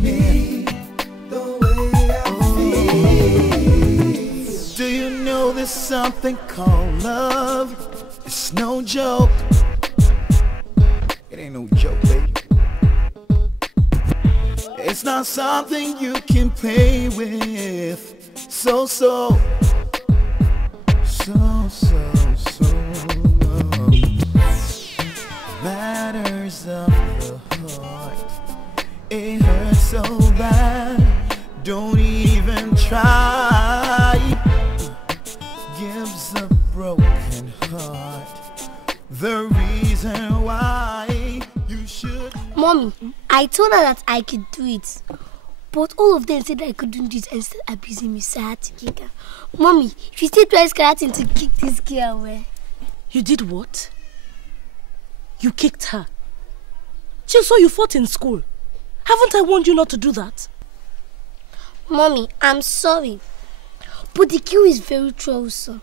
me the way I feel. Do you know there's something called love? It's no joke. It ain't no joke, baby. It's not something you can play with. So matters of the heart. It hurts so bad. Don't even try. Gives a broken heart the reason why you should. Mommy, I told her that I could do it, but all of them said I couldn't do it and started abusing me, so I had to kick her. Mommy, if you still twice karate to kick this girl away. You did what? You kicked her? She saw you fought in school. Haven't I warned you not to do that? Mommy, I'm sorry, but the girl is very troublesome.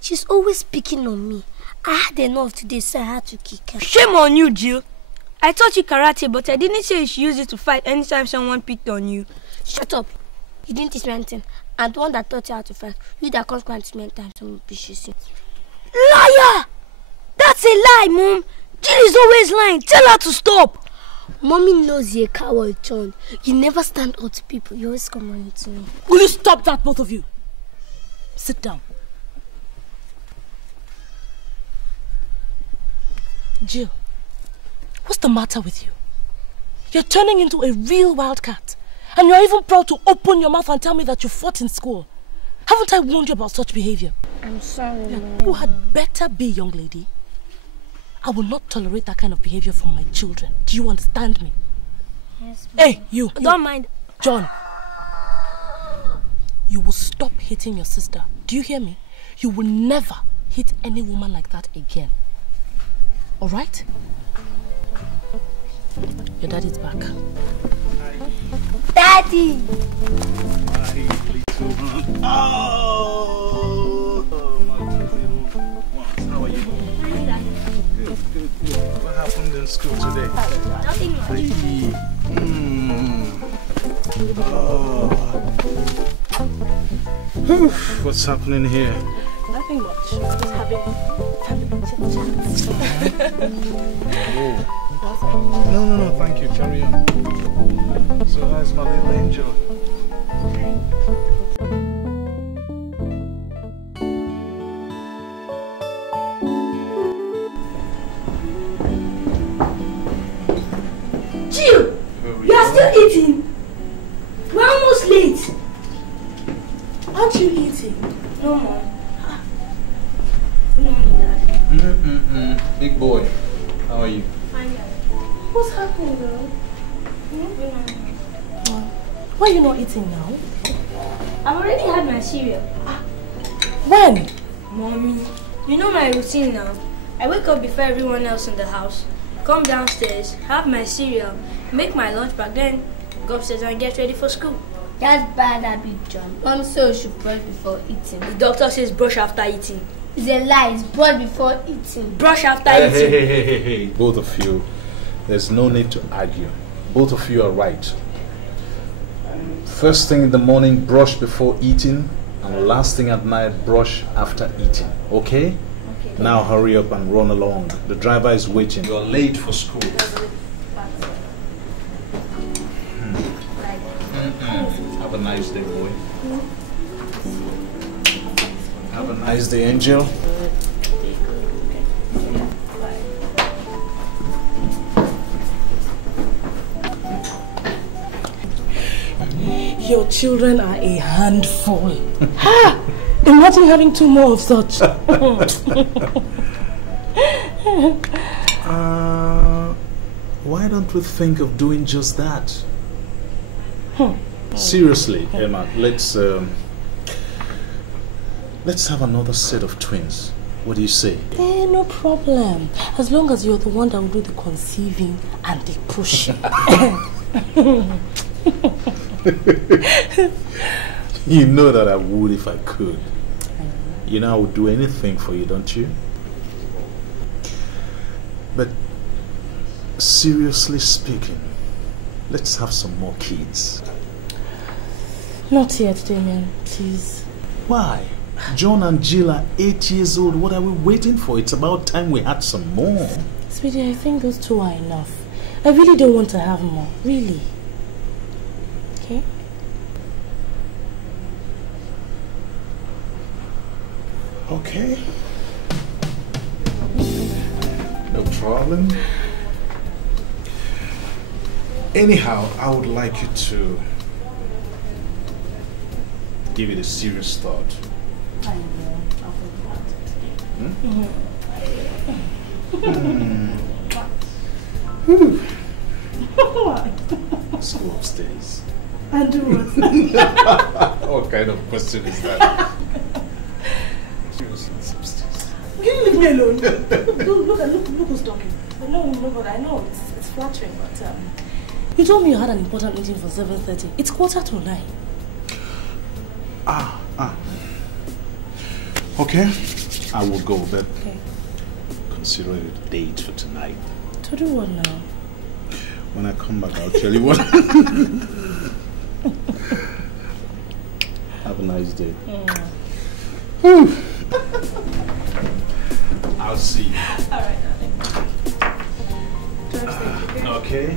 She's always picking on me. I had enough today, so I had to kick her. Shame on you, Jill. I taught you karate, but I didn't say you should use it to fight anytime someone picked on you. Shut up. You didn't teach me anything. I'm the one that taught you how to fight. You that comes to me anytime someone pushes you. Liar! That's a lie, Mom. Jill is always lying. Tell her to stop. Mommy knows you're a coward, John. You never stand up to people. You always come running to me. Will you stop that, both of you? Sit down. Jill, what's the matter with you? You're turning into a real wildcat. And you're even proud to open your mouth and tell me that you fought in school. Haven't I warned you about such behavior? I'm sorry, Mom. You had better be, young lady. I will not tolerate that kind of behavior from my children. Do you understand me? Yes, Mom. Hey, you. Don't mind. John. You will stop hitting your sister. Do you hear me? You will never hit any woman like that again. Alright? Your daddy's back. Daddy! Oh! How are you? Good. What happened in school today? Nothing much. What's happening here? Nothing much. Just having family chit-chats. No, thank you. Carry on. So how's my little angel? Jill, you are still eating. We're almost late. Aren't you eating? No, Mom. Big boy, how are you? What's happening, girl? Why are you not eating now? I've already had my cereal. When? Mommy, you know my routine now. I wake up before everyone else in the house, come downstairs, have my cereal, make my lunch bag, then go upstairs and get ready for school. That's bad habit, John. Mom says you should brush before eating. The doctor says brush after eating. It's a lie. It's brush before eating. Brush after eating. Hey. Both of you, there's no need to argue. Both of you are right. First thing in the morning, brush before eating. And last thing at night, brush after eating. Okay? Okay. Now hurry up and run along. The driver is waiting. You're late for school. Have a nice day, boy. Have a nice day, Angel. Your children are a handful. Imagine having two more of such. Why don't we think of doing just that? Seriously, Emma, let's have another set of twins. What do you say? No problem. As long as you're the one that will do the conceiving and the pushing. You know that I would if I could. You know I would do anything for you, don't you? But seriously speaking, let's have some more kids. Not yet, Damien, please. Why? John and Jill are 8 years old. What are we waiting for? It's about time we had some more. Sweetie, I think those 2 are enough. I really don't want to have more. Really. Okay? Okay. No problem. Anyhow, I would like you to give it a serious thought. I know. I'll think about it. What? Let's go upstairs. And do what? What kind of question is that? Can you leave me alone? Look who's talking. No, but I know it's flattering, but you told me you had an important meeting for 7:30. It's 9:15. Okay, I will go, but okay. Consider it a date for tonight. To do what now? When I come back, I'll tell you what. Have a nice day. I'll see you. All right, darling. Okay.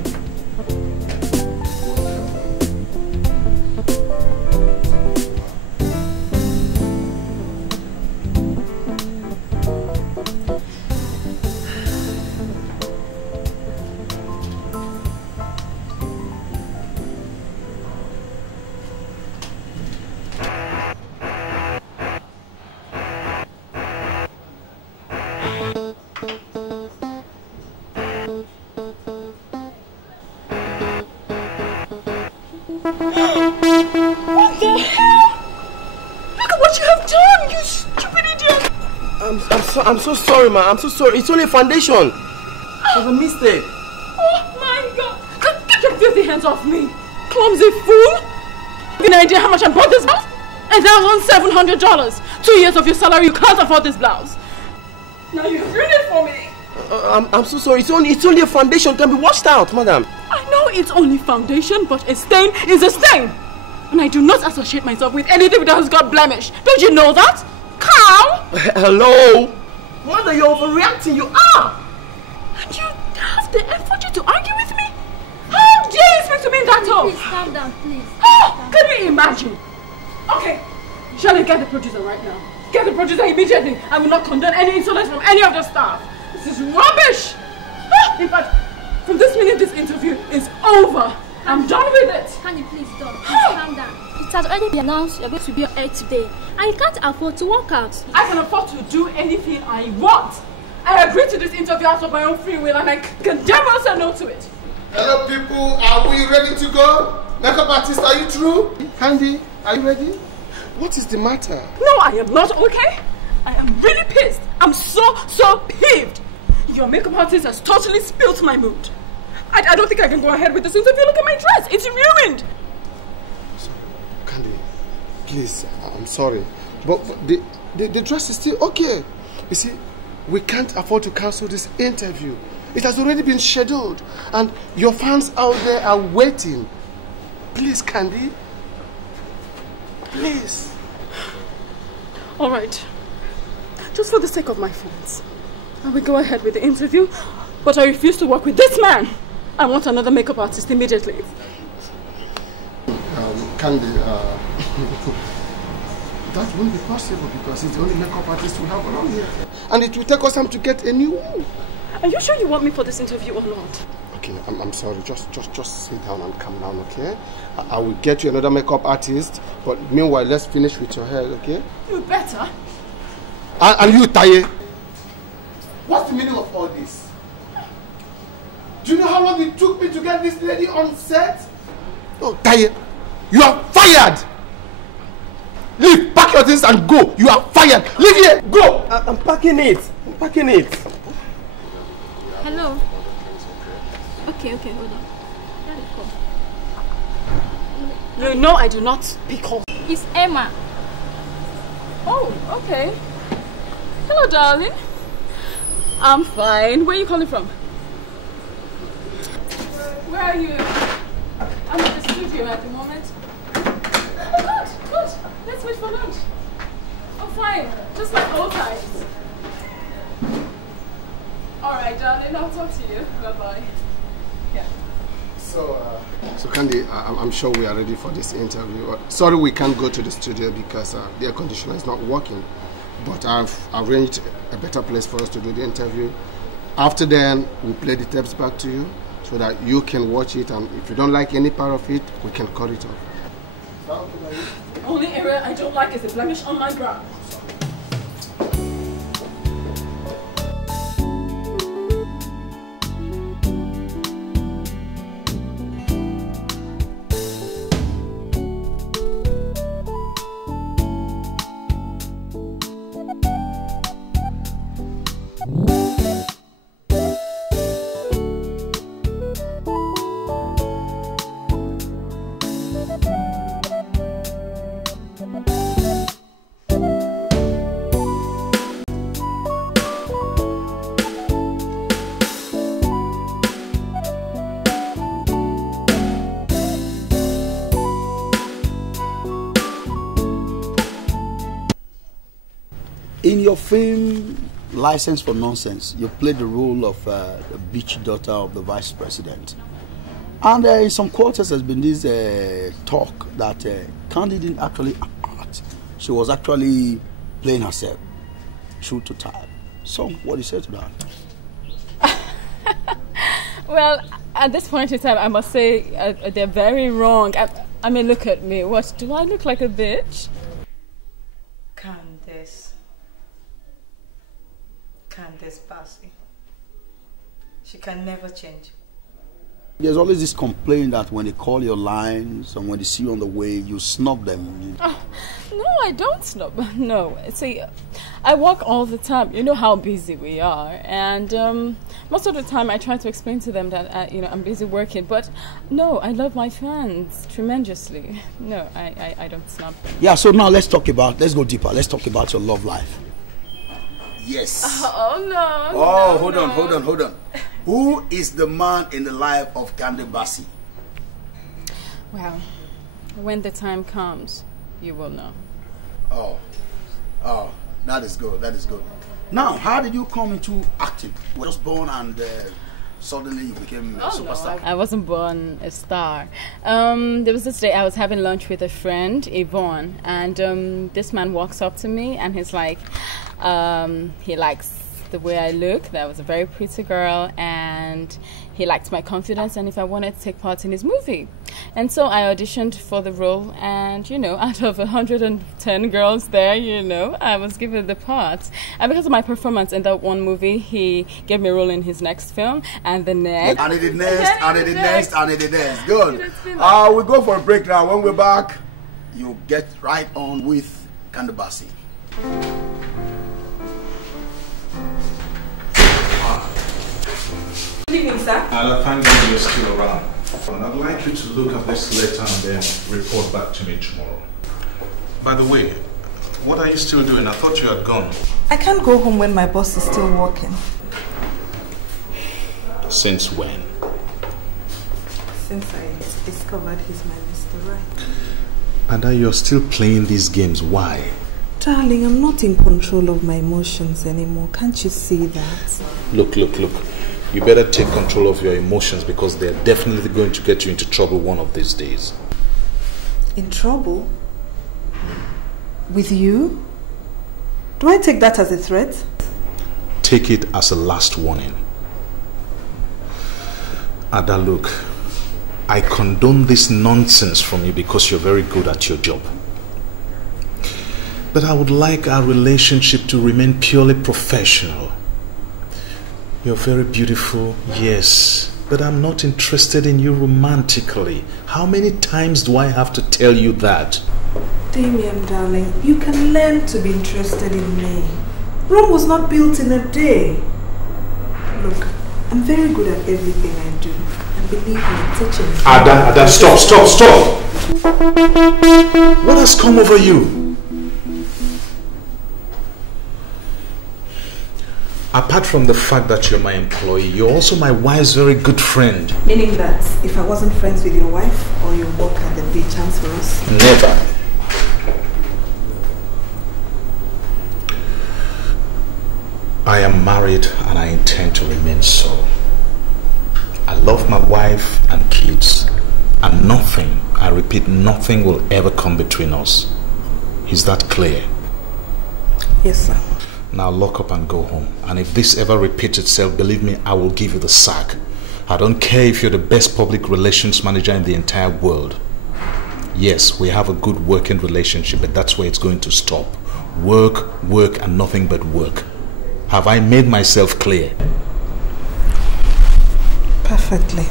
I'm so sorry, man. I'm so sorry. It's only a foundation. It was a mistake. Oh my God! Get your filthy hands off me, clumsy fool! You have an idea how much I bought this blouse? $1,700. 2 years of your salary, you can't afford this blouse. Now you ruined it for me. I'm so sorry. It's only a foundation. It can be washed out, madam. I know it's only foundation, but a stain is a stain. And I do not associate myself with anything that has got blemish. Don't you know that? Cow! Hello? Mother, you're overreacting. You are. And you have the effort to argue with me? How dare you speak to me in that tone? Please calm down, please. Oh, can you imagine? Okay, shall I get the producer right now? Get the producer immediately. I will not condone any insolence from any of the staff. This is rubbish. In fact, from this minute, this interview is over. I'm done with it. Can you please stop? Please calm down. It has already been announced you're going to be on air today. And you can't afford to walk out. I can afford to do anything I want. I agreed to this interview out of my own free will and I can damn well say no to it. Hello people, are we ready to go? Makeup artist, are you through? Candy, are you ready? What is the matter? No, I am not okay. I am really pissed. I'm so peeved. Your makeup artist has totally spilt my mood. I don't think I can go ahead with this interview. Look at my dress. It's ruined. Candy, please, I'm sorry. But the dress is still okay. You see, we can't afford to cancel this interview. It has already been scheduled. And your fans out there are waiting. Please, Candy. Please. All right. Just for the sake of my fans, I will go ahead with the interview, but I refuse to work with this man. I want another makeup artist immediately. Candy, that won't be possible because it's the only makeup artist we have around here. And it will take us time to get a new one. Are you sure you want me for this interview or not? Okay, I'm sorry. Just sit down and calm down, okay? I will get you another makeup artist, but meanwhile, let's finish with your hair, okay? You better. And you, Taye. What's the meaning of all this? Do you know how long it took me to get this lady on set? Oh, Taye, you are fired! Leave, pack your things and go. You are fired. Leave here, go! I'm packing it. I'm packing it. Hello. Okay, hold on. Let it come. No, I do not speak calls. It's Emma. Oh, okay. Hello, darling. I'm fine. Where are you calling from? Where are you? I'm at the studio at the moment. Oh, good. Let's wait for lunch. Oh, fine. Just like old times. Alright, darling. I'll talk to you. Bye-bye. Yeah. So Candy, I'm sure we are ready for this interview. Sorry we can't go to the studio because the air conditioner is not working. But I've arranged a better place for us to do the interview. After then, we'll play the tapes back to you so that you can watch it, and if you don't like any part of it, we can cut it off. The only area I don't like is the blemish on my brow. In your film License for Nonsense, you played the role of the beach daughter of the vice president. And in some quarters there's been this talk that Candy didn't actually act. She was actually playing herself, true to type. So, what do you say to that? Well, at this point in time, I must say they're very wrong. I mean, look at me. What, do I look like a bitch? Candace Bassey. She can never change. There's always this complaint that when they call your lines and when they see you on the way, you snub them. Oh, no, I don't snub. No, see, I work all the time. You know how busy we are, and most of the time I try to explain to them that I'm busy working. But no, I love my fans tremendously. No, I don't snub them. Yeah. So now let's go deeper. Let's talk about your love life. Yes. Oh no. Oh, no, hold on. Who is the man in the life of Candace Bassey? Well, when the time comes, you will know. Oh, that is good. Now, how did you come into acting? You were just born and suddenly you became a superstar. No, I wasn't born a star. There was this day I was having lunch with a friend, Yvonne, and this man walks up to me and he's like, he likes the way I look. That was a very pretty girl, and he liked my confidence and if I wanted to take part in his movie. And so I auditioned for the role, and out of 110 girls there, I was given the part. And because of my performance in that one movie, he gave me a role in his next film, and the next, and the next. Good. We'll go for a break now. When we're back, you get right on with Candace Bassey. Good evening, sir. Thank God you're still around. And I'd like you to look at this letter and then report back to me tomorrow. By the way, what are you still doing? I thought you had gone. I can't go home when my boss is still working. Since when? Since I discovered he's my Mr. Right. And that you're still playing these games. Why? Darling, I'm not in control of my emotions anymore. Can't you see that? Look. You better take control of your emotions because they're definitely going to get you into trouble one of these days. In trouble? With you? Do I take that as a threat? Take it as a last warning. Ada, look, I condone this nonsense from you because you're very good at your job. But I would like our relationship to remain purely professional. You're very beautiful, yes, but I'm not interested in you romantically. How many times do I have to tell you that? Damien, darling, you can learn to be interested in me. Rome was not built in a day. Look, I'm very good at everything I do. And believe me, teaching. Ada, stop! What has come over you? Apart from the fact that you're my employee, you're also my wife's very good friend. Meaning that if I wasn't friends with your wife or your worker, there'd be a chance for us? Never. I am married and I intend to remain so. I love my wife and kids, and nothing, I repeat, nothing will ever come between us. Is that clear? Yes, sir. Now lock up and go home. And if this ever repeats itself, believe me, I will give you the sack. I don't care if you're the best public relations manager in the entire world. Yes, we have a good working relationship, but that's where it's going to stop. Work, work, and nothing but work. Have I made myself clear? Perfectly.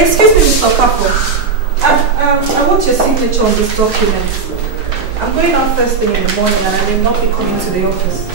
Excuse me, Mr. Capo. I want your signature on this document. I'm going out first thing in the morning and I will not be coming to the office.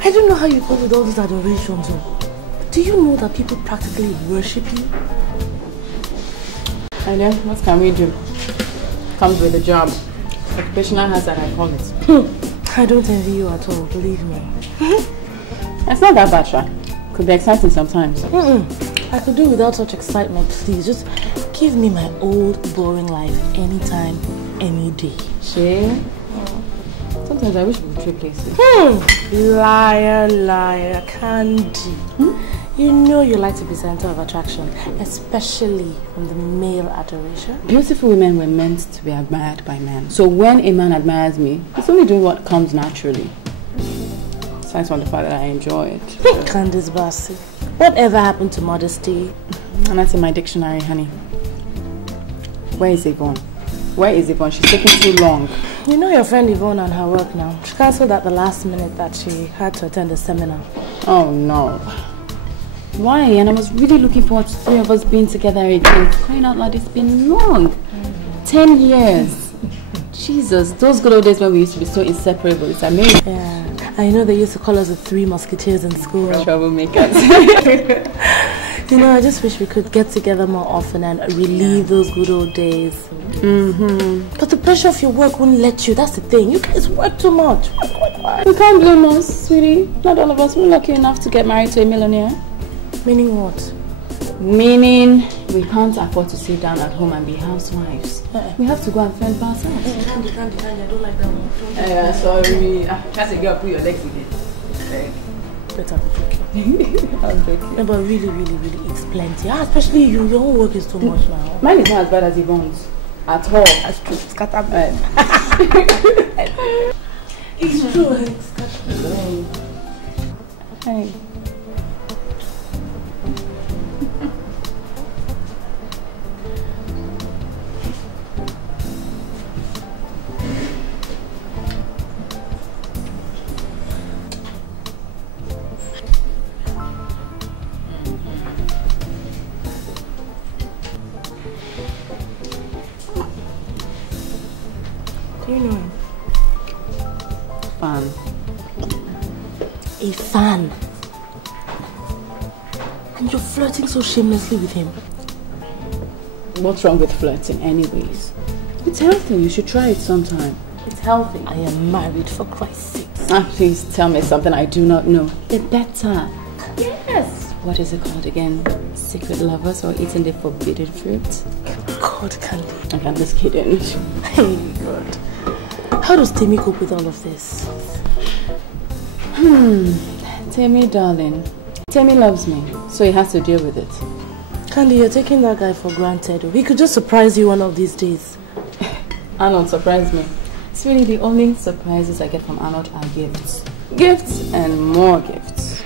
I don't know how you cope with all these adorations. Do you know that people practically worship you? And then, what can we do? Comes with the job. Occupational hazard, I call it. I don't envy you at all, believe me. It's not that bad, Sha. Could be exciting sometimes. I could do without such excitement, please. Just give me my old, boring life anytime, any day. She? Sometimes I wish we would trade places. Liar, liar, Candy. You know you like to be center of attraction, especially from the male adoration. Beautiful women were meant to be admired by men. So when a man admires me, he's only doing what comes naturally. Aside from the fact that I enjoy it. Candice Bassi. Whatever happened to modesty? And that's in my dictionary, honey. Where is Yvonne? Where is Yvonne? She's taking too long. You know your friend Yvonne and her work now. She cancelled at the last minute that she had to attend a seminar. Oh no. Why? And I was really looking forward to three of us being together again. Crying out loud, it's been long. 10 years. Jesus, those good old days when we used to be so inseparable. It's amazing. Yeah. I know they used to call us the Three Musketeers in school. Troublemakers. You know, I just wish we could get together more often and relive those good old days. But the pressure of your work wouldn't let you. That's the thing. You guys work too much. Work. We can't blame us, sweetie. Not all of us were lucky enough to get married to a millionaire. Meaning what? Meaning we can't afford to sit down at home and be housewives. We have to go and fend for ourselves. Candy, I don't like that one. Yeah, sorry. Can't a girl put your legs again. Better be joking. I'll bet you. No, but really, it's plenty. Especially you. Your own work is too much now. Mine is not as bad as Yvonne's. At all. That's true. Scatter It's true. Scatter. Hey. Do you know him? Fan. A fan. And you're flirting so shamelessly with him. What's wrong with flirting anyways? It's healthy. You should try it sometime. It's healthy. I am married, for Christ's sake. Please tell me something I do not know. The better. Yes. what is it called again? Secret lovers or eating the forbidden fruit? God, Candy. Okay, I'm just kidding. Hey, God. How does Temi cope with all of this? Temi, darling. Temi loves me, so he has to deal with it. Candy, you're taking that guy for granted. He could just surprise you one of these days. Arnold surprised me. It's really the only surprises I get from Arnold are gifts. Gifts and more gifts.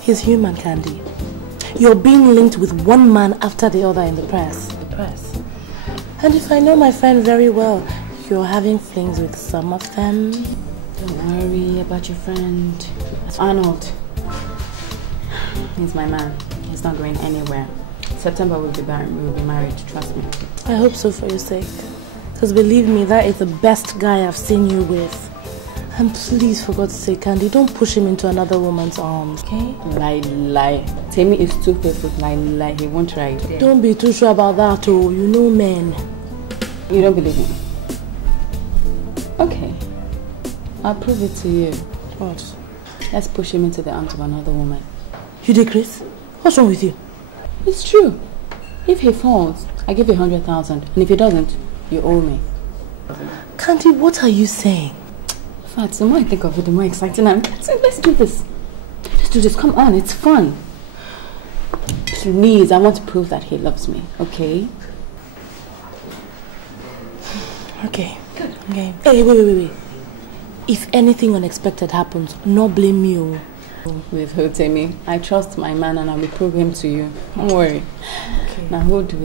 He's human, Candy. You're being linked with one man after the other in the press. And if I know my friend very well, you're having flings with some of them. Don't worry about your friend. Arnold. He's my man. He's not going anywhere. September we'll be married, trust me. I hope so for your sake. Because believe me, that is the best guy I've seen you with. And please, for God's sake, Candy, don't push him into another woman's arms, okay? Lie. Temi is too faithful. Lie. He won't try it. Don't be too sure about that, oh. You know men. You don't believe me? Okay. I'll prove it to you. What? Let's push him into the arms of another woman. You did, Chris? What's wrong with you? It's true. If he falls, I give you 100,000. And if he doesn't, you owe me. Candy, what are you saying? In fact, the more I think of it, the more exciting I'm. So let's do this. Let's do this. Come on, it's fun. Please, I want to prove that he loves me, okay? Okay. Good. Okay. Hey, wait. If anything unexpected happens, no blame you. With who, Temi? I trust my man and I will prove him to you. Don't worry. Okay. Now, who do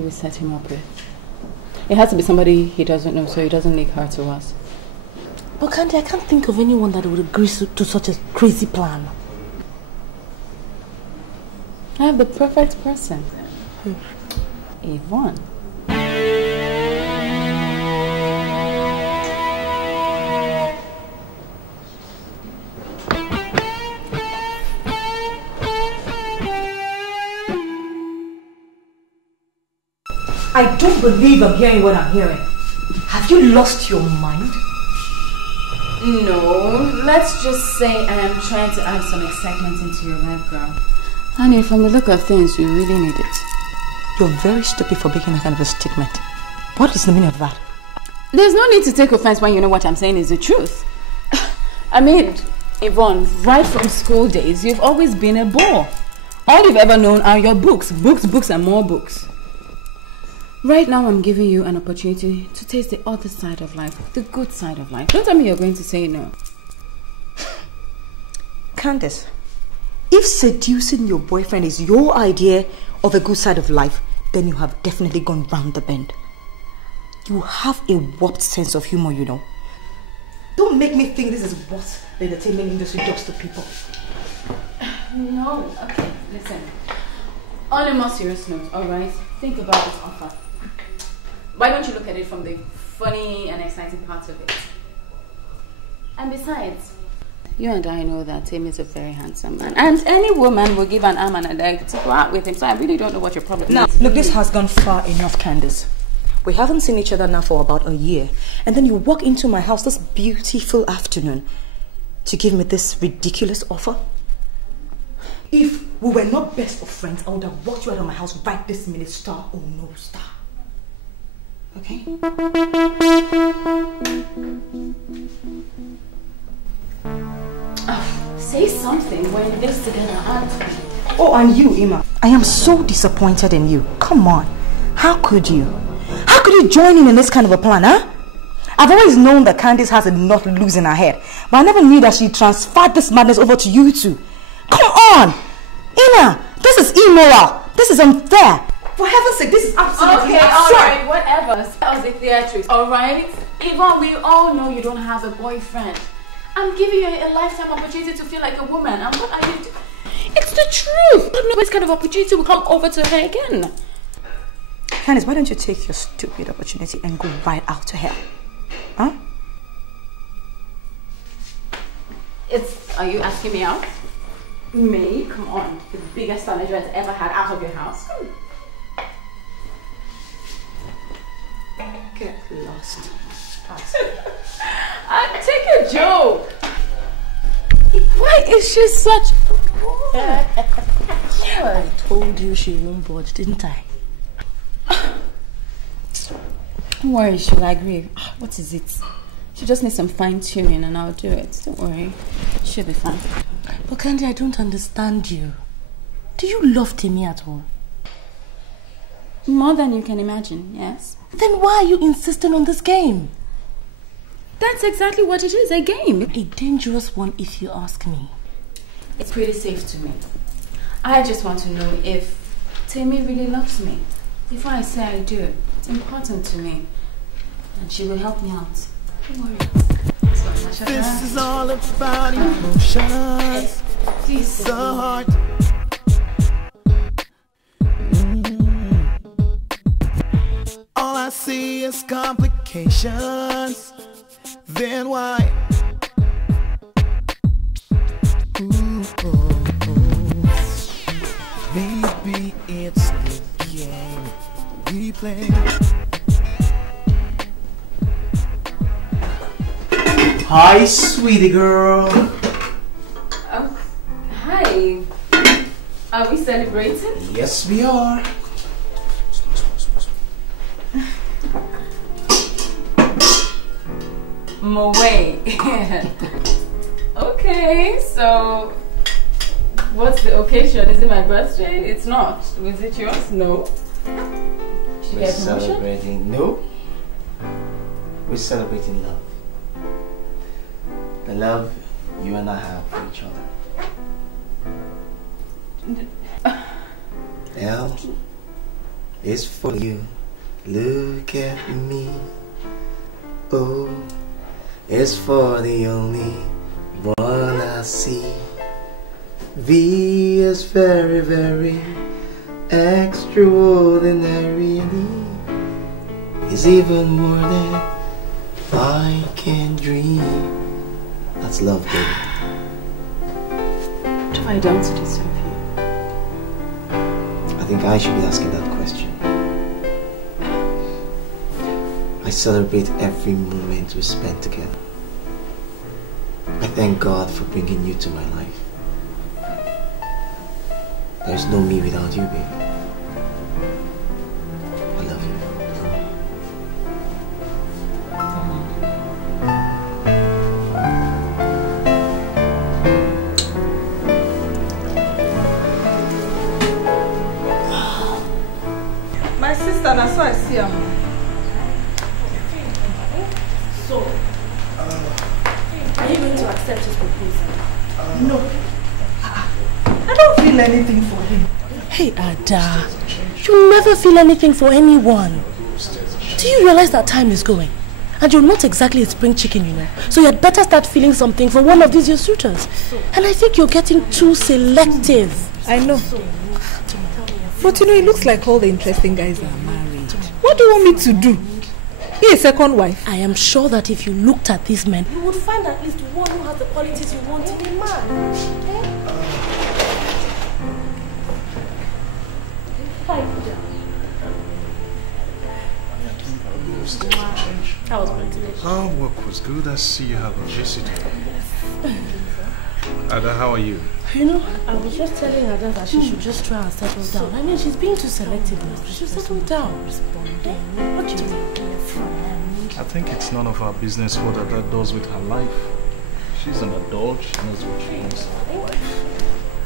we set him up with? It has to be somebody he doesn't know, so he doesn't leak her to us. But Candy, I can't think of anyone that would agree to such a crazy plan. I have the perfect person. Yvonne. I don't believe I'm hearing what I'm hearing. Have you lost your mind? No, let's just say I am trying to add some excitement into your life, girl. Honey, from the look of things, you really need it. You're very stupid for making that kind of a statement. What is the meaning of that? There's no need to take offense when you know what I'm saying is the truth. I mean, Yvonne, right from school days, you've always been a bore. All you've ever known are your books, books and more books. Right now, I'm giving you an opportunity to taste the other side of life, the good side of life. Don't tell me you're going to say no. Candace, if seducing your boyfriend is your idea of a good side of life, then you have definitely gone round the bend. You have a warped sense of humor, you know. Don't make me think this is what the entertainment industry does to people. No, okay, listen. On a more serious note, alright? Think about this offer. Why don't you look at it from the funny and exciting parts of it? And besides, you and I know that Tim is a very handsome man. And any woman will give an arm and a leg to go out with him. So I really don't know what your problem is. Look, this has gone far enough, Candace. We haven't seen each other now for about a year. And then you walk into my house this beautiful afternoon to give me this ridiculous offer. If we were not best of friends, I would have walked you out of my house right this minute, star or no star. Okay? Oh, say something when this together, aren't we? Oh, and you, Ima. I am so disappointed in you. Come on. How could you? How could you join in this kind of a plan, huh? I've always known that Candace has a lot loose in her head, but I never knew that she transferred this madness over to you two. Come on! Ina, this is immoral. This is unfair. For heaven's sake, this is absolutely absurd. Alright, whatever. That was the theatrics, alright? Yvonne, we all know you don't have a boyfriend. I'm giving you a lifetime opportunity to feel like a woman. And what are you doing? It's the truth. I don't know this kind of opportunity will come over to her again. Candace, why don't you take your stupid opportunity and go right out to hell? Huh? Are you asking me out? Me? Come on. The biggest manager has ever had out of your house. Get lost. I take a joke. Why is she such... I told you she won't budge, didn't I? Don't worry, she'll agree. What is it? She just needs some fine-tuning and I'll do it. Don't worry. She'll be fine. But Candy, I don't understand you. Do you love Timmy at all? More than you can imagine, yes. Then why are you insisting on this game? That's exactly what it is, a game. A dangerous one if you ask me. It's pretty safe to me. I just want to know if Timmy really loves me. Before I say I do, it's important to me. And she will help me out. Don't worry. This is all about emotions. The heart. All I see is complications. Then why? Ooh, maybe it's the game we play. Hi, sweetie girl. Hi. Are we celebrating? Yes, we are. Moe. Okay, so what's the occasion? Is it my birthday? It's not. Was it yours? No. Did you We're get promotion? celebrating. No. We're celebrating love. The love you and I have for each other. L is for you. Look at me. O is for the only one I see. V is very, very extraordinary. And E is even more than I can dream. That's love, baby. What have I done to deserve you? I think I should be asking that question. I celebrate every moment we spend together. I thank God for bringing you to my life. There's no me without you, baby. I love you. My sister, that's why I see her. So, are you going to accept his proposal? No. I don't feel anything for him. Hey, Ada, you never feel anything for anyone. Do you realize that time is going? And you're not exactly a spring chicken, you know. So you had better start feeling something for one of these your suitors. And I think you're getting too selective. I know. But you know, it looks like all the interesting guys are married. What do you want me to do? Be a second wife? I am sure that if you looked at these men, you would find at least one who has the qualities you want in a man. How was work was good. I see you have a visitor. Ada, how are you? You know, I was just telling Ada that she should just try and settle down. I mean, she's being too selective now. She should settle down. What do you mean? I think it's none of our business what Ada does with her life. She's an adult. She knows what she wants in her life.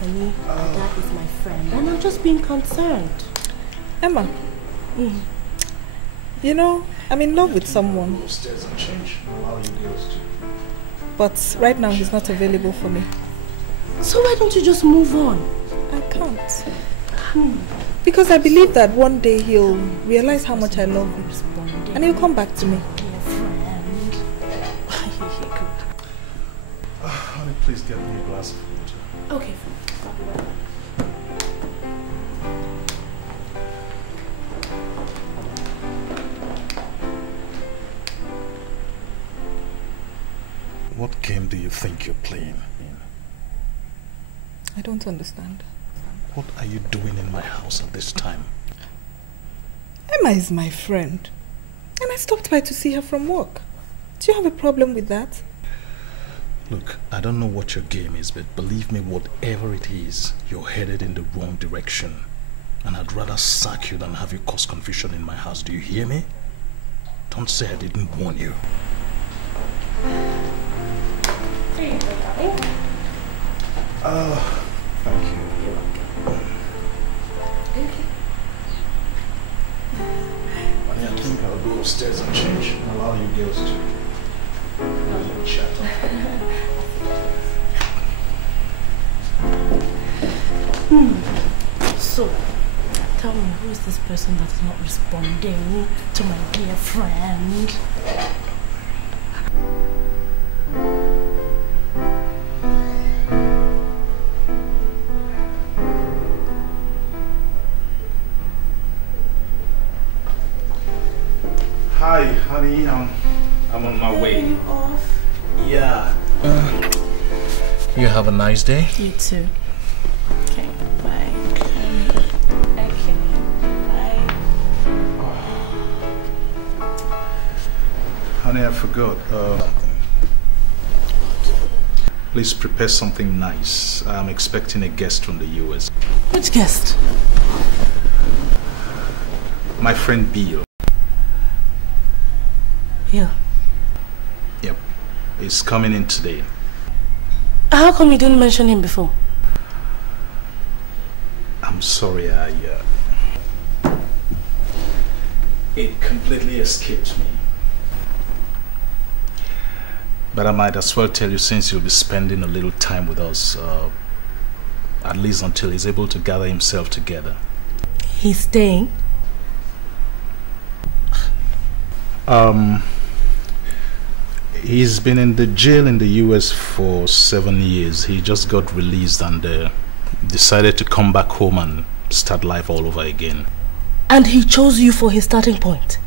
Honey, Ada is my friend, and I'm just being concerned. Emma, you know, I'm in love with someone. But right now he's not available for me. So why don't you just move on? I can't. Because I believe that one day he'll realize how much I love him. And he'll come back to me. Honey, please get me a glass of water. Okay. What game do you think you're playing? I don't understand. What are you doing in my house at this time? Emma is my friend. And I stopped by to see her from work. Do you have a problem with that? Look, I don't know what your game is, but believe me, whatever it is, you're headed in the wrong direction. And I'd rather sack you than have you cause confusion in my house. Do you hear me? Don't say I didn't warn you. There you go, darling. Thank you. You're welcome. Okay. I think I'll go upstairs and change and allow you girls to chat. So, tell me, who is this person that is not responding to my dear friend? Hi, honey. I'm on my way. Are you off? Yeah. You have a nice day. You too. Okay, bye. Okay, bye. Honey, I forgot. Please prepare something nice. I'm expecting a guest from the US. Which guest? My friend Bill. Yeah. Yep. He's coming in today. How come you didn't mention him before? I'm sorry, it completely escaped me. But I might as well tell you, since you'll be spending a little time with us, at least until he's able to gather himself together. He's staying? He's been in the jail in the US for 7 years. He just got released and decided to come back home and start life all over again. And he chose you for his starting point?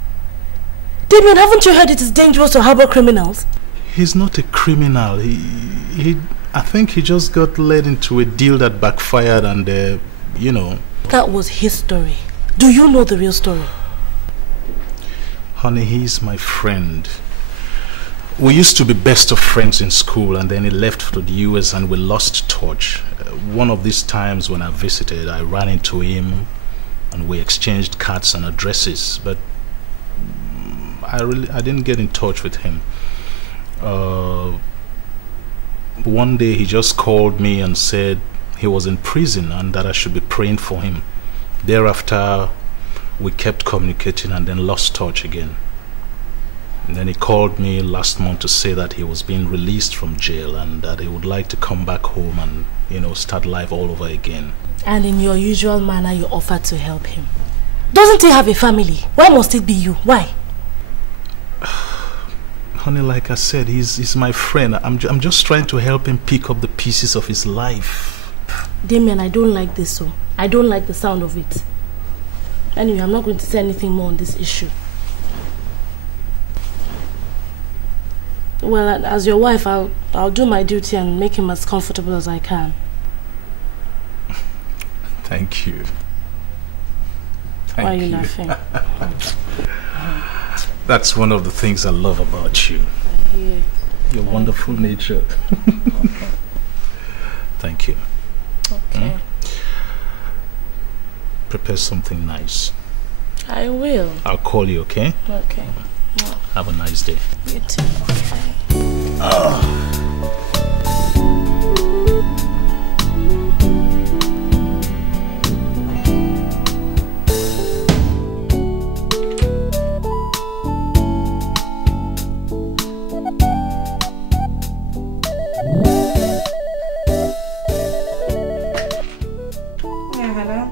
Damien, haven't you heard it is dangerous to harbor criminals? He's not a criminal. I think he just got led into a deal that backfired and, you know. That was his story. Do you know the real story? Honey, he's my friend. We used to be best of friends in school, and then he left for the US and we lost touch. One of these times when I visited, I ran into him and we exchanged cards and addresses, but I didn't get in touch with him. One day he just called me and said he was in prison and that I should be praying for him. Thereafter, we kept communicating and then lost touch again. And then he called me last month to say that he was being released from jail and that he would like to come back home and, you know, start life all over again. And in your usual manner, you offered to help him. Doesn't he have a family? Why must it be you? Why? Honey, like I said, he's my friend. I'm just trying to help him pick up the pieces of his life. Damien, I don't like this, so I don't like the sound of it. Anyway, I'm not going to say anything more on this issue. Well, as your wife, I'll do my duty and make him as comfortable as I can. Thank you. Why are you laughing? That's one of the things I love about you. Your wonderful nature. Thank you. Okay. Prepare something nice. I will. I'll call you, okay? Okay. Have a nice day. You too. Okay. Yeah, hello.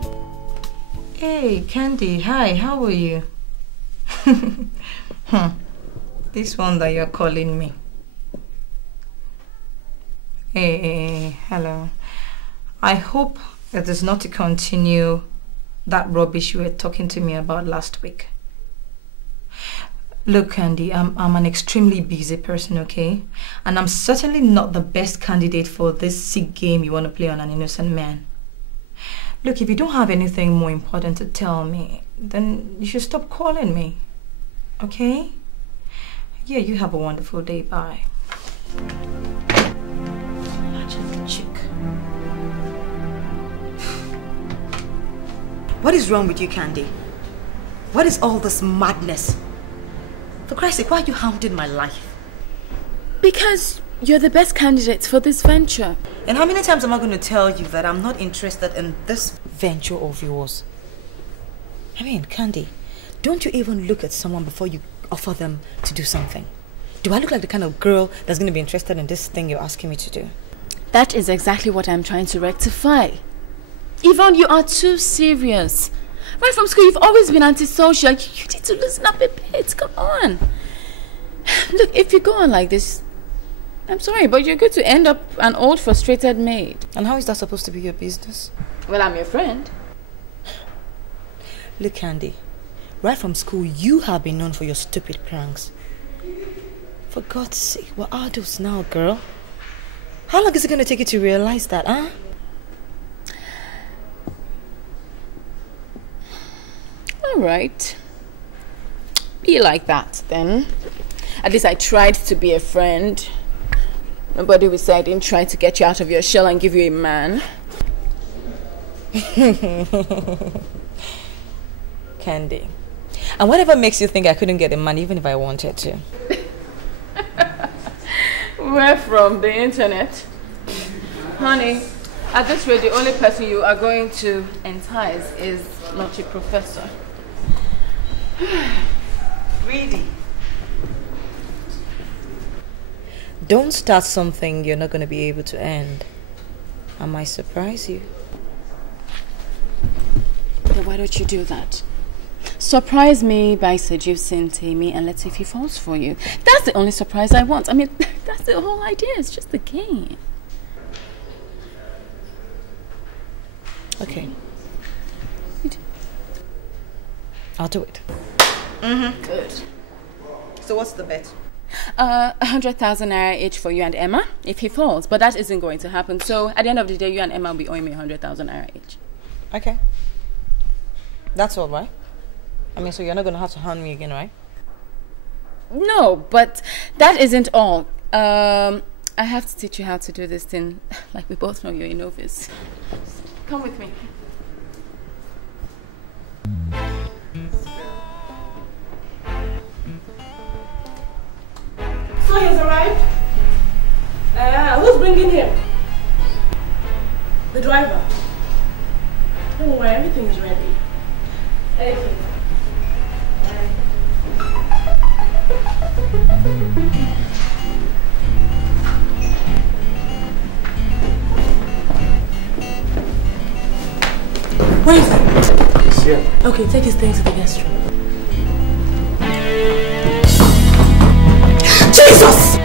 Hey, Candy. Hi, how are you? This one that you're calling me. Hey, hello. I hope it is not to continue that rubbish you were talking to me about last week. Look, Candy, I'm an extremely busy person, okay? And I'm certainly not the best candidate for this sick game you want to play on an innocent man. Look, if you don't have anything more important to tell me, then you should stop calling me. Okay? Yeah, you have a wonderful day. Bye. What is wrong with you, Candy? What is all this madness? For Christ's sake, why are you hounding my life? Because you're the best candidate for this venture. And how many times am I going to tell you that I'm not interested in this venture of yours? I mean, Candy, don't you even look at someone before you offer them to do something? Do I look like the kind of girl that's going to be interested in this thing you're asking me to do? That is exactly what I'm trying to rectify. Yvonne, you are too serious. Right from school, you've always been antisocial. You need to loosen up a bit. Come on. Look, if you go on like this, I'm sorry, but you're going to end up an old, frustrated maid. And how is that supposed to be your business? Well, I'm your friend. Look, Candy, right from school, you have been known for your stupid pranks. For God's sake, we're adults now, girl. How long is it going to take you to realize that, huh? All right. Be like that, then. At least I tried to be a friend. Nobody will say I didn't try to get you out of your shell and give you a man. Candy. And whatever makes you think I couldn't get a man even if I wanted to? Where from? The internet? Honey, at this rate, the only person you are going to entice is not your professor. Really? Don't start something you're not going to be able to end. I might surprise you. But why don't you do that? Surprise me by seducing Tammy and let's see if he falls for you. That's the only surprise I want. I mean, that's the whole idea. It's just a game. Okay. I'll do it. Good. So what's the bet? 100,000 naira each for you and Emma if he falls. But that isn't going to happen. So at the end of the day, you and Emma will be owing me 100,000 naira each. Okay. That's all right. I mean, so you're not going to have to hound me again, right? No, but that isn't all. I have to teach you how to do this thing. Like we both know you're a novice. Come with me. So he's arrived? Who's bringing him? The driver. Don't worry, everything is ready. Okay. Where is he? He's here. Okay, take his things to the guest room. Jesus!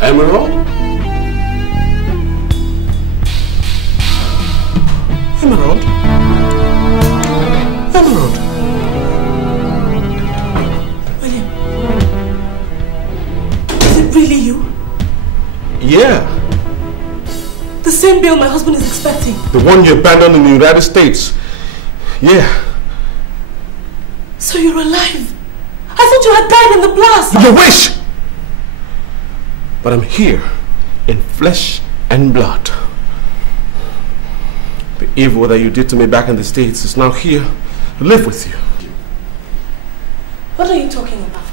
Emerald? Emerald? Emerald? William, is it really you? Yeah. The same bill my husband is expecting. The one you abandoned in the United States. Yeah. So you're alive? I thought you had died in the blast. You wish! But I'm here in flesh and blood. The evil that you did to me back in the States is now here to live with you. What are you talking about?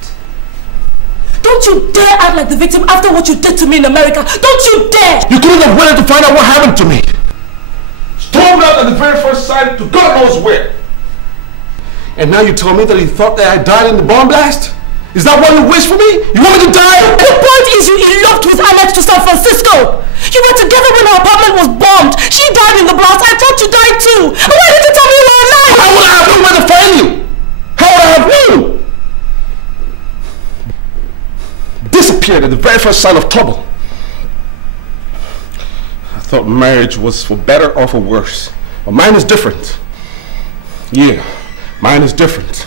Don't you dare act like the victim after what you did to me in America. Don't you dare! You couldn't have waited to find out what happened to me. Stormed out at the very first sign to God knows where. And now you tell me that you thought that I died in the bomb blast? Is that what you wish for me? You want me to die? The point is you eloped with Alex to San Francisco. You were together when her apartment was bombed. She died in the blast. I thought you died too. Why did you tell me you were alive? How would I have known where to find you? How would I have known? Disappeared at the very first sign of trouble. I thought marriage was for better or for worse. But mine is different. Yeah, mine is different.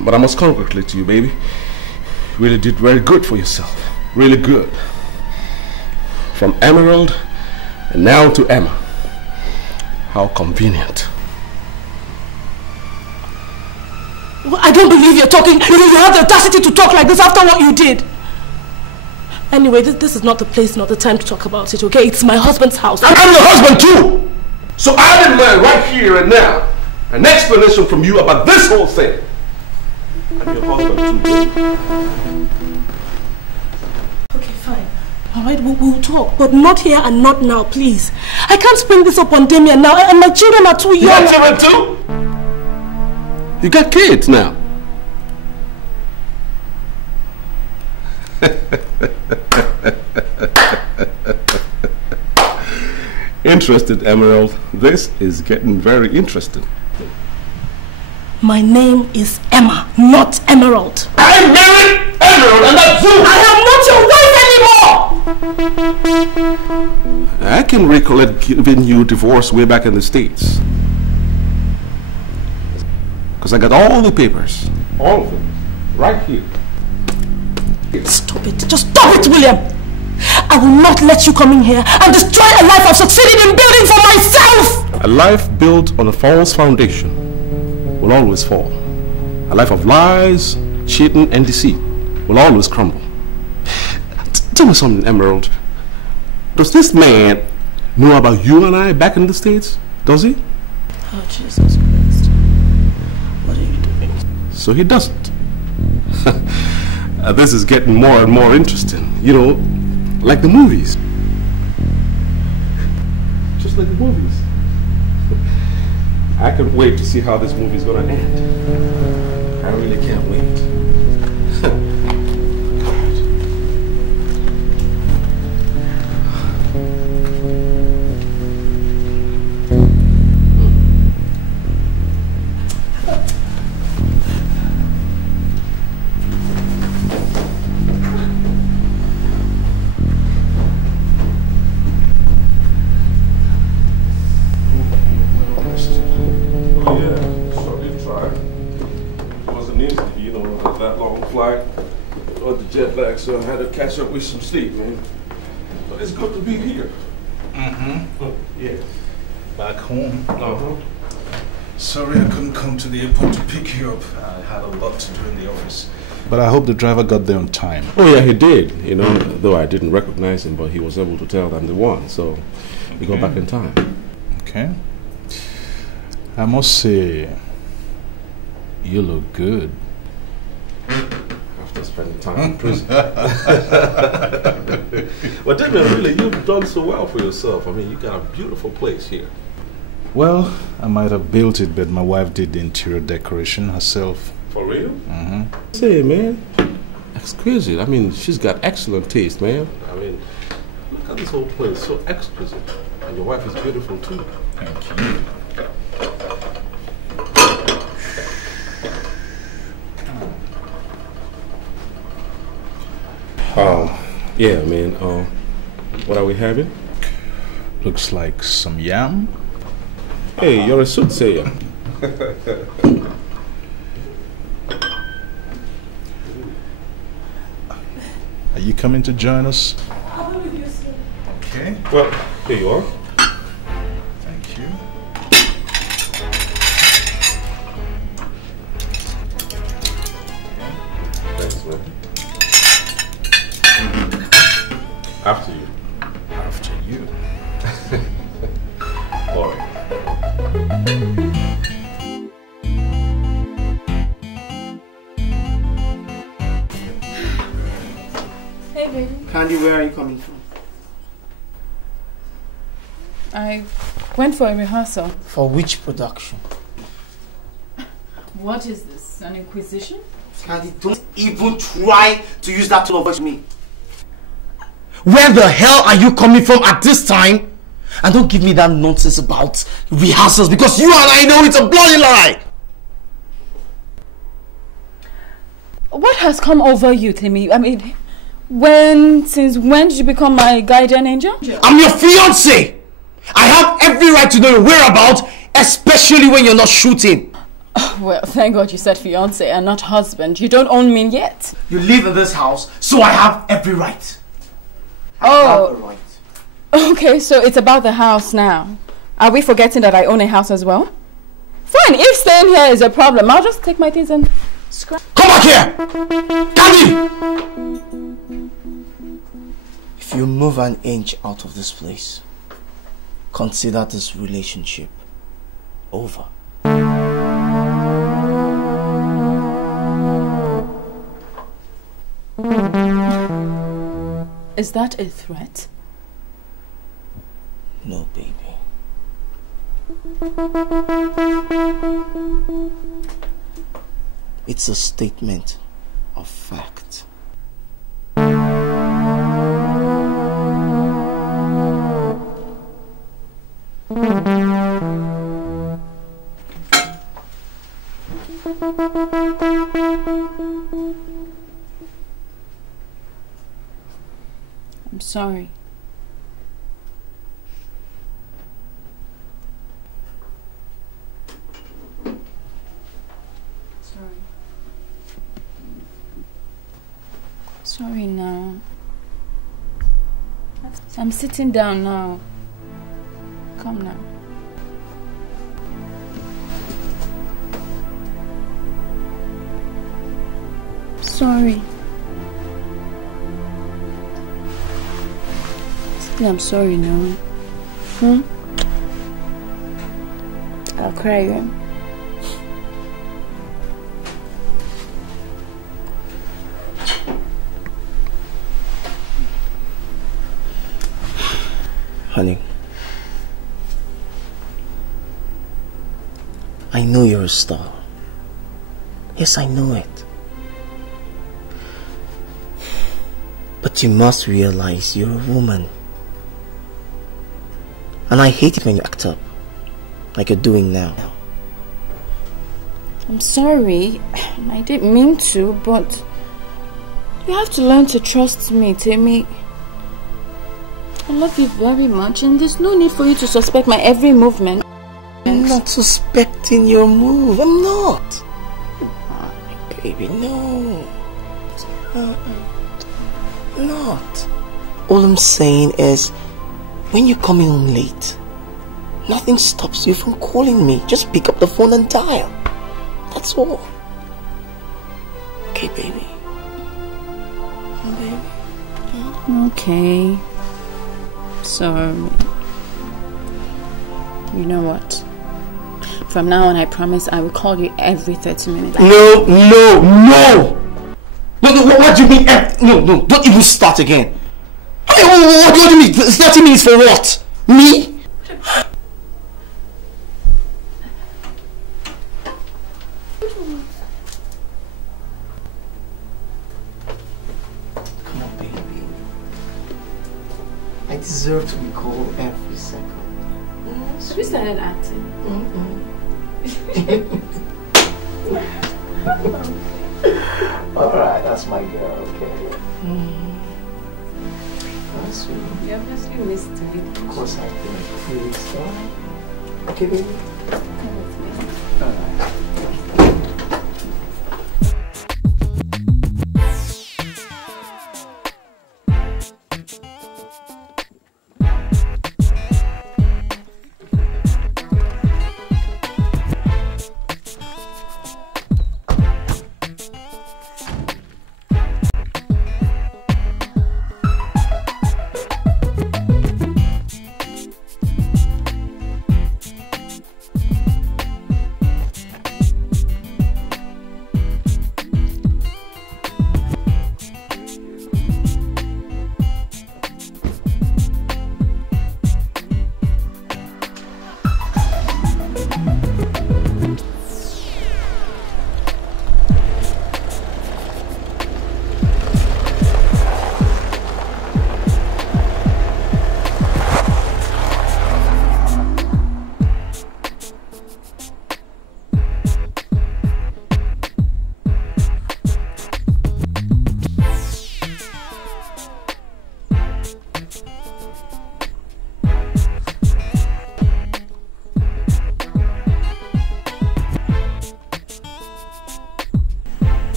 But I must congratulate you, baby. You really did very good for yourself. Really good. From Emerald and now to Emma. How convenient. Well, I don't believe you're talking. You have the audacity to talk like this after what you did. Anyway, this is not the place, not the time to talk about it, okay? It's my husband's house. I'm your husband too! So I demand right here and now an explanation from you about this whole thing. I'm your husband too. Okay, fine. Alright, we'll talk, but not here and not now, please. I can't spring this up on Damien now, and my children are too young. You got children too? You got kids now. Interested, Emerald. This is getting very interesting. My name is Emma, not Emerald. I married Emerald and that's you! I am not your wife anymore! I can recollect giving you divorce way back in the States. Because I got all the papers. All of them. Right here. Stop it. Just stop it, William! I will not let you come in here and destroy a life I've succeeded in building for myself! A life built on a false foundation will always fall. A life of lies, cheating, and deceit will always crumble. Tell me something, Emerald. Does this man know about you and I back in the States? Does he? Oh, Jesus Christ. What are you doing? So he doesn't. This is getting more and more interesting. You know, like the movies. Just like the movies. I can't wait to see how this movie is going to end. I really can't wait. So I had to catch up with some sleep, man. But it's good to be here. Yeah. Back home. Sorry I couldn't come to the airport to pick you up. I had a lot to do in the office. But I hope the driver got there on time. Oh yeah, he did. You know, though I didn't recognize him, but he was able to tell I'm the one. So we got back in time. Okay. I must say, you look good. Spending time in prison. But then really, you've done so well for yourself. I mean, you got a beautiful place here. Well, I might have built it, but my wife did the interior decoration herself. For real? Say, man, exquisite. I mean, she's got excellent taste, man. I mean, look at this whole place, so exquisite. And your wife is beautiful too. Thank you. Yeah, man. What are we having? Looks like some yam. Hey, you're a soothsayer. Are you coming to join us? I will with you, sir. Okay. Well, here you are. Thank you. Thanks, man. After you. After you. All right. Hey, baby. Candy, where are you coming from? I went for a rehearsal. For which production? What is this? An inquisition? Candy, don't even try to use that tone of voice with me. Where the hell are you coming from at this time? And don't give me that nonsense about rehearsals, because you and I know it's a bloody lie. What has come over you, Timmy? I mean, since when did you become my guardian angel? I'm your fiancé. I have every right to know your whereabouts, especially when you're not shooting. Oh, well, thank God you said fiancé and not husband. You don't own me yet. You live in this house, so I have every right. Oh, okay, so it's about the house now. Are we forgetting that I own a house as well? Fine, if staying here is a problem, I'll just take my things and scrap. Come back here! Candy! If you move an inch out of this place, consider this relationship over. Is that a threat? No, baby. It's a statement of fact. I'm sorry. Sorry now. I'm sitting down now. Come now. Sorry. Still, I'm sorry now. I'll cry you. Honey, I know you're a star. Yes, I know it. But you must realize you're a woman. And I hate it when you act up, like you're doing now. I'm sorry. I didn't mean to, but you have to learn to trust me, Timmy. I love you very much, and there's no need for you to suspect my every movement. I'm not suspecting your move. I'm not. Oh, baby, no. Not. All I'm saying is, when you're coming home late, nothing stops you from calling me. Just pick up the phone and dial. That's all. Okay, baby. Okay, baby. Okay. So, you know what? From now on, I promise I will call you every 30 minutes. No! What do you mean? No, don't even start again. What do you mean? 30 minutes for what? Me? Come on, baby. I deserve to be called every second. Have you started acting? Alright, that's my girl, okay? That's sweet. You obviously missed me. Of course I did. Please, alright? Okay, baby? Come with me. Alright.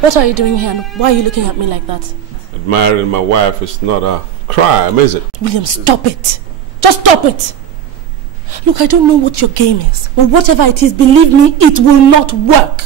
What are you doing here and why are you looking at me like that? Admiring my wife is not a crime, is it? William, stop it. Just stop it. Look, I don't know what your game is, but whatever it is, believe me, it will not work.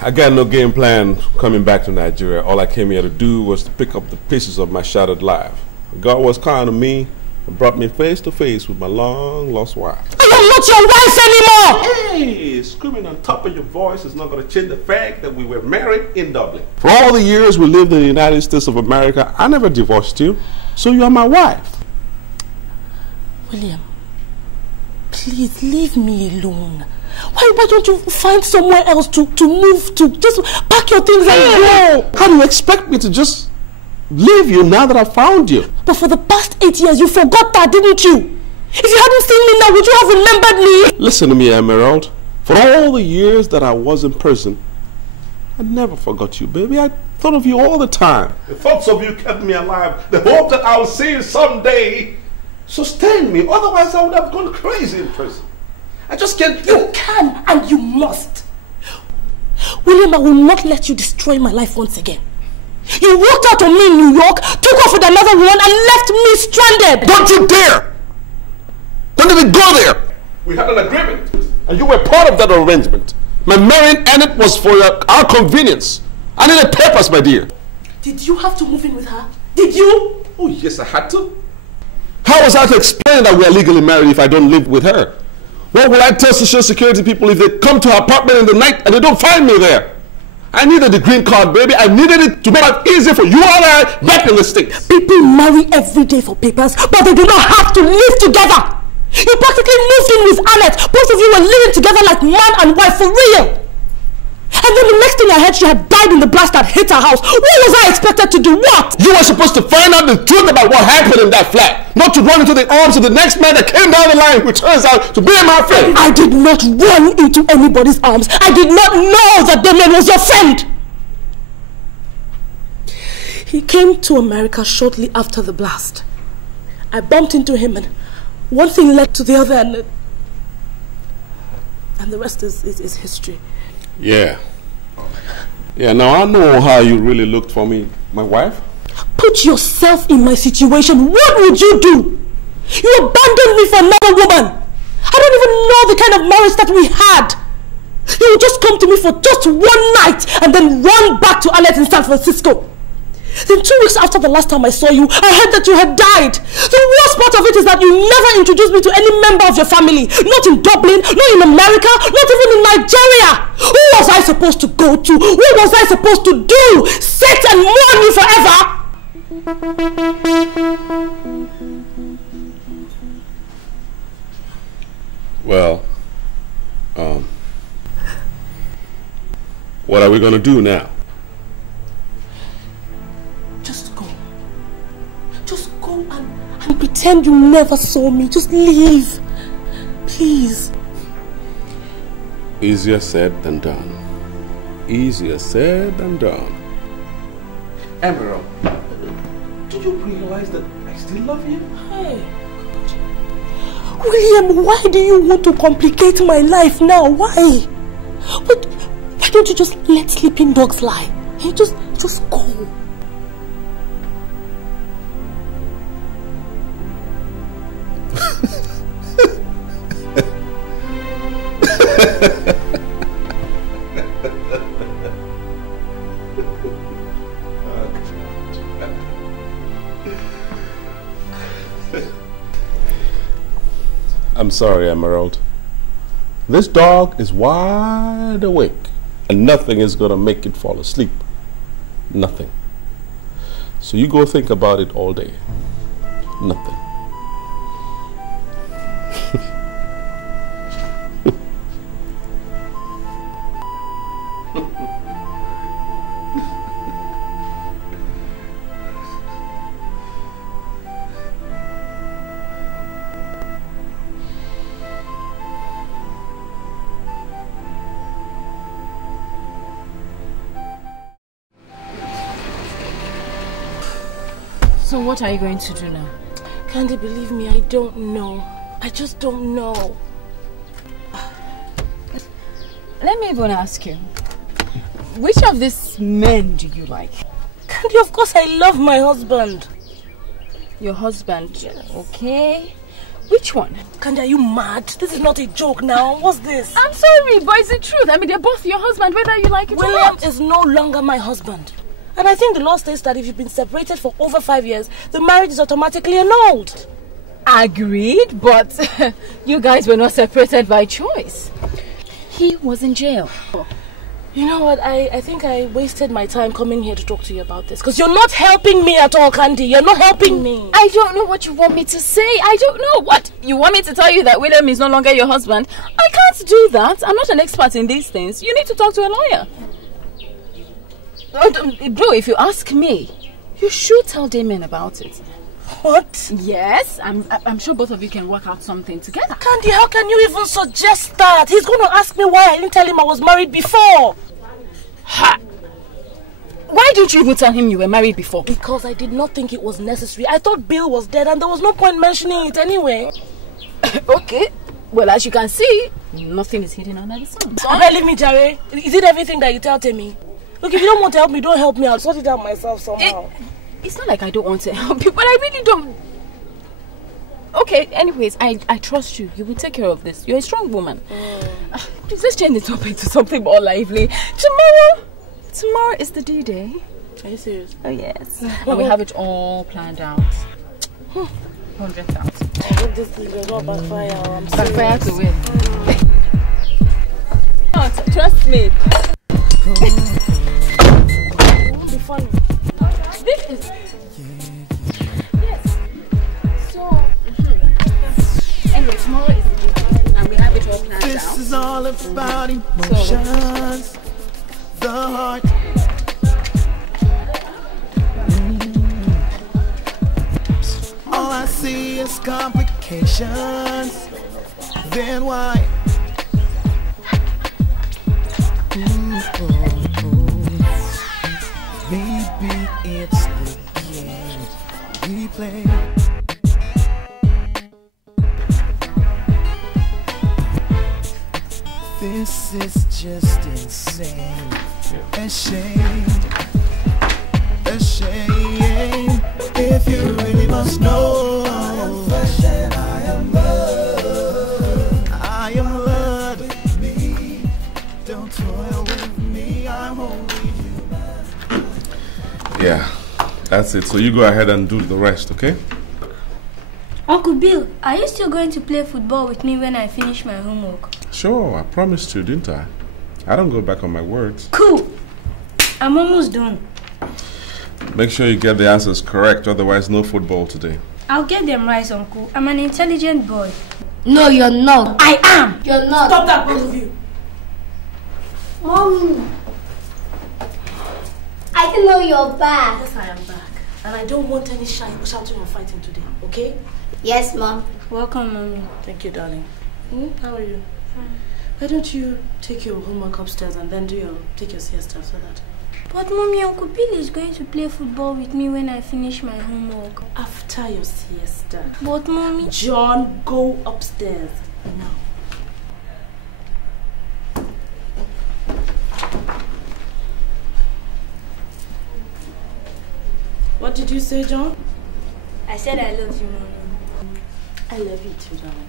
I got no game plan coming back to Nigeria. All I came here to do was to pick up the pieces of my shattered life. God was kind to me and brought me face to face with my long-lost wife. I am not your wife anymore! Hey, screaming on top of your voice is not going to change the fact that we were married in Dublin. For all the years we lived in the United States of America, I never divorced you, so you are my wife. William, please leave me alone. Why don't you find somewhere else to move to? Just pack your things and go. How do you expect me to just leave you now that I found you? But for the past 8 years, you forgot that, didn't you? If you hadn't seen me now, would you have remembered me? Listen to me, Emerald. For all the years that I was in prison, I never forgot you, baby. I thought of you all the time. The thoughts of you kept me alive. The hope that I will see you someday sustained me. Otherwise, I would have gone crazy in prison. I just can't. You can and you must. William, I will not let you destroy my life once again. You walked out on me in New York, took off with another woman, and left me stranded. Don't you dare! Don't even go there! We had an agreement, and you were part of that arrangement. My marrying Enid was for our convenience. I needed papers, my dear. Did you have to move in with her? Did you? Oh, yes, I had to. How was I to explain that we are legally married if I don't live with her? What will I tell Social Security people if they come to our apartment in the night and they don't find me there? I needed the green card, baby. I needed it to make it easy for you and I back in the States. People marry every day for papers, but they do not have to live together. You practically moved in with Annette. Both of you were living together like man and wife for real. And then the next thing I heard, she had died in the blast that hit her house. What was I expected to do? What? You were supposed to find out the truth about what happened in that flat. Not to run into the arms of the next man that came down the line who turns out to be my friend. I did not run into anybody's arms. I did not know that the man was your friend. He came to America shortly after the blast. I bumped into him and one thing led to the other and the rest is history. Yeah. Yeah, now I know how you really looked for me, my wife. Put yourself in my situation. What would you do? You abandoned me for another woman. I don't even know the kind of marriage that we had. You would just come to me for just one night and then run back to Annette in San Francisco. Then 2 weeks after the last time I saw you, I heard that you had died. The worst part of it is that you never introduced me to any member of your family. Not in Dublin, not in America, not even in Nigeria. Who was I supposed to go to? What was I supposed to do? Sit and mourn you forever? Well, what are we going to do now? Just go and pretend you never saw me. Just leave. Please. Easier said than done. Easier said than done. Emerald, do you realize that I still love you? Hey. William, why do you want to complicate my life now? Why? But why don't you just let sleeping dogs lie? Hey, just go. I'm sorry, Emerald. This dog is wide awake and nothing is gonna make it fall asleep. Nothing. So you go think about it all day. Nothing. So what are you going to do now? Candy, believe me, I don't know. I just don't know. Let me even ask you. which of these men do you like? Candy, of course I love my husband. Your husband? Yes. Okay. Which one? Candy, are you mad? This is not a joke now. What's this? I'm sorry, but it's the truth. I mean, they're both your husband, whether you like it or not. William is no longer my husband. And I think the law states that if you've been separated for over 5 years, the marriage is automatically annulled. Agreed, but you guys were not separated by choice. He was in jail. You know what, I think I wasted my time coming here to talk to you about this. Because you're not helping me at all, Candy. You're not helping me. I don't know what you want me to say. I don't know. What? You want me to tell you that William is no longer your husband? I can't do that. I'm not an expert in these things. You need to talk to a lawyer. Bro, if you ask me, you should tell Damien about it. What? Yes, I'm sure both of you can work out something together. Candy, how can you even suggest that? He's going to ask me why I didn't tell him I was married before. Ha! Why didn't you even tell him you were married before? Because I did not think it was necessary. I thought Bill was dead and there was no point mentioning it anyway. Okay. Well, as you can see, nothing is hidden under the sun. Leave me, Jare. Is it everything that you tell me? Look, if you don't want to help me, don't help me. I'll sort it out myself somehow. It's not like I don't want to help you, but I really don't. Okay, anyways, I trust you. You will take care of this. You're a strong woman. Please, let's change the topic to something more lively. Tomorrow is the D-Day. Are you serious? Oh, yes. And we have it all planned out. 100,000. I hope this thing will not backfire. I'm serious. Backfire to win. Trust me. It won't be funny. This is... Yes. So... Anyway, tomorrow is the day. And we have it all planned out. This is all about emotions. The heart. All I see is complications. Then why? Maybe it's the game we play. This is just insane. A shame. A shame. If you really must know, I am flesh and I am blood. I am blood. With me, don't toil with me. I'm only human. Yeah, that's it. So you go ahead and do the rest, okay? Uncle Bill, are you still going to play football with me when I finish my homework? Sure, I promised you, didn't I? I don't go back on my words. Cool. I'm almost done. Make sure you get the answers correct, otherwise no football today. I'll get them right, Uncle. I'm an intelligent boy. No, you're not. I am. You're not. Stop that, both of you. Mommy. I didn't know you're back. Yes, I am back. And I don't want any shouting or fighting today, okay? Yes, Mom. Welcome, Mommy. Thank you, darling. How are you? Fine. Why don't you take your homework upstairs and then take your siesta after that? But Mommy, Uncle Bill is going to play football with me when I finish my homework. After your siesta. But Mommy... John, go upstairs now. What did you say, John? I said I love you, Mommy. I love you too, darling.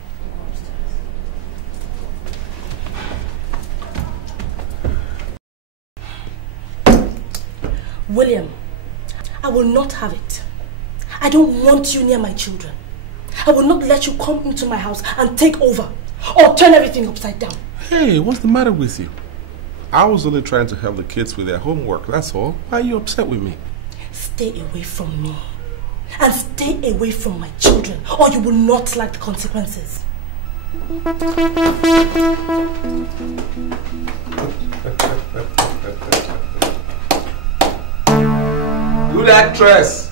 William, I will not have it. I don't want you near my children. I will not let you come into my house and take over or turn everything upside down. Hey, what's the matter with you? I was only trying to help the kids with their homework, that's all. Why are you upset with me? Stay away from me. And stay away from my children, or you will not like the consequences. Good actress.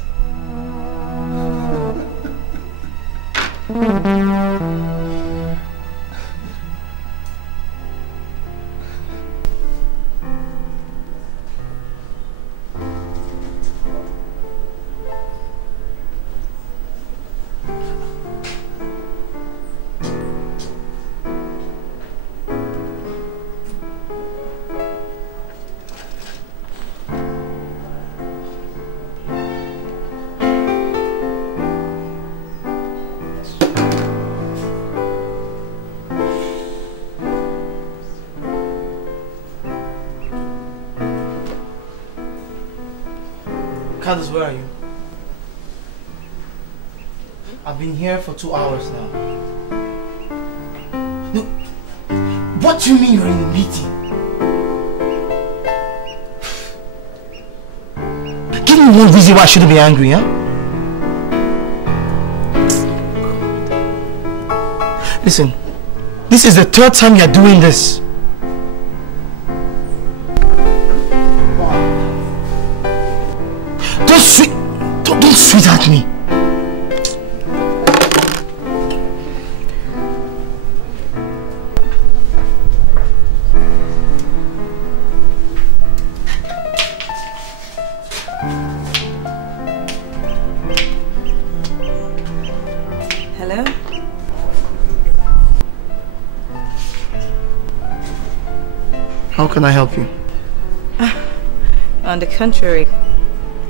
Candace, where are you? I've been here for 2 hours now. No, what do you mean you're in a meeting? Give me one reason why I shouldn't be angry, huh? Listen, this is the 3rd time you're doing this. Don't sweetheart me. Hello? How can I help you? On the contrary,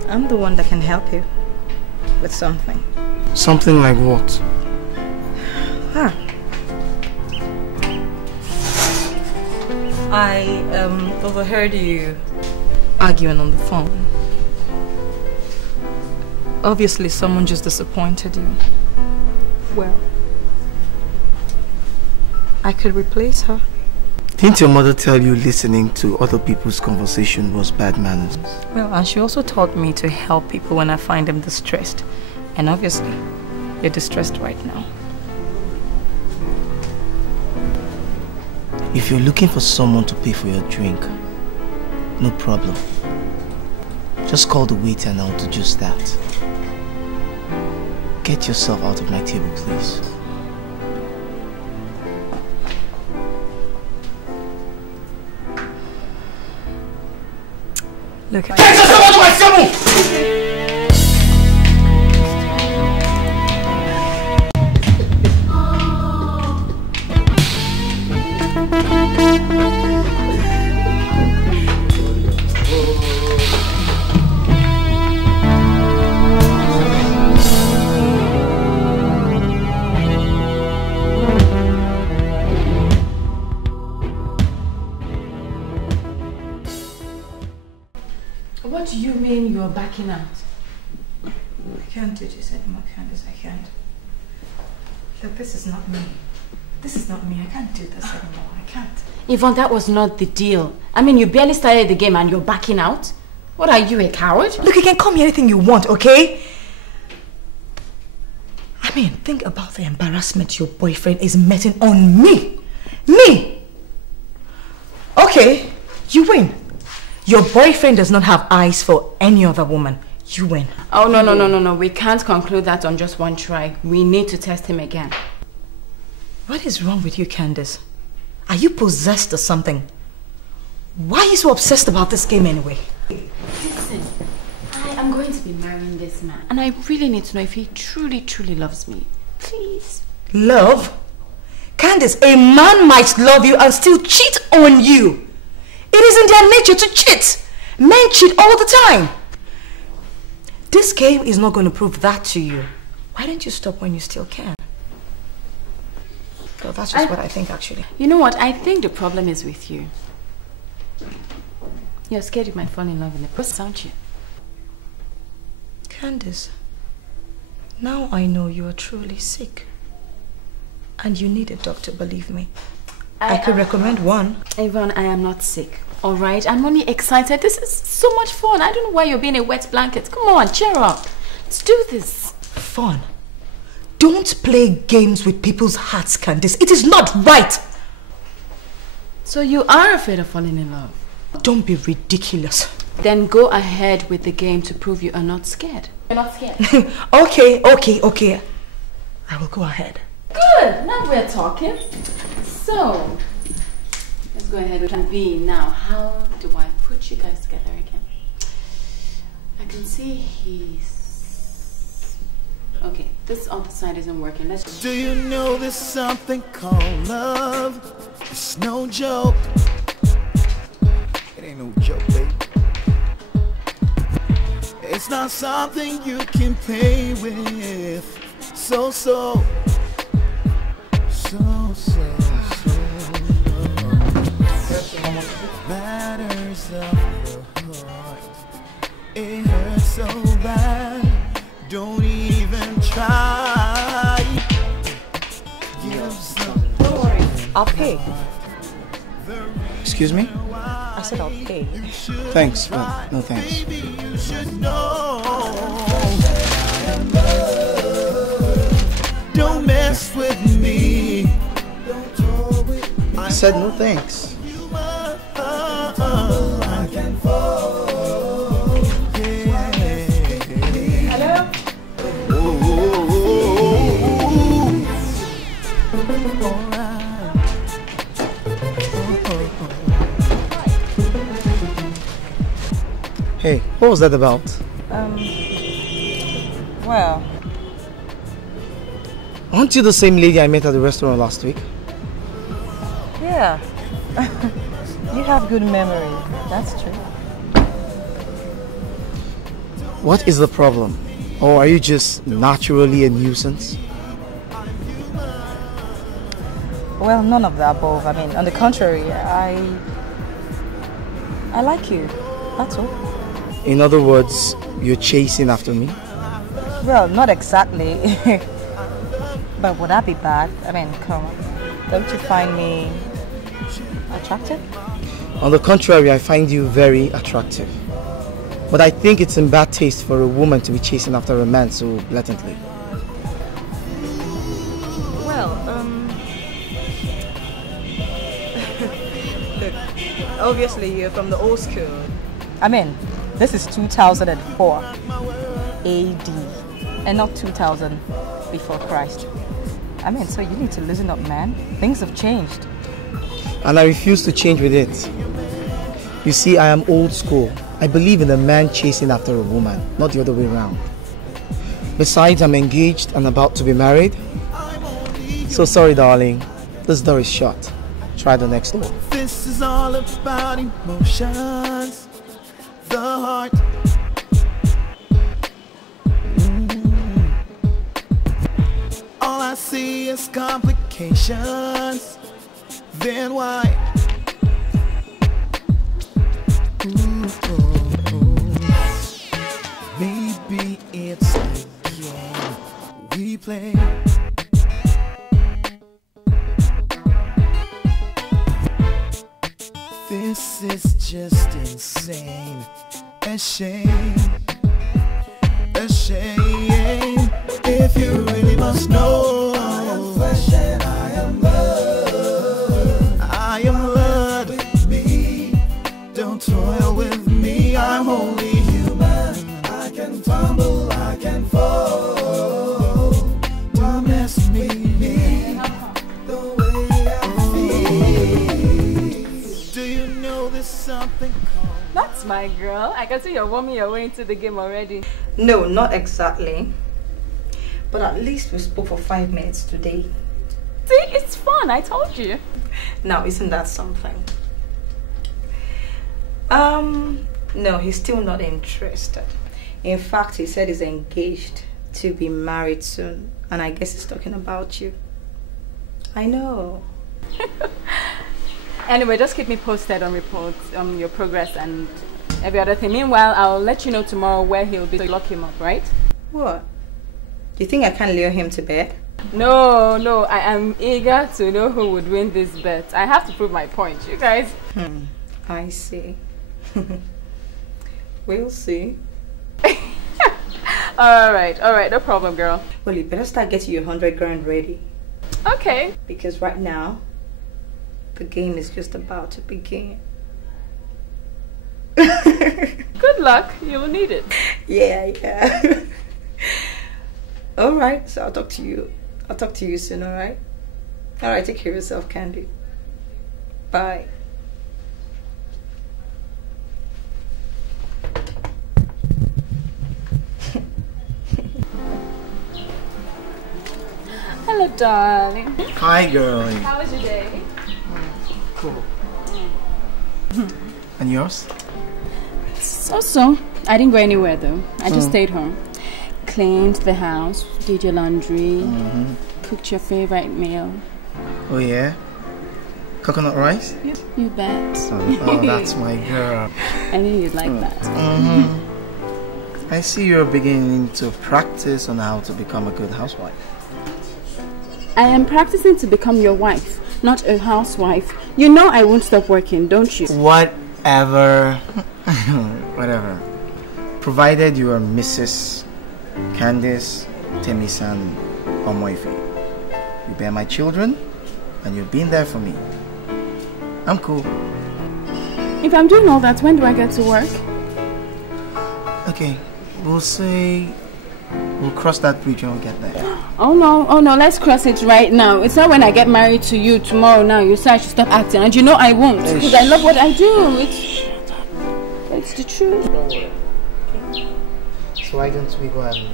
I'm the one that can help you with something. Something like what? I overheard you arguing on the phone. Obviously, someone just disappointed you. Well, I could replace her. Didn't your mother tell you listening to other people's conversation was bad manners? Well, and she also taught me to help people when I find them distressed. And obviously, you're distressed right now. If you're looking for someone to pay for your drink, no problem. Just call the waiter and I'll do just that. Get yourself out of my table, please. Look, get yourself out of my table! What do you mean you're backing out? I can't do this anymore, Candace. I can't. Look, this is not me. This is not me. I can't do this anymore. I can't. Yvonne, that was not the deal. I mean, you barely started the game and you're backing out? What are you, a coward? Look, you can call me anything you want, okay? I mean, think about the embarrassment your boyfriend is meting on me. Me! Okay, you win. Your boyfriend does not have eyes for any other woman. You win. Oh, no. We can't conclude that on just one try. We need to test him again. What is wrong with you, Candace? Are you possessed or something? Why are you so obsessed about this game anyway? Listen, I am going to be marrying this man. And I really need to know if he truly, truly loves me. Please. Love? Candace, a man might love you and still cheat on you. It is in their nature to cheat. Men cheat all the time. This game is not going to prove that to you. Why don't you stop when you still can? Well, that's just what I think, actually. You know what? I think the problem is with you. You're scared you might fall in love in the process, aren't you? Candace, now I know you are truly sick. And you need a doctor, believe me. I could recommend one. Yvonne, I am not sick. Alright, I'm only excited. This is so much fun. I don't know why you're being a wet blanket. Come on, cheer up. Let's do this. Fun? Don't play games with people's hearts, Candace. It is not right. So you are afraid of falling in love? Don't be ridiculous. Then go ahead with the game to prove you are not scared. You're not scared? Okay. I will go ahead. Good. Now we're talking. So, let's go ahead with plan B. Now, how do I put you guys together again? I can see he's... Okay, this other side isn't working. Let's... Do you know there's something called love? It's no joke. It ain't no joke, baby. It's not something you can play with. So matters of the heart. It hurts so I'll pay. Excuse me? I said I'll pay. Thanks, but no thanks. Don't mess with me. I said no thanks. Hello? Hey, what was that about? Well, Aren't you the same lady I met at the restaurant last week? yeah. You have good memory. That's true. What is the problem? Or are you just naturally a nuisance? Well, none of the above. I mean, on the contrary, I like you. That's all. In other words, you're chasing after me? Well, not exactly. But would that be bad? I mean, come on. Don't you find me attractive? On the contrary, I find you very attractive. But I think it's in bad taste for a woman to be chasing after a man so blatantly. Well, look, obviously you're from the old school. I mean, this is 2004 AD and not 2000 before Christ. I mean, so you need to listen up, man. Things have changed. And I refuse to change with it. You see, I am old school. I believe in a man chasing after a woman, not the other way around. Besides, I'm engaged and about to be married. So sorry, darling. This door is shut. Try the next door. This is all about emotions, the heart. All I see is complications. Then why? Maybe it's a game we play. This is just insane. A shame. A shame. If you really must know, I am flesh and I am blood. I am blood. With me, don't toil with me. I'm only human. I can fumble, I can fall. Don't mess with me the way I feel. Do you know there's something called? That's my girl. I can see you're warming your way into the game already. No, not exactly. But at least we spoke for 5 minutes today. See, it's fun. I told you. Now, isn't that something? No, he's still not interested. In fact, he said he's engaged to be married soon. And I guess he's talking about you. I know. Anyway, just keep me posted on reports, on your progress and every other thing. Meanwhile, I'll let you know tomorrow where he'll be to lock him up, right? What? You think I can't lure him to bed? No, I am eager to know who would win this bet. I have to prove my point, you guys. I see. We'll see. Alright, no problem, girl. Well, you better start getting your 100 grand ready. Okay. Because right now, the game is just about to begin. Good luck, you'll need it. Yeah. Alright, so I'll talk to you. I'll talk to you soon, alright? Alright, take care of yourself, Candy. Bye. Hello, darling. Hi, girl. How was your day? Cool. And yours? So. I didn't go anywhere though. I just stayed home. Cleaned the house, did your laundry, cooked your favorite meal. Oh yeah? Coconut rice? Yep, you bet. Oh, that's my girl. I knew you'd like that. I see you're beginning to practice on how to become a good housewife. I am practicing to become your wife. not a housewife. You know I won't stop working, don't you? Whatever. Whatever. Provided you are Mrs. Candice Temisan Omoife. You bear my children and you've been there for me. I'm cool. If I'm doing all that, when do I get to work? Okay, we'll say we'll cross that bridge when we get there. Oh no, let's cross it right now. It's not when I get married to you tomorrow now. You say I should stop acting, and you know I won't, because I love what I do. It's the truth. Don't worry. Okay. So why don't we go and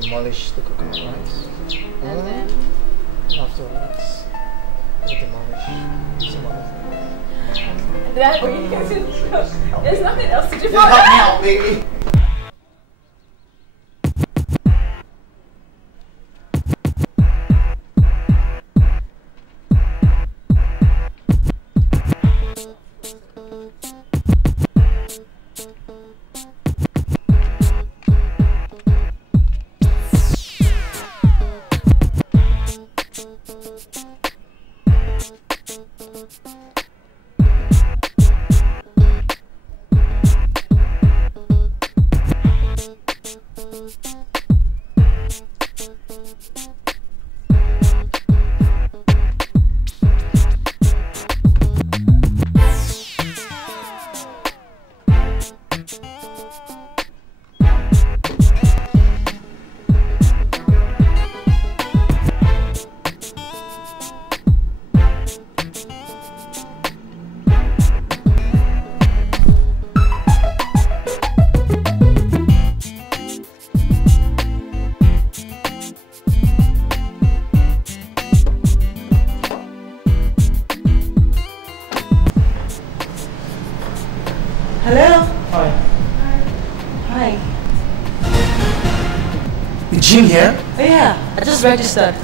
demolish the coconut rice? And then afterwards, we'll demolish some other things. There's nothing else to do. Just help me out, baby. Jim here? Oh yeah, I just registered.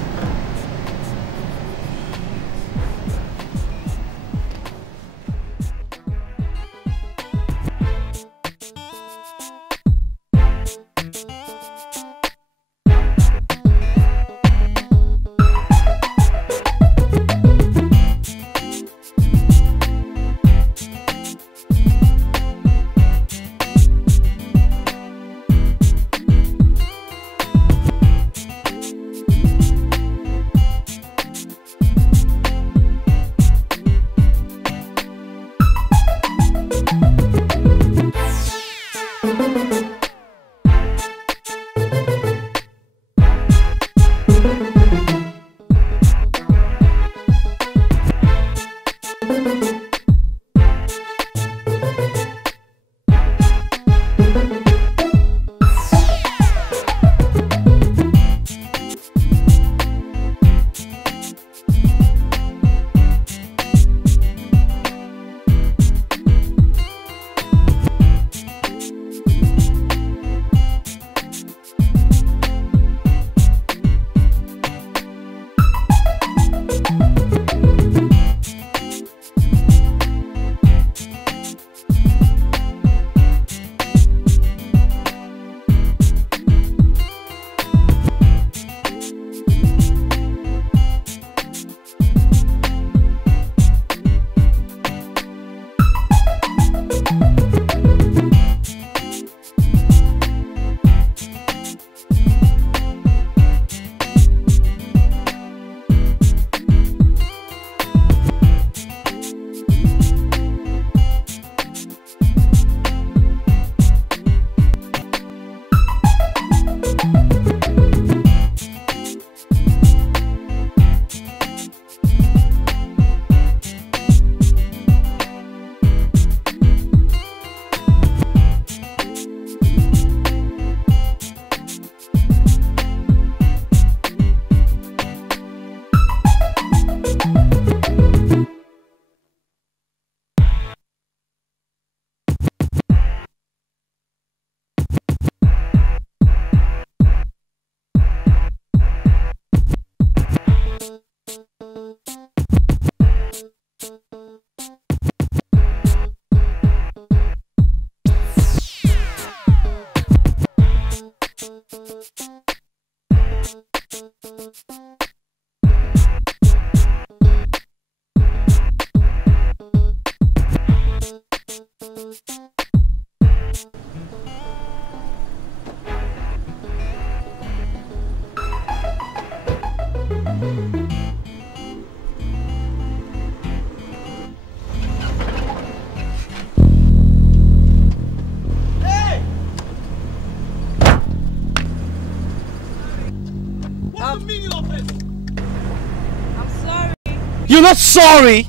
You're not sorry?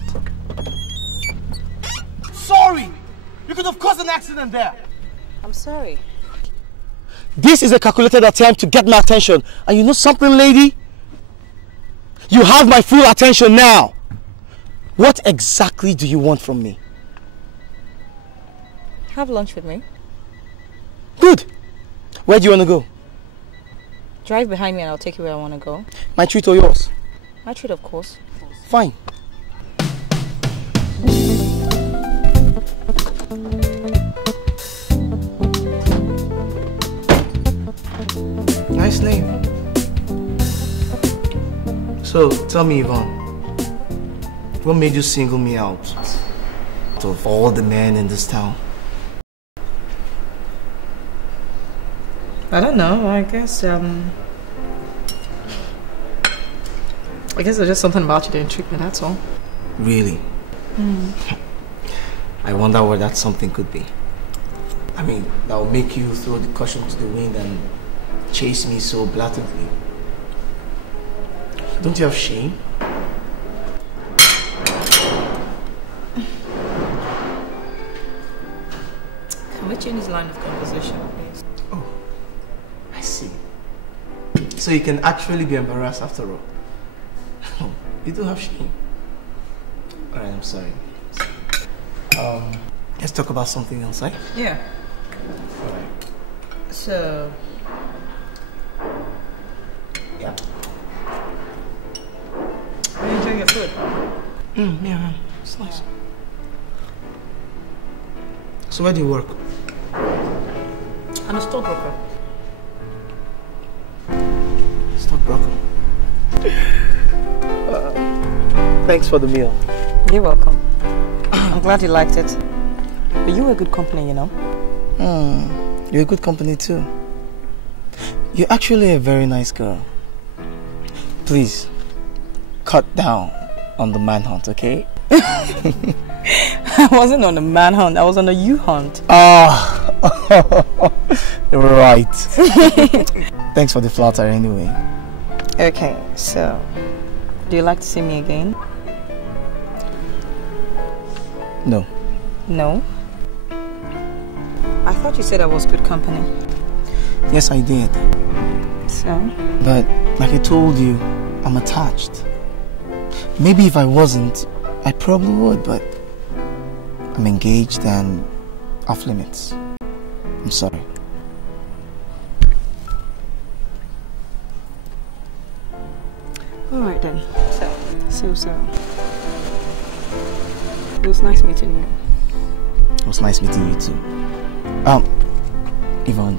Sorry! You could have caused an accident there. I'm sorry. This is a calculated attempt to get my attention. And you know something, lady? You have my full attention now. What exactly do you want from me? Have lunch with me. Good. Where do you want to go? Drive behind me and I'll take you where I want to go. My treat or yours? My treat, of course. Fine. Nice name. So, tell me, Yvonne, what made you single me out of all the men in this town? I don't know. I guess there's just something about you that intrigued me, that's all. Really? I wonder what that something could be. I mean, that will make you throw the caution to the wind and chase me so blatantly. Don't you have shame? Can we change this line of conversation, please? Oh, I see. So you can actually be embarrassed after all. You do have shame. Alright, I'm sorry. Let's talk about something else, right? Yeah. Alright. So... Yeah. Are you enjoying your food? Yeah, it's nice. So where do you work? I'm a stockbroker. Stockbroker? Thanks for the meal. You're welcome. I'm glad you liked it. But you were good company, you know. You're a good company too. You're actually a very nice girl. Please, cut down on the manhunt, okay? I wasn't on a manhunt, I was on a you-hunt. Right. Thanks for the flatter anyway. Okay, so, do you like to see me again? No. No? I thought you said I was good company. Yes, I did. So? But, like I told you, I'm attached. Maybe if I wasn't, I probably would, but I'm engaged and off limits. I'm sorry. Alright then. So. It was nice meeting you. It was nice meeting you too. Yvonne,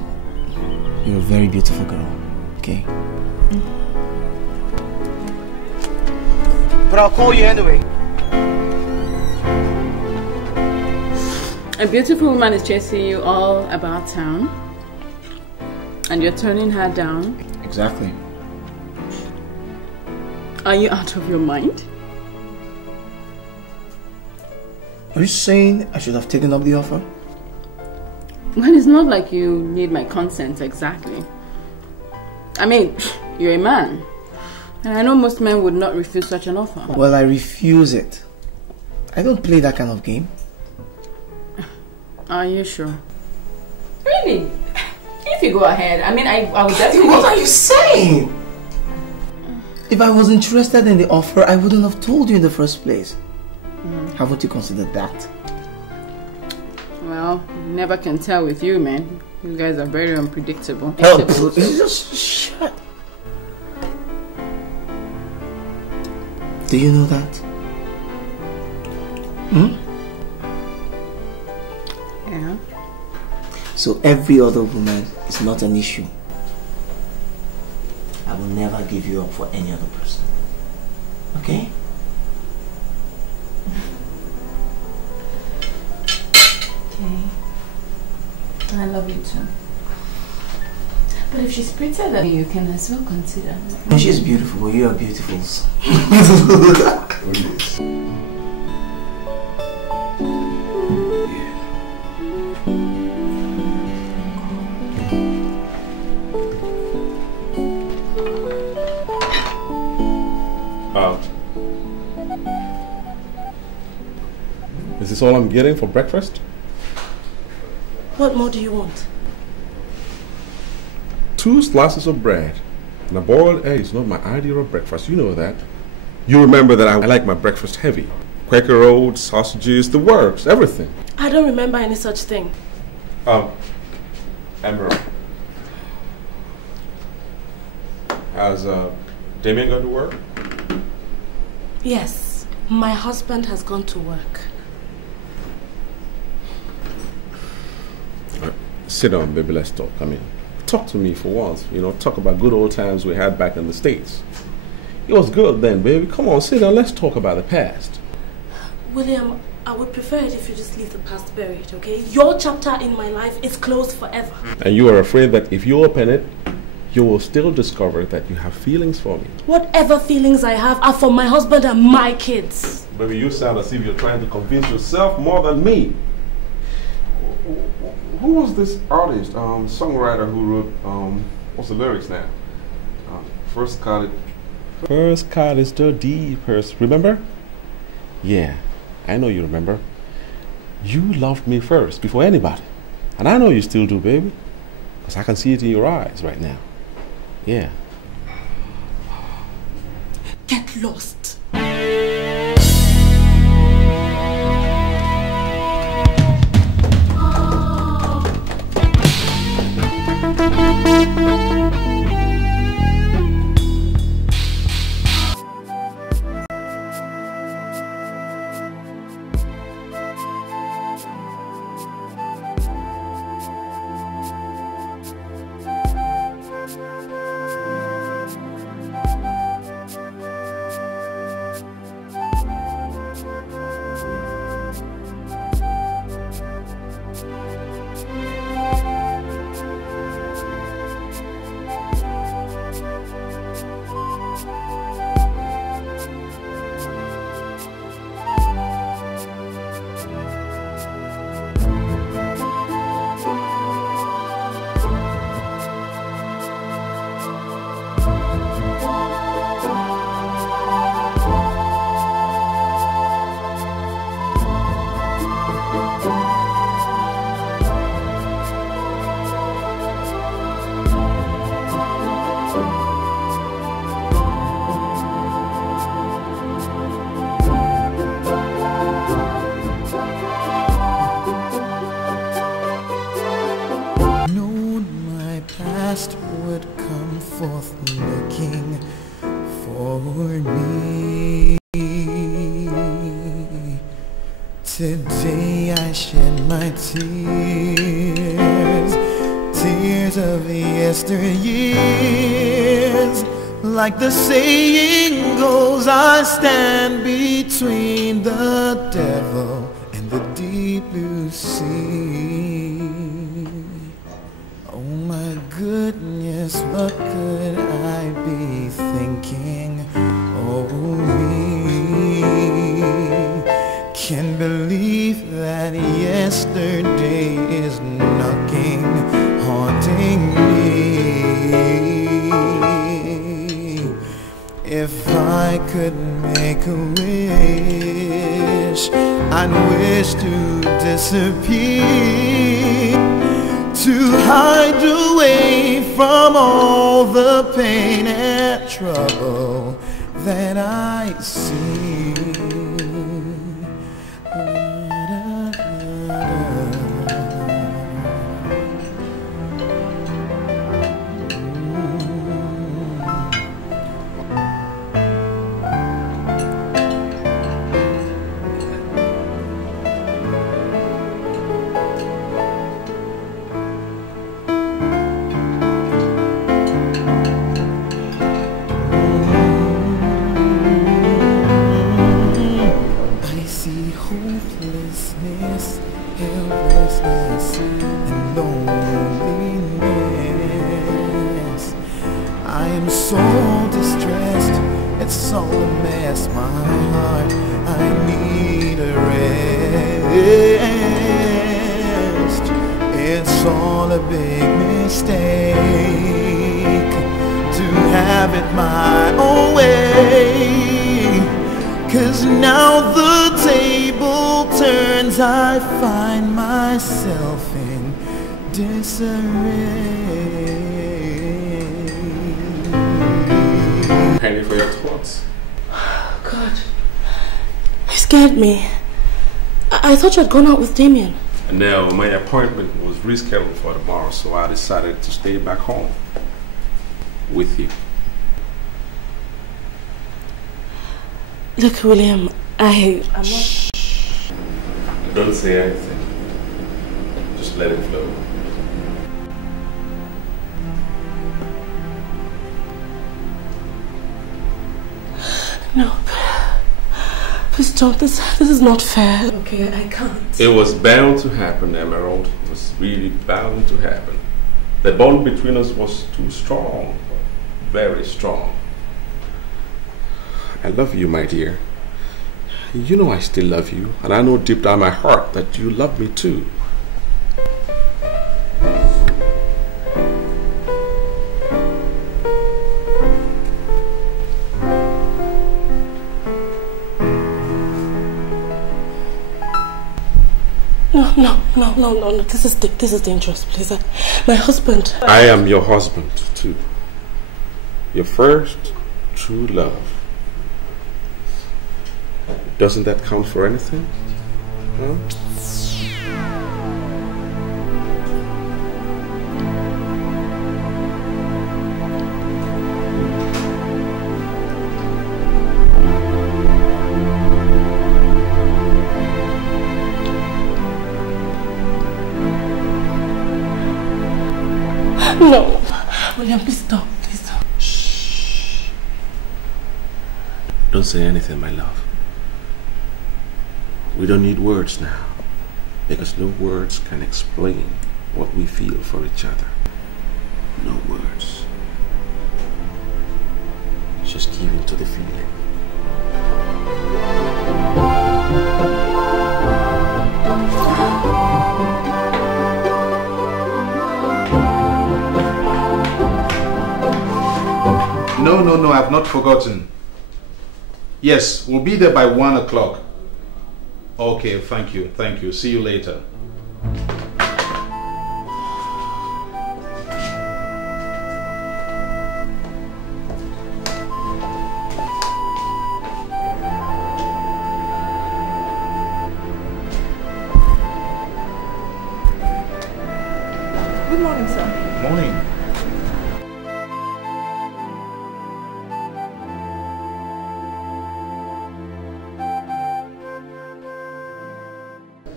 you're a very beautiful girl, okay? But I'll call you anyway. A beautiful woman is chasing you all about town, and you're turning her down. Exactly. Are you out of your mind? Are you saying I should have taken up the offer? Well, it's not like you need my consent exactly. I mean, you're a man. And I know most men would not refuse such an offer. Well, I refuse it. I don't play that kind of game. Are you sure? Really? If you go ahead, I mean, I would definitely... What are you saying? If I was interested in the offer, I wouldn't have told you in the first place. Haven't you considered that? Well, never can tell with you, man. You guys are very unpredictable. Oh, just shut. Do you know that? Yeah. So every other woman is not an issue. I will never give you up for any other person. Okay? Okay. I love you too. But if she's prettier than you, can as well consider. No, she's beautiful. You are beautiful. Is this all I'm getting for breakfast? What more do you want? 2 slices of bread and a boiled egg is not my idea of breakfast. You know that. You remember that I like my breakfast heavy. Quaker oats, sausages, the works, everything. I don't remember any such thing. Emerald. Has Damien gone to work? Yes, my husband has gone to work. Sit down, baby, let's talk. I mean, talk to me for once. You know, talk about good old times we had back in the States. It was good then, baby. Come on, sit down, let's talk about the past. William, I would prefer it if you just leave the past buried, okay? Your chapter in my life is closed forever. And you are afraid that if you open it, you will still discover that you have feelings for me. Whatever feelings I have are for my husband and my kids. Baby, you sound as if you're trying to convince yourself more than me. Who was this artist, songwriter who wrote, what's the lyrics now? First cut is the deepest. Remember? Yeah, I know you remember. You loved me first, before anybody. And I know you still do, baby. Because I can see it in your eyes right now. Yeah. Get lost. Today I shed my tears, tears of the yesteryears. Like the saying goes, I stand between the devil and the deep blue sea. Oh my goodness, what could I be thinking? Oh me. Can't believe that yesterday is knocking, haunting me. If I could make a wish, I'd wish to disappear, to hide away from all the pain and trouble that I see. Now the table turns Sometimes I find myself in disarray. Penny for your thoughts. God. He scared me. I thought you had gone out with Damien. No, my appointment was rescheduled for tomorrow, so I decided to stay back home with you. Look, William, I'm not... Shh. Don't say anything. Just let it flow. No. Please don't. This is not fair. Okay, I can't. It was bound to happen, Emerald. It was really bound to happen. The bond between us was too strong. Very strong. I love you, my dear. You know I still love you, and I know deep down my heart that you love me too. No. This is dangerous, please. My husband. I am your husband too. Your first true love. Doesn't that count for anything? Huh? No. William, please stop. Please stop. Shh. Don't say anything, my love. We don't need words now, because no words can explain what we feel for each other. No words. Just give in to the feeling. No, I've not forgotten. Yes, we'll be there by 1 o'clock. Okay, thank you. See you later. Good morning, sir. Morning.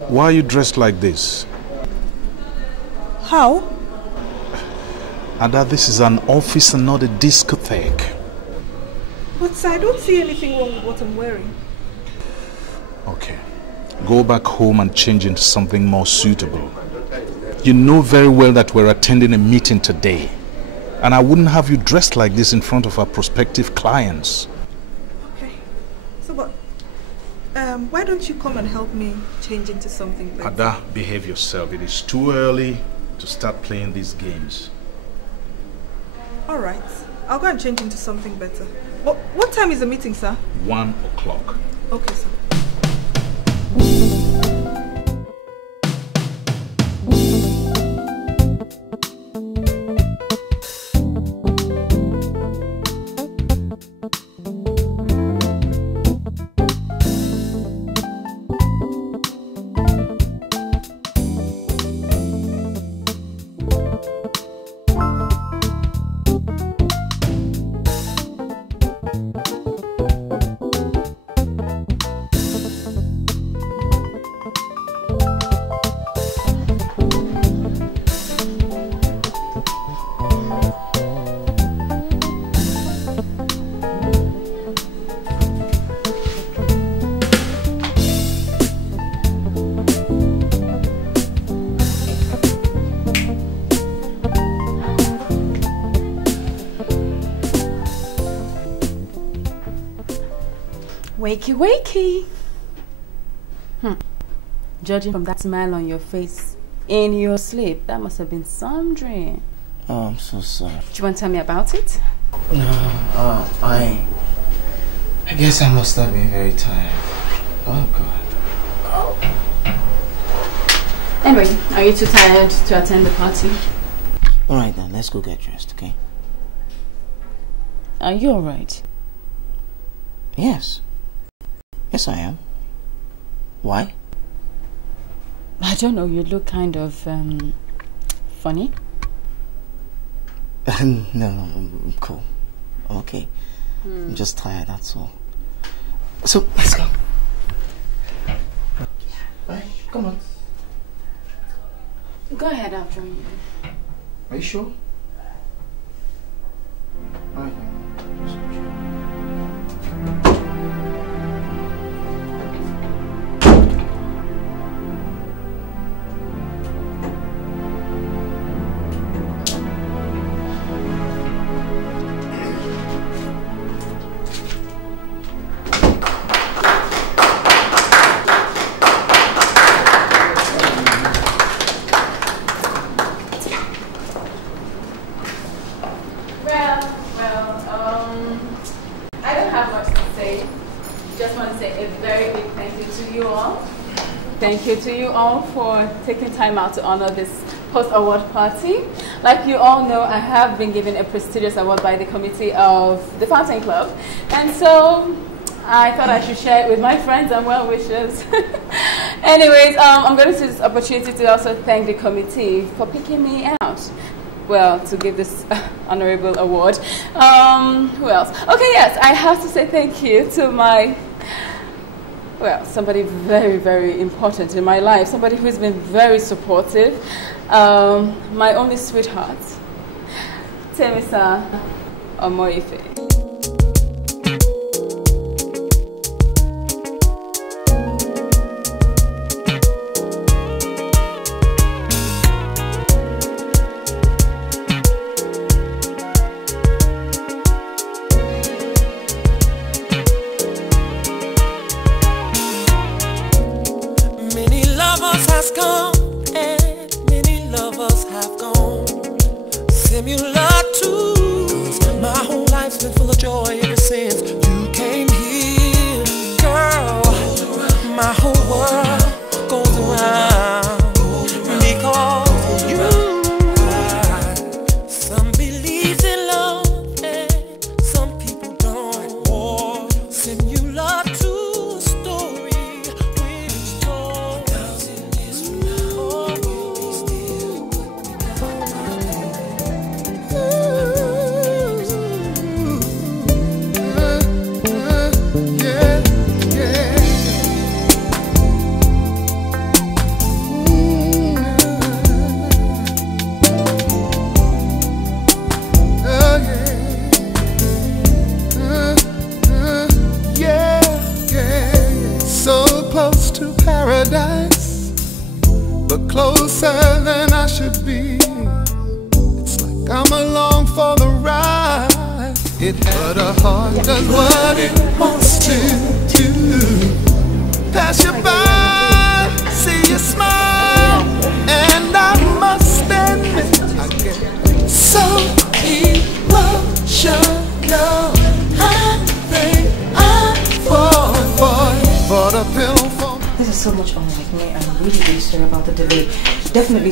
Why are you dressed like this? How? Ada, this is an office and not a discotheque. But sir, I don't see anything wrong with what I'm wearing. Okay. Go back home and change into something more suitable. You know very well that we're attending a meeting today. And I wouldn't have you dressed like this in front of our prospective clients. Okay. So, but why don't you come and help me change into something better? Ada, behave yourself. It is too early to start playing these games. Alright. I'll go and change into something better. What time is the meeting, sir? 1 o'clock. Okay, sir. Wakey. Judging from that smile on your face in your sleep, that must have been some dream. Oh, I'm so sorry. Do you want to tell me about it? No, I guess I must have been very tired. Oh, God. Anyway, are you too tired to attend the party? Alright then, let's go get dressed, okay? Are you alright? Yes. Yes, I am. Why? I don't know, you look kind of, funny. No, I'm cool. I'm okay. I'm just tired, that's all. So, let's go. Right, come on. Go ahead, I'll join you. Are you sure? Alright. Thank you to you all for taking time out to honor this post-award party. Like you all know, I have been given a prestigious award by the committee of the Fountain Club. And so I thought I should share it with my friends and well-wishers. Anyways, I'm going to use this opportunity to also thank the committee for picking me out. Well, to give this honorable award. Who else? Okay, yes, I have to say thank you to my... Well, somebody very, very important in my life. Somebody who's been very supportive. My only sweetheart, Temisa Omoife.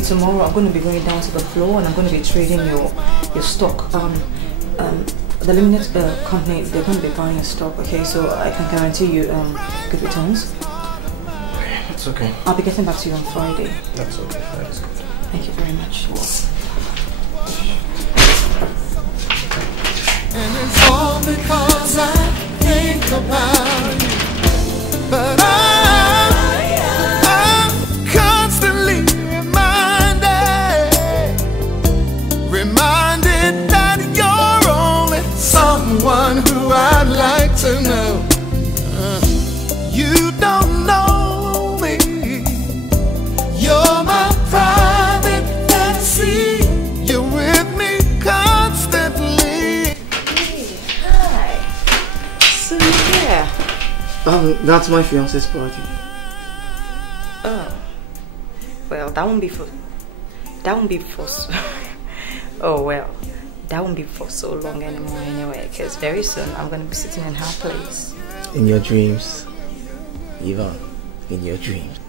Tomorrow I'm going to be going down to the floor and I'm going to be trading your stock. The limited company, they're going to be buying your stock, okay? So I can guarantee you good returns. That's okay. I'll be getting back to you on Friday. That's okay. That's good. Thank you very much. And it's all because I think about you, but I'm constantly reminded that you're only someone who I'd like to know. You don't know me. You're my private fantasy. You're with me constantly. Hey, hi. So yeah. That's my fiance's party. Oh. Well, that won't be for oh well, that won't be for so long anymore anyway, because very soon I'm going to be sitting in her place. In your dreams, Yvonne, in your dreams.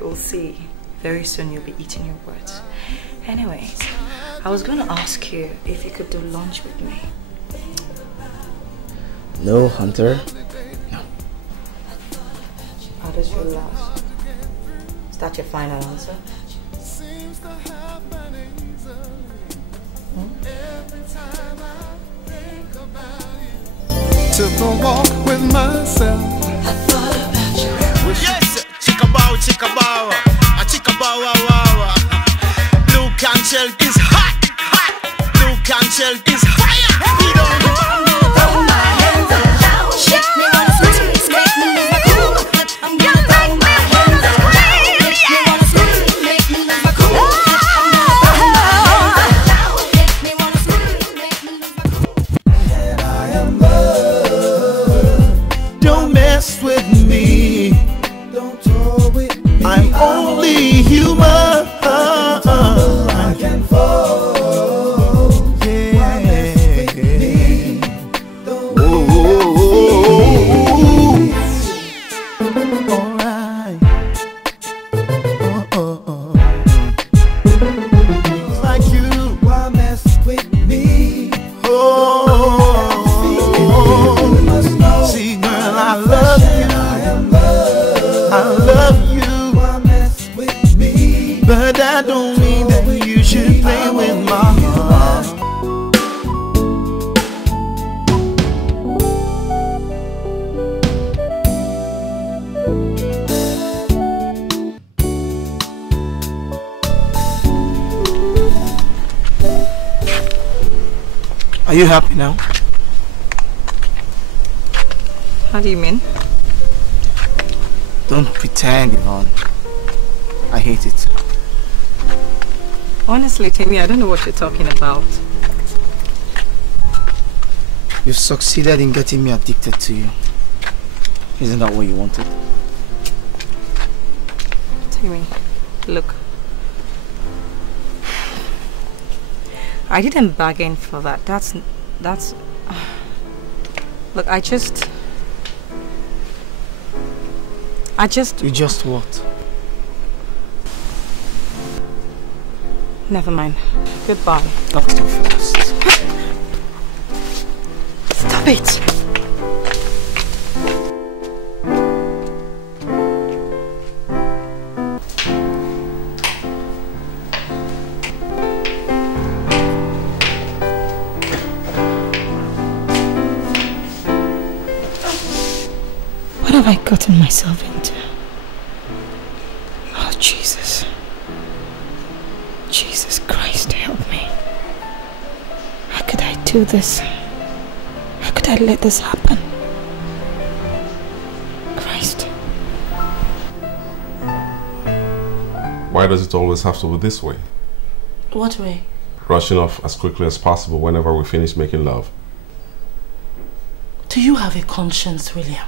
We'll see. Very soon you'll be eating your words. Anyways, I was going to ask you if you could do lunch with me. No, Hunter. No. How does your last? Is that your final answer? Took a walk with myself. I thought about you. Yes, chickabow, chickabow, a chickabow, wow. Blue cancel is hot, hot. Blue cancel is fire. We don't throw my hands around. Make me wanna scream, make me lose my cool. I'm gonna throw my hands around. Make me wanna scream, make me lose my cool. I'm gonna throw my hands around. Make me wanna scream, make me lose my cool. And I am don't mess with me. Don't toy with me. I'm only human. I can fall. Yeah. Alright. Like you, why mess with me? See, girl, I love you. I love you. But that don't mean that you should play with my heart. Are you happy now? How do you mean? Don't pretend, Yvonne. I hate it. Honestly, Timmy, I don't know what you're talking about. You've succeeded in getting me addicted to you. Isn't that what you wanted? Timmy, look. I didn't bargain for that. That's... Look, I just... You just what? Never mind. Goodbye. Not too fast. Stop it! What have I gotten myself into? Oh, Jesus. Jesus Christ, help me. How could I do this? How could I let this happen? Christ. Why does it always have to be this way? What way? Rushing off as quickly as possible whenever we finish making love. Do you have a conscience, William?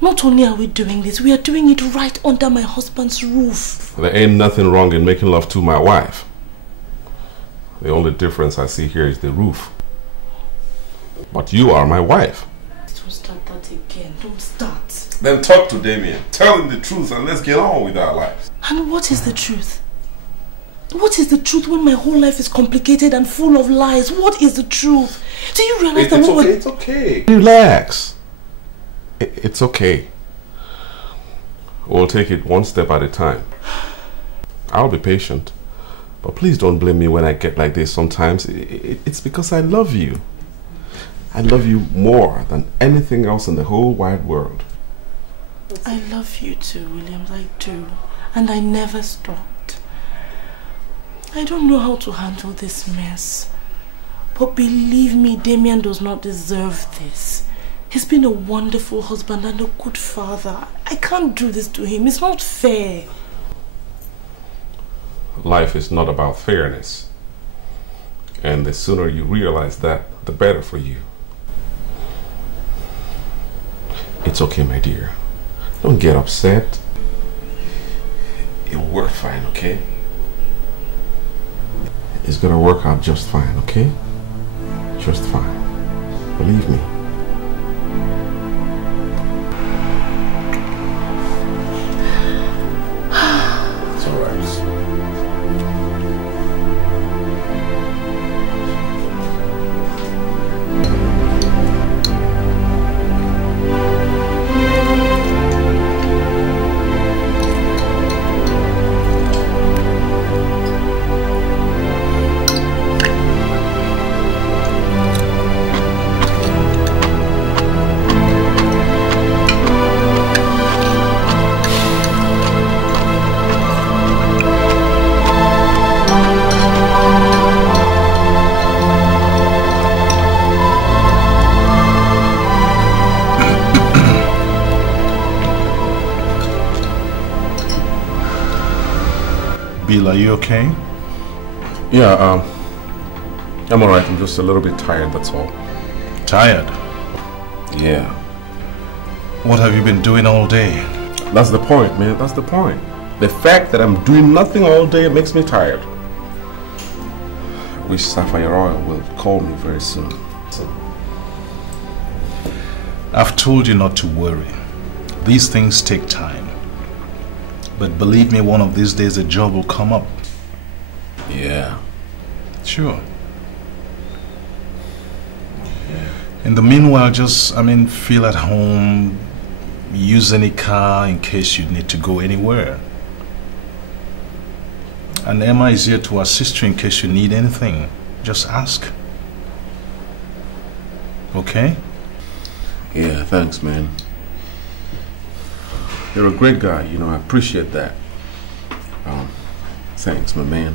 Not only are we doing this, we are doing it right under my husband's roof. There ain't nothing wrong in making love to my wife. The only difference I see here is the roof. But you are my wife. Don't start that again. Don't start. Then talk to Damien. Tell him the truth and let's get on with our lives. And what is the truth? What is the truth when my whole life is complicated and full of lies? What is the truth? Do you realize that it's okay. Relax. It's okay. We'll take it one step at a time. I'll be patient. But please don't blame me when I get like this sometimes. It's because I love you. I love you more than anything else in the whole wide world. I love you too, Williams. I do. And I never stopped. I don't know how to handle this mess. But believe me, Damien does not deserve this. He's been a wonderful husband and a good father. I can't do this to him. It's not fair. Life is not about fairness. And the sooner you realize that, the better for you. It's okay, my dear. Don't get upset. It'll work fine, okay? It's gonna work out just fine, okay? Just fine. Believe me. Bill, are you okay? Yeah, I'm alright. I'm just a little bit tired, that's all. Tired? Yeah. What have you been doing all day? That's the point, man. That's the point. The fact that I'm doing nothing all day makes me tired. I wish Sapphire Oil will call me very soon. I've told you not to worry. These things take time. But believe me, one of these days a job will come up. Yeah. Sure. In the meanwhile, just, feel at home, use any car in case you need to go anywhere. And Emma is here to assist you in case you need anything. Just ask. Okay? Yeah, thanks, man. You're a great guy, you know, I appreciate that. Thanks, my man.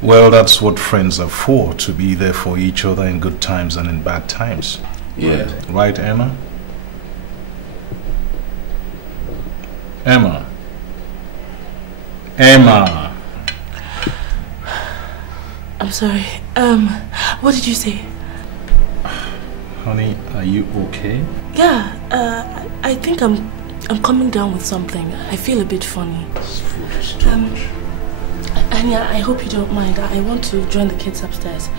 Well, that's what friends are for, to be there for each other in good times and in bad times. Yeah. Right, Emma? Emma. Emma. I'm sorry. What did you say? Honey, are you okay? Yeah, I think I'm coming down with something. I feel a bit funny. And yeah, I hope you don't mind. I want to join the kids upstairs.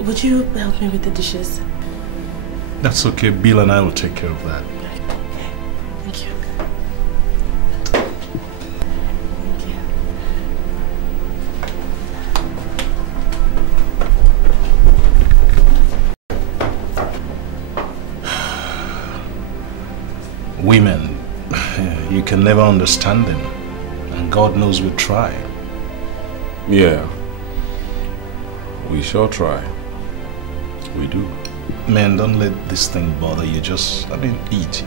Would you help me with the dishes? That's okay. Bill and I will take care of that. Thank you. Women, you can never understand them. And God knows we try. Yeah. We sure try. We do. Man, don't let this thing bother you. Just, eat.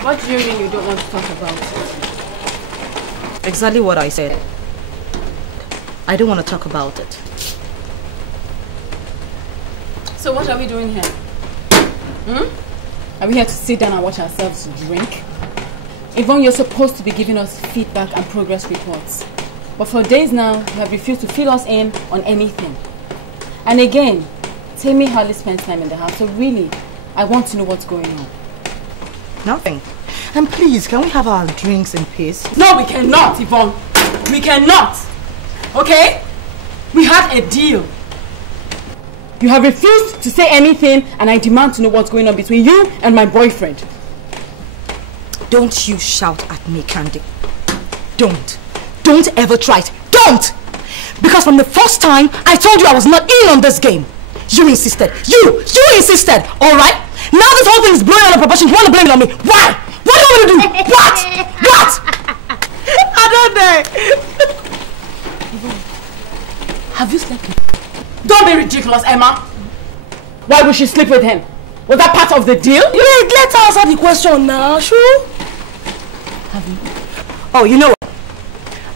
What do you mean you don't want to talk about it? Exactly what I said. I don't want to talk about it. So what are we doing here? Are we here to sit down and watch ourselves drink? Yvonne, you're supposed to be giving us feedback and progress reports. But for days now, you have refused to fill us in on anything. And again, Tammy hardly spends time in the house, so really, I want to know what's going on. Nothing. And please, can we have our drinks in peace? No, we cannot, Yvonne. We cannot. Okay? We had a deal. You have refused to say anything, and I demand to know what's going on between you and my boyfriend. Don't you shout at me, Candy. Don't. Don't ever try it. Don't! Because from the first time, I told you I was not in on this game. You insisted. You insisted, alright? Now this whole thing is blowing out of proportion. You want to blame it on me. Why? What do you want me to do? What? I don't know. Have you slept with him? Don't be ridiculous, Emma. Why would she sleep with him? Was that part of the deal? Wait, let's answer the question now, sure? Have you? Oh, you know what?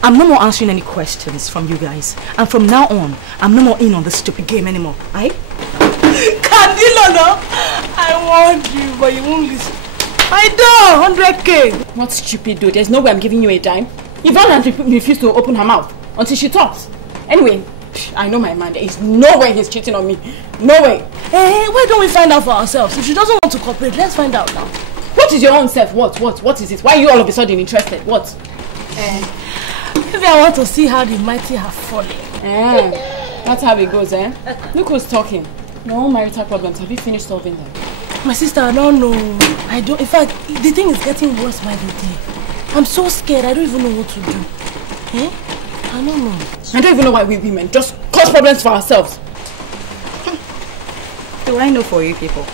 I'm no more answering any questions from you guys. And from now on, I'm no more in on this stupid game anymore. Aye? Candilo, I want you, but you won't listen. I do, 100K. What stupid dude? There's no way I'm giving you a dime. Yvonne has refused to open her mouth until she talks. Anyway, I know my man. There is no way he's cheating on me. No way. Hey, why don't we find out for ourselves? If she doesn't want to cooperate, let's find out now. What is your own self? What is it? Why are you all of a sudden interested? What? Maybe I want to see how the mighty have fallen. That's how it goes, eh? Look who's talking. Your own marital problems, have you finished solving them? My sister, I don't know. In fact, the thing is getting worse by the day. I'm so scared, I don't even know what to do. Eh? I don't know. I don't even know why we women just cause problems for ourselves. Do I know for you people?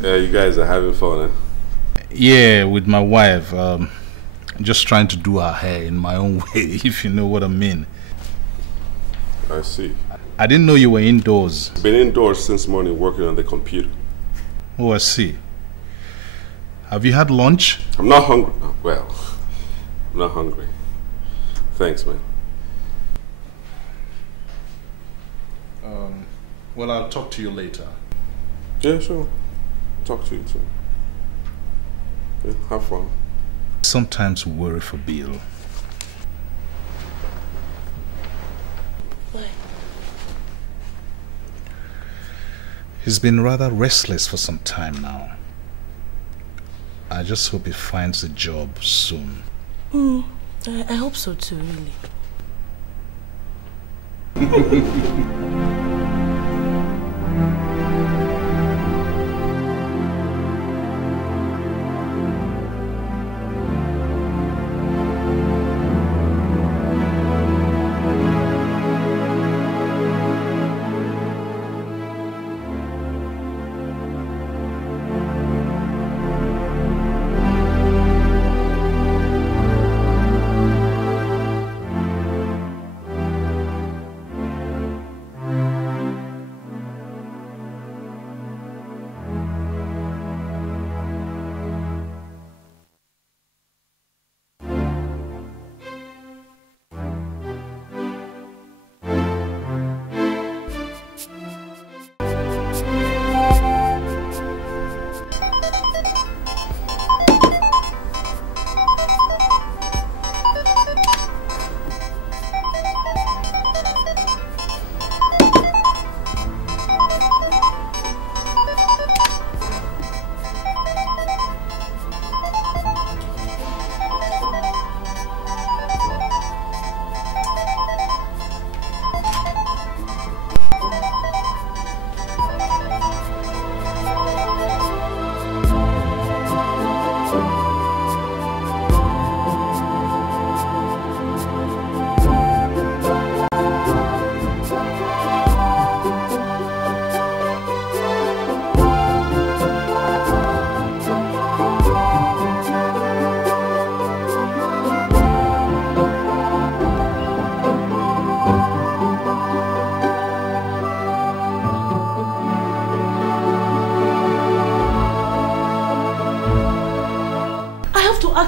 Yeah, you guys are having fun, eh? Yeah, with my wife. Just trying to do her hair in my own way, if you know what I mean. I see. I didn't know you were indoors. Been indoors since morning working on the computer. Oh, I see. Have you had lunch? I'm not hungry. Oh, well, I'm not hungry. Thanks, man. Well, I'll talk to you later. Yeah, sure. Talk to you too. Yeah, have fun. Sometimes worry for Bill. Why? He's been rather restless for some time now. I just hope he finds a job soon. I hope so too, really.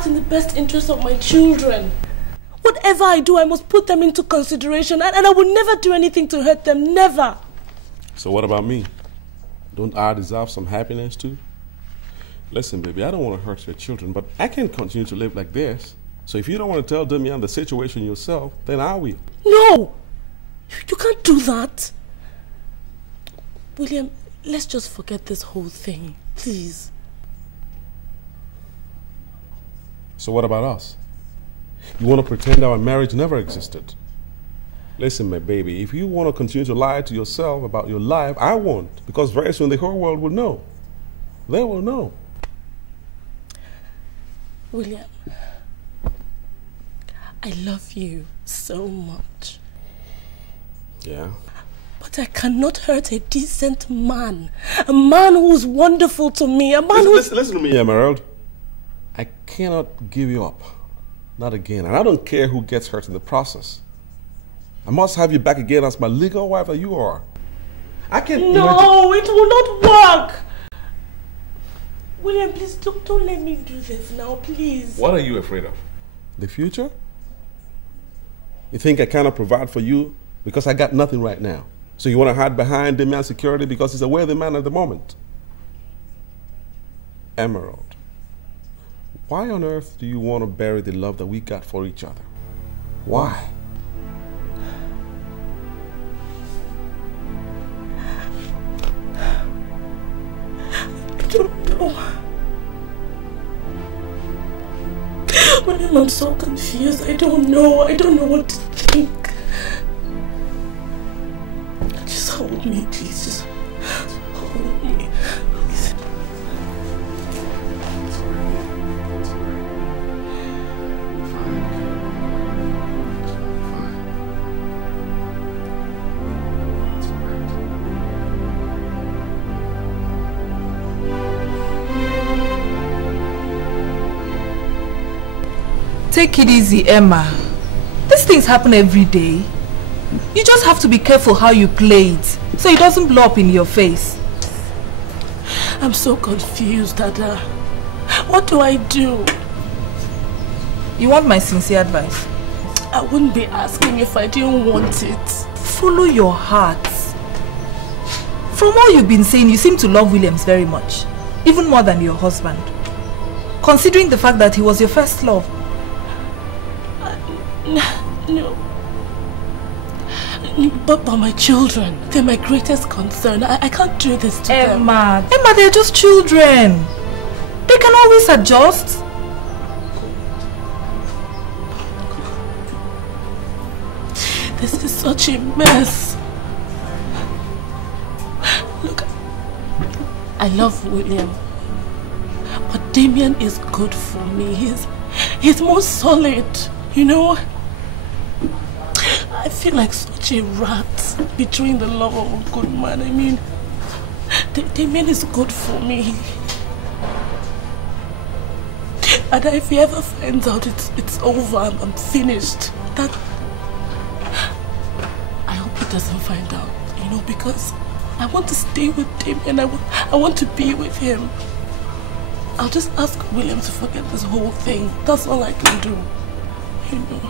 In the best interest of my children. Whatever I do, I must put them into consideration, and I will never do anything to hurt them, never. So what about me? Don't I deserve some happiness too? Listen, baby, I don't want to hurt your children, but I can't continue to live like this. So if you don't want to tell Damian the situation yourself, then I will. No! You can't do that. William, let's just forget this whole thing, please. So what about us? You want to pretend our marriage never existed? Listen, my baby, if you want to continue to lie to yourself about your life, I won't. Because very soon the whole world will know. They will know. William, I love you so much. Yeah? But I cannot hurt a decent man. A man who's wonderful to me. A man Listen to me, Emerald. I cannot give you up. Not again. And I don't care who gets hurt in the process. I must have you back again as my legal wife that you are. I can't... No, it will not work. William, please don't let me do this now, please. What are you afraid of? The future? You think I cannot provide for you because I got nothing right now? So you want to hide behind the man's security because he's a worthy man at the moment? Emerald. Why on earth do you want to bury the love that we got for each other? Why? I don't know. William, I'm so confused. I don't know what to think. Just hold me, please. Just hold me. Please. Take it easy, Emma. These things happen every day. You just have to be careful how you play it, so it doesn't blow up in your face. I'm so confused, Dada. What do I do? You want my sincere advice? I wouldn't be asking if I didn't want it. Follow your heart. From all you've been saying, you seem to love Williams very much. Even more than your husband. Considering the fact that he was your first love. No. But my children, they're my greatest concern. I can't do this to them. Emma, they're just children. They can always adjust. This is such a mess. Look, I love William, but Damien is good for me. He's more solid, you know. I feel like such a rat between the love of a good man. I mean, Damien is good for me. And if he ever finds out it's over, I'm finished. That I hope he doesn't find out, you know, because I want to stay with Damien. I want to be with him. I'll just ask William to forget this whole thing. That's all I can do, you know.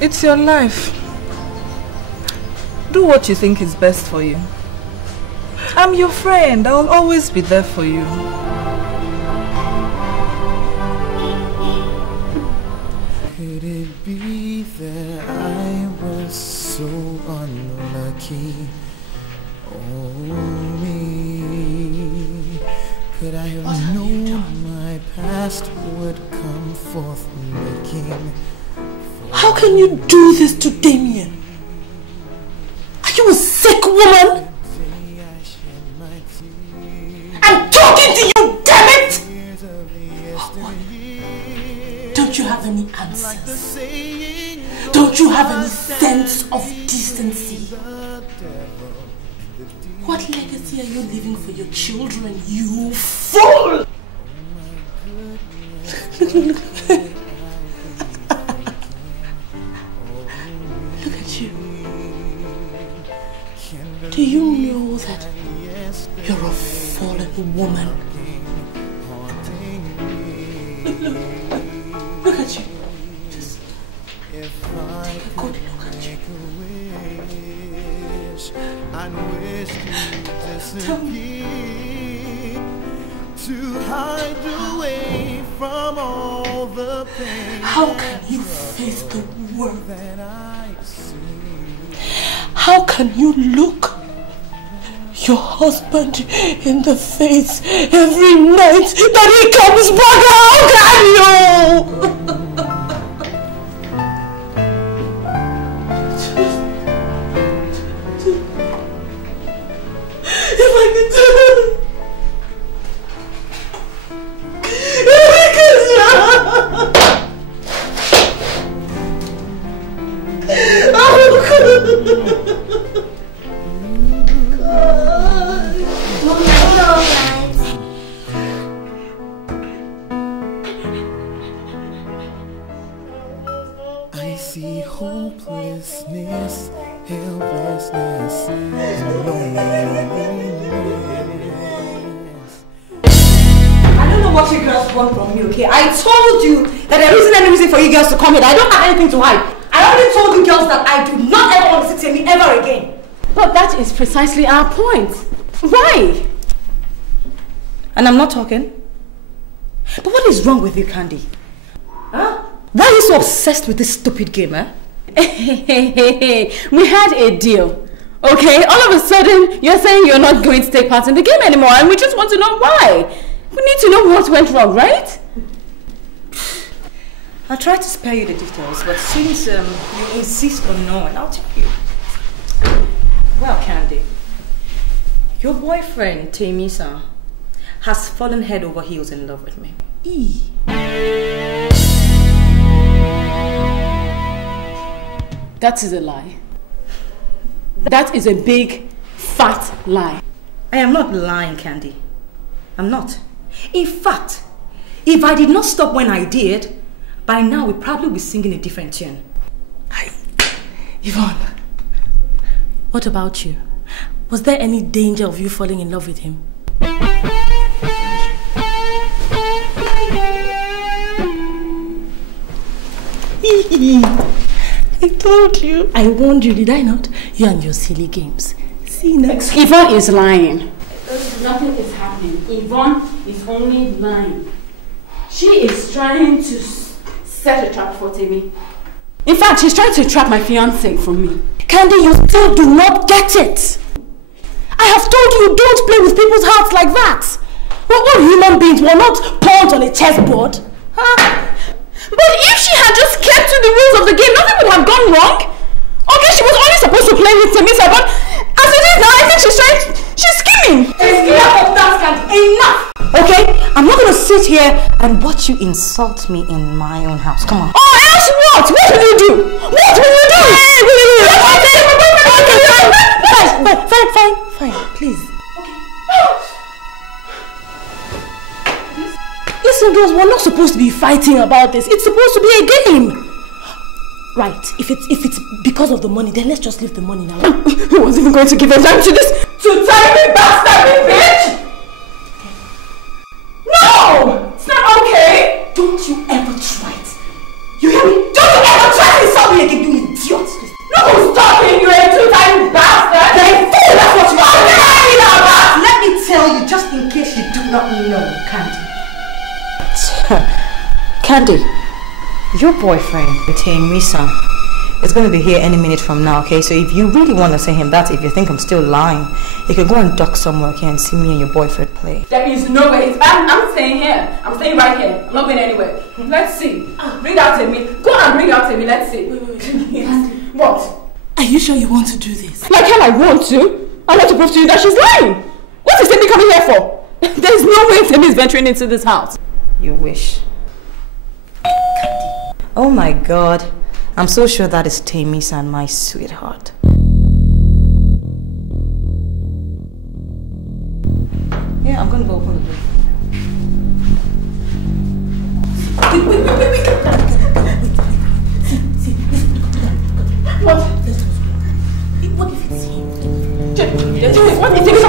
It's your life. Do what you think is best for you. I'm your friend. I'll always be there for you. Could it be that I was so unlucky? Oh me. Could I have known my past would come forth looking? How can you do this to Damien? Are you a sick woman? I'm talking to you, damn it! Don't you have any answers? Don't you have any sense of decency? What legacy are you leaving for your children, you fool? Look at you. Do you know that you're a fallen woman? Look at you. Just take a good look at you. Tell me. To hide away from all the pain. How can you face the world? How can you look your husband in the face every night that he comes back? How can you? If I could do it. I see hopelessness, helplessness, and loneliness. I don't know what you girls want from me, okay? I told you that there isn't any reason for you girls to come here. I don't have anything to hide. I already told you girls that I do not ever want to sit here ever again. But that is precisely our point. Why? And I'm not talking. But what is wrong with you, Candy? Huh? Why are you so obsessed with this stupid game, eh? We had a deal. Okay, all of a sudden you're saying you're not going to take part in the game anymore, and we just want to know why. We need to know what went wrong, right? I'll try to spare you the details, but since you insist on knowing, I'll tell you. Well, Candy, your boyfriend, Temisa, has fallen head over heels in love with me. That is a lie. That is a big, fat lie. I am not lying, Candy. I'm not. In fact, If I did not stop when I did, by now we'd probably be singing a different tune. Yvonne, what about you? Was there any danger of you falling in love with him? I told you. I warned you, did I not? You and your silly games. See now. Yvonne is lying. Nothing is happening. Yvonne is only lying. She is trying to set a trap for Temi. In fact, she's trying to trap my fiancé from me. Candy, you still do not get it. I have told you don't play with people's hearts like that. We're human beings. We're not pawns on a chessboard. Huh? But if she had just kept to the rules of the game, nothing would have gone wrong. Okay, she was only supposed to play with Temisa, but as it is now, I think she's scheming. Enough! Okay, I'm not gonna sit here and watch you insult me in my own house. Come on. Oh, else what? What will you do? What will you do? Fine, please. Listen, girls, we're not supposed to be fighting about this. It's supposed to be a game. Right, if it's because of the money, then let's just leave the money now. Who was even going to give a time to this? To tiny bastard, bitch! No! It's not okay! Don't you ever try it. You hear me? Don't you ever try to insult me again, you idiot! No one's talking, you two tiny bastard! You're a fool, that's what you are! Let me tell you, just in case you do not know, Candy. Candy, your boyfriend, Temisa, is going to be here any minute from now, okay? So if you really want to say him that, if you think I'm still lying, you can go and duck somewhere, okay, and see me and your boyfriend play. There is no way. I'm staying here. I'm staying right here. I'm not going anywhere. Let's see. Bring out Temi. Go and bring out Temi. Let's see. Wait. What? Are you sure you want to do this? Like hell I want to. I want to prove to you that she's lying. What is Temi coming here for? There's no way Temi is venturing into this house. You wish. Oh my God. I'm so sure that is Temisa, my sweetheart. Yeah, I'm gonna go open the door. Wait. What? What if it's him? What if it's him?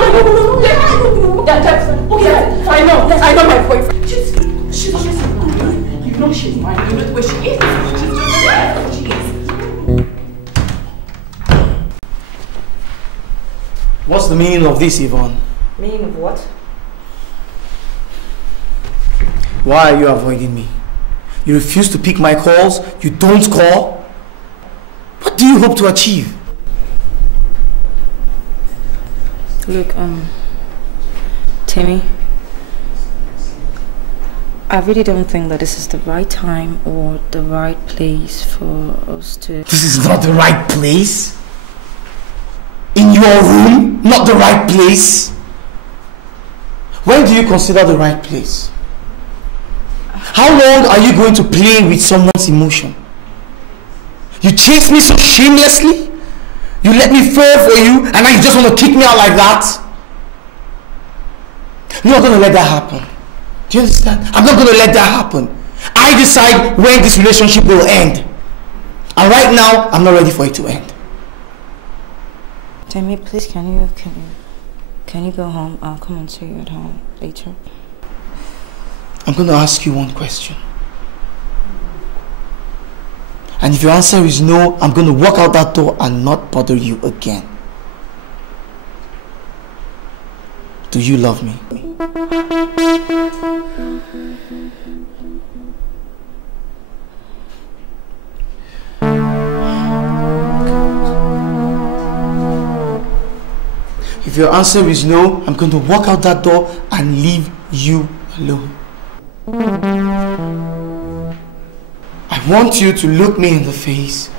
I know my boyfriend. She's mine. You know she's mine. You know where she is. She's just there. She is. What's the meaning of this, Yvonne? Meaning of what? Why are you avoiding me? You refuse to pick my calls. You don't call. What do you hope to achieve? Look, Temi, I really don't think that this is the right time or the right place for us to... This is not the right place? In your room? Not the right place? When do you consider the right place? How long are you going to play with someone's emotion? You chase me so shamelessly? You let me fall for you and now you just want to kick me out like that? You're not going to let that happen. Do you understand? I'm not going to let that happen. I decide when this relationship will end. And right now, I'm not ready for it to end. Temi, please, can you go home? I'll come and see you at home later. I'm going to ask you one question. And if your answer is no, I'm going to walk out that door and not bother you again. Do you love me? If your answer is no, I'm going to walk out that door and leave you alone. I want you to look me in the face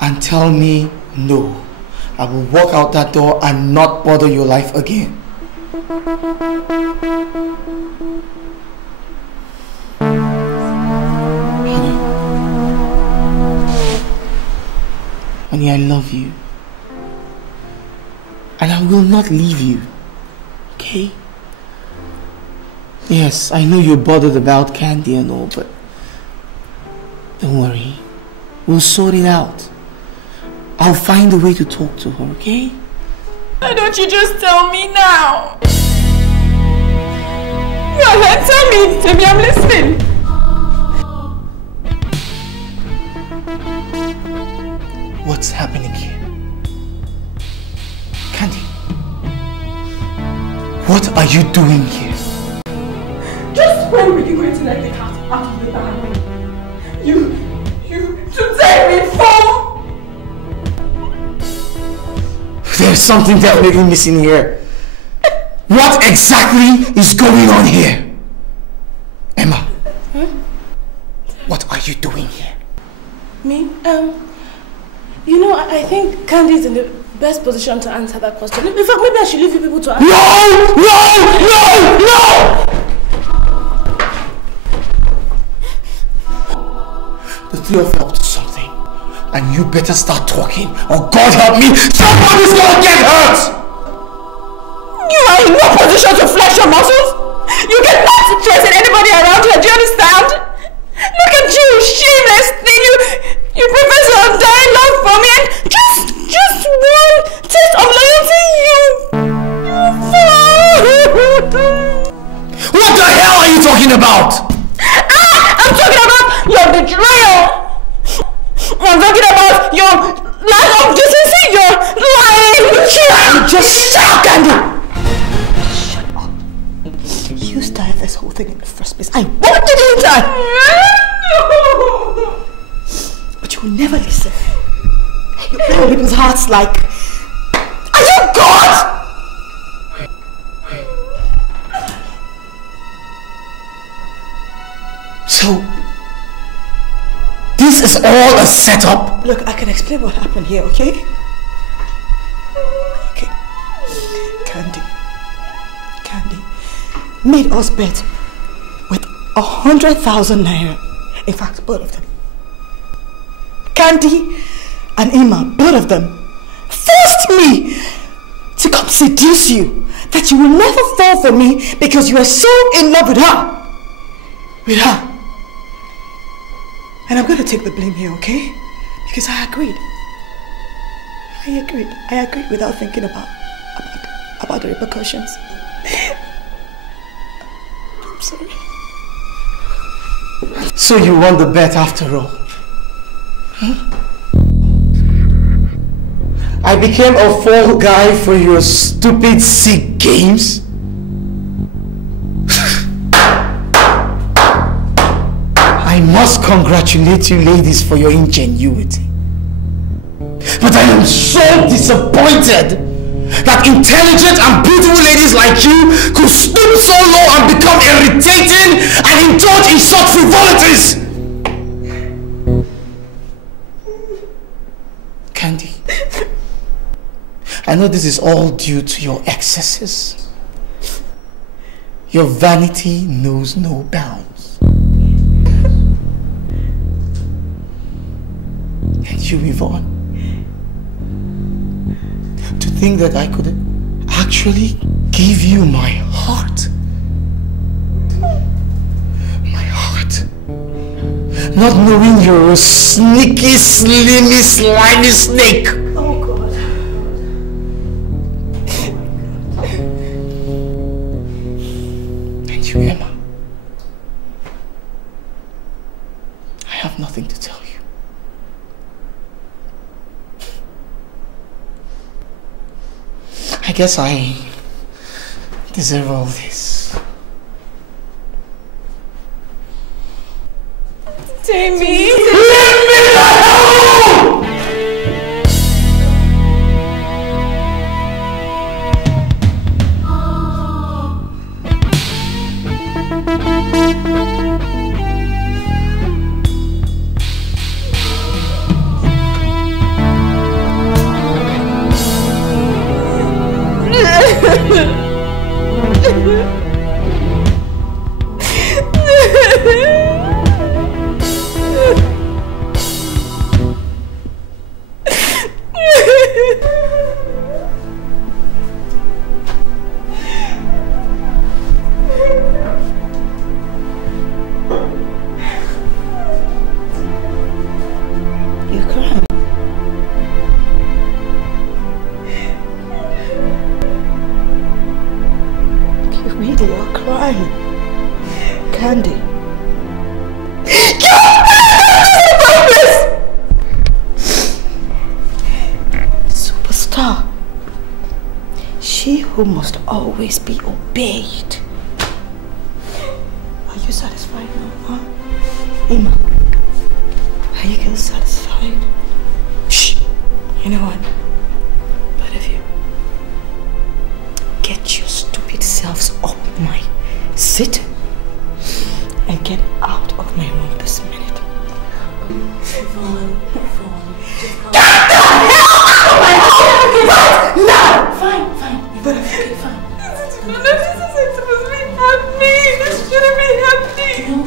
and tell me no. I will walk out that door and not bother your life again. Honey, I love you. And I will not leave you. Okay? Yes, I know you're bothered about Candy and all, but don't worry. We'll sort it out. I'll find a way to talk to her, okay? Why don't you just tell me now? Go ahead, tell me, I'm listening. What's happening here? Candy, what are you doing here? Just when were you going to let the cat out of the bag? You today, fool! There's something definitely missing here. What exactly is going on here? Emma, what are you doing here? Me? You know, I think Candy is in the best position to answer that question. In fact, maybe I should leave you people to answer. No! The three of you are up to something. And you better start talking, or God help me, somebody's gonna get hurt! You are in no position to flex your muscles! You cannot stress anybody around here, do you understand? Look at you, shameless thing! You profess your undying love for me and just one taste of loyalty, What the hell are you talking about? I'm talking about your betrayal! I'm talking about your lack of decency, your lying! Just shut up, Candy! Shut up. You started this whole thing in the first place. I wanted you to die! But you will never listen. You break people's hearts like... Are you God? So... this is all a setup? Look, I can explain what happened here, okay? Okay. Candy made us bet with 100,000 naira. In fact, both of them. Candy and Ima, both of them, forced me to come seduce you. That you will never fall for me because you are so in love with her. And I'm going to take the blame here, okay? Because I agreed. I agreed without thinking about the repercussions. I'm sorry. So you won the bet after all? Huh? I became a fall guy for your stupid, sick games? I must congratulate you ladies for your ingenuity. But I am so disappointed that intelligent and beautiful ladies like you could stoop so low and become irritating and indulge in such frivolities. Candy, I know this is all due to your excesses. Your vanity knows no bounds. And you, Yvonne, to think that I could actually give you my heart. My heart. Not knowing you're a sneaky, slimy, slimy snake. Oh God. And you, Emma, I have nothing to tell you. I guess I deserve all this. Jamie! Leave me alone! You are crying. Candy. Superstar. She who must always be obeyed. Are you satisfied now, huh? Ima, are you girls satisfied? Shh. You know what? Both of you, get your stupid selves up my seat and get out of my room this minute. Get the hell out of my home! Right now! Fine. But okay, fine. This is supposed to be happening. This shouldn't be happening.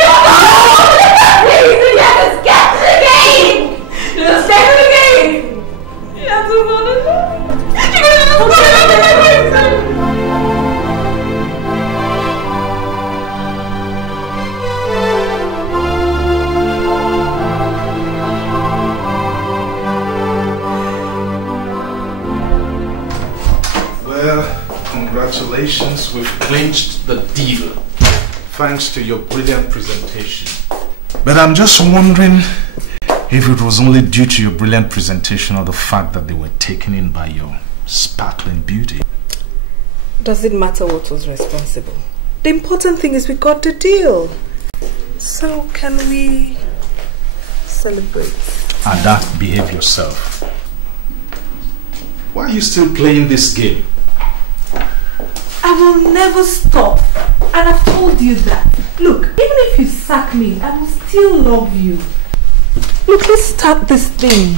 No! Please, you have to escape the game! You have to escape the game! You have to follow me. You're going to follow me. Well, congratulations, we've clinched the deal. Thanks to your brilliant presentation. But I'm just wondering if it was only due to your brilliant presentation or the fact that they were taken in by your sparkling beauty. Does it matter what was responsible? The important thing is we got the deal. So can we celebrate? Ada, behave yourself. Why are you still playing this game? I will never stop. And I've told you that. Look, even if you sack me, I will still love you. Look, let's start this thing.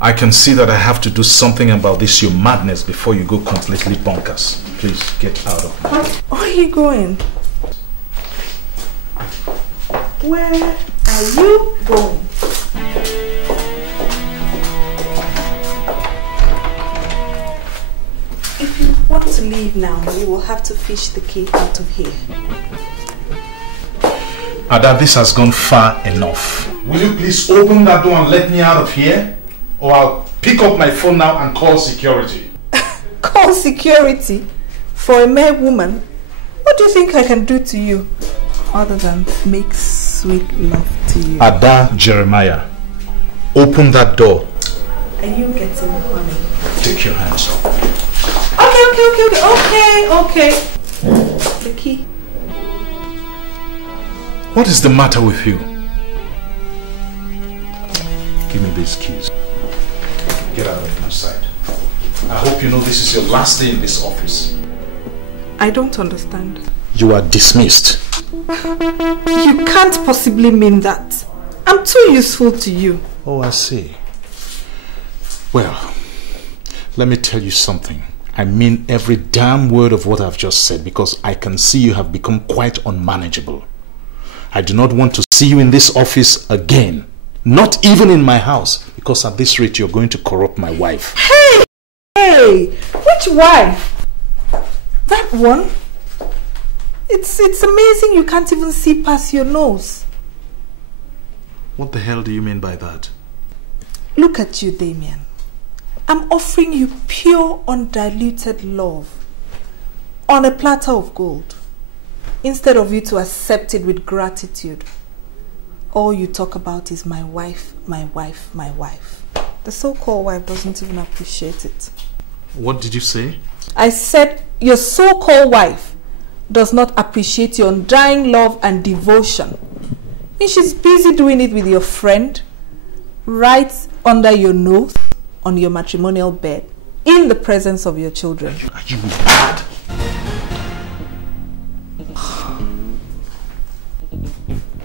I can see that I have to do something about this your madness before you go completely bonkers. Please get out of here. Where are you going? Where are you going? If you want to leave now, you will have to fish the key out of here. Ada, this has gone far enough. Will you please open that door and let me out of here? Or I'll pick up my phone now and call security. Call security? For a mere woman? What do you think I can do to you? Other than make sweet love to you. Ada Jeremiah, open that door. Are you getting honey? Take your hands off. Okay. The key. What is the matter with you? Give me these keys. Get out of my sight. I hope you know this is your last day in this office. I don't understand. You are dismissed. You can't possibly mean that. I'm too useful to you. Oh, I see. Well, let me tell you something. I mean every damn word of what I've just said because I can see you have become quite unmanageable. I do not want to see you in this office again. Not even in my house, because at this rate you're going to corrupt my wife. Hey! Which wife? That one? It's amazing you can't even see past your nose. What the hell do you mean by that? Look at you, Damien. I'm offering you pure, undiluted love on a platter of gold. Instead of you to accept it with gratitude, all you talk about is my wife, my wife, my wife. The so-called wife doesn't even appreciate it. What did you say? I said your so-called wife does not appreciate your undying love and devotion. And she's busy doing it with your friend, right under your nose, on your matrimonial bed, in the presence of your children. Are you mad?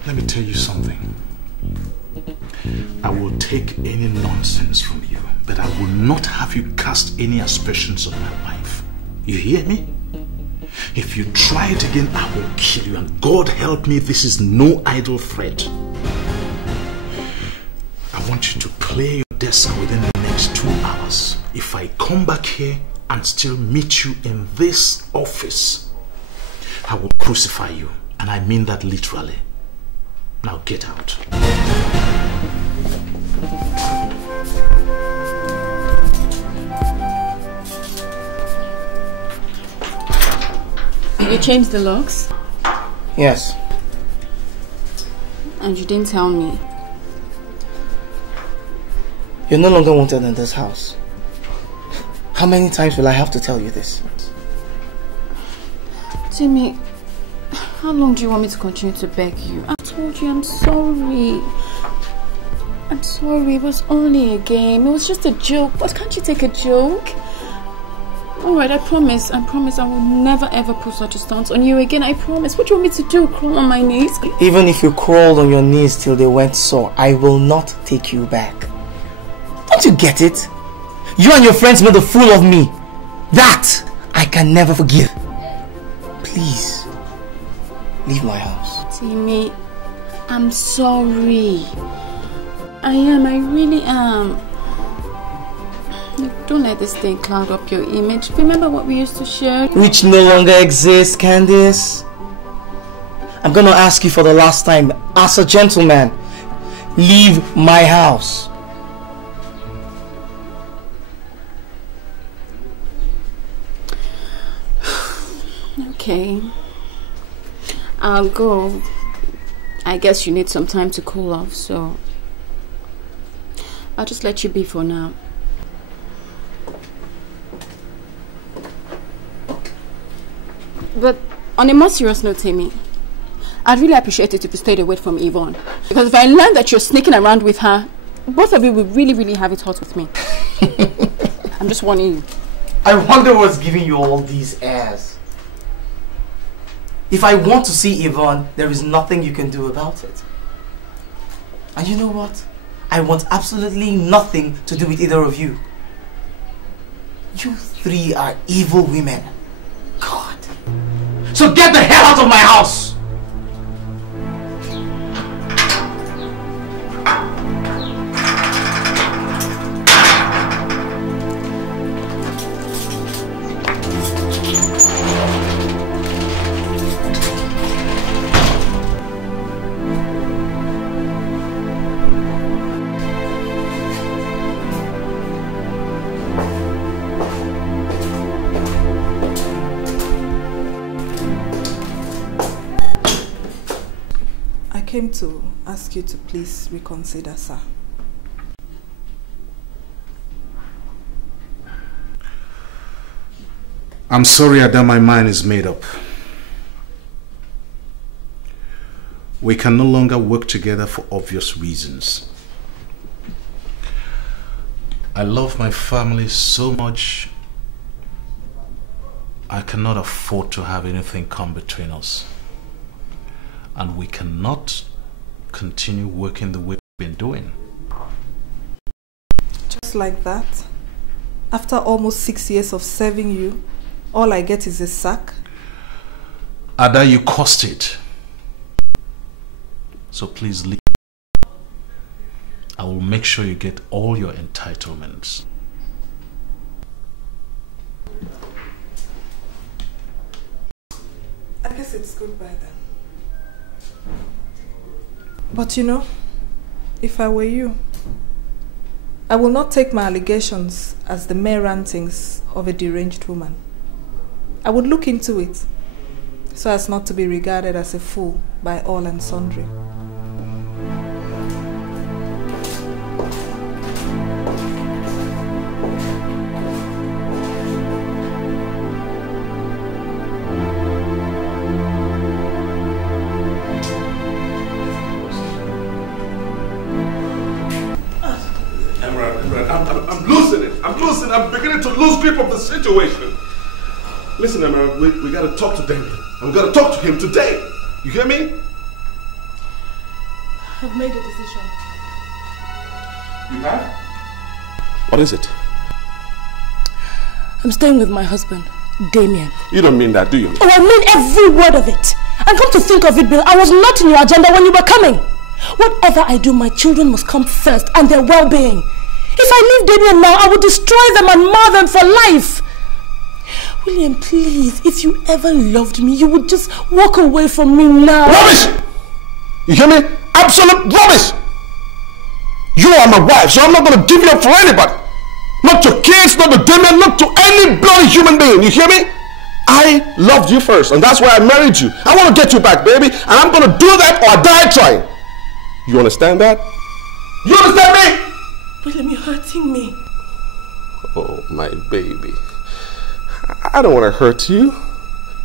Let me tell you something. I will take any nonsense from you, but I will not have you cast any aspersions on my wife. You hear me? If you try it again, I will kill you, and God help me, this is no idle threat. I want you to clear your desk within the next 2 hours. If I come back here and still meet you in this office, I will crucify you, and I mean that literally. Now get out. You changed the locks? Yes. And you didn't tell me. You're no longer wanted in this house. How many times will I have to tell you this? Timmy, how long do you want me to continue to beg you? I told you I'm sorry. I'm sorry, it was only a game. It was just a joke. But can't you take a joke? Alright, I promise I will never ever put such a stance on you again. I promise. What do you want me to do? Crawl on my knees? Even if you crawled on your knees till they went sore, I will not take you back. Don't you get it? You and your friends made a fool of me. That I can never forgive. Please, leave my house. Timmy, I'm sorry. I really am. Don't let this thing cloud up your image. Remember what we used to share? Which no longer exists, Candice. I'm gonna ask you for the last time, as a gentleman, leave my house. Okay, I'll go. I guess you need some time to cool off, so I'll just let you be for now. But on a more serious note, Timmy, I'd really appreciate it if you stayed away from Yvonne. Because if I learn that you're sneaking around with her, both of you will really have it hot with me. I'm just warning you. I wonder what's giving you all these airs. If I want to see Yvonne, there is nothing you can do about it. And you know what? I want absolutely nothing to do with either of you. You three are evil women. God. So get the hell out of my house! I came to ask you to please reconsider, sir. I'm sorry that my mind is made up. We can no longer work together for obvious reasons. I love my family so much, I cannot afford to have anything come between us. And we cannot continue working the way we've been doing. Just like that? After almost 6 years of serving you, all I get is a sack? Ada, you cost it. So please leave. I will make sure you get all your entitlements. I guess it's goodbye then. But you know, if I were you, I will not take my allegations as the mere rantings of a deranged woman. I would look into it so as not to be regarded as a fool by all and sundry. I'm beginning to lose grip of the situation. Listen, Emerald, we gotta talk to Daniel. I'm gonna talk to him today. You hear me? I've made a decision. You have? What is it? I'm staying with my husband, Damien. You don't mean that, do you? Oh, I mean every word of it. And come to think of it, Bill, I was not in your agenda when you were coming. Whatever I do, my children must come first and their well-being. If I leave Damien now, I will destroy them and mar them for life. William, please, if you ever loved me, you would just walk away from me now. Rubbish! You hear me? Absolute rubbish! You are my wife, so I'm not going to give you up for anybody. Not to kids, not to Damien, not to any bloody human being. You hear me? I loved you first, and that's why I married you. I want to get you back, baby, and I'm going to do that or I die trying. You understand that? You understand me? William, you're hurting me. Oh, my baby. I don't want to hurt you.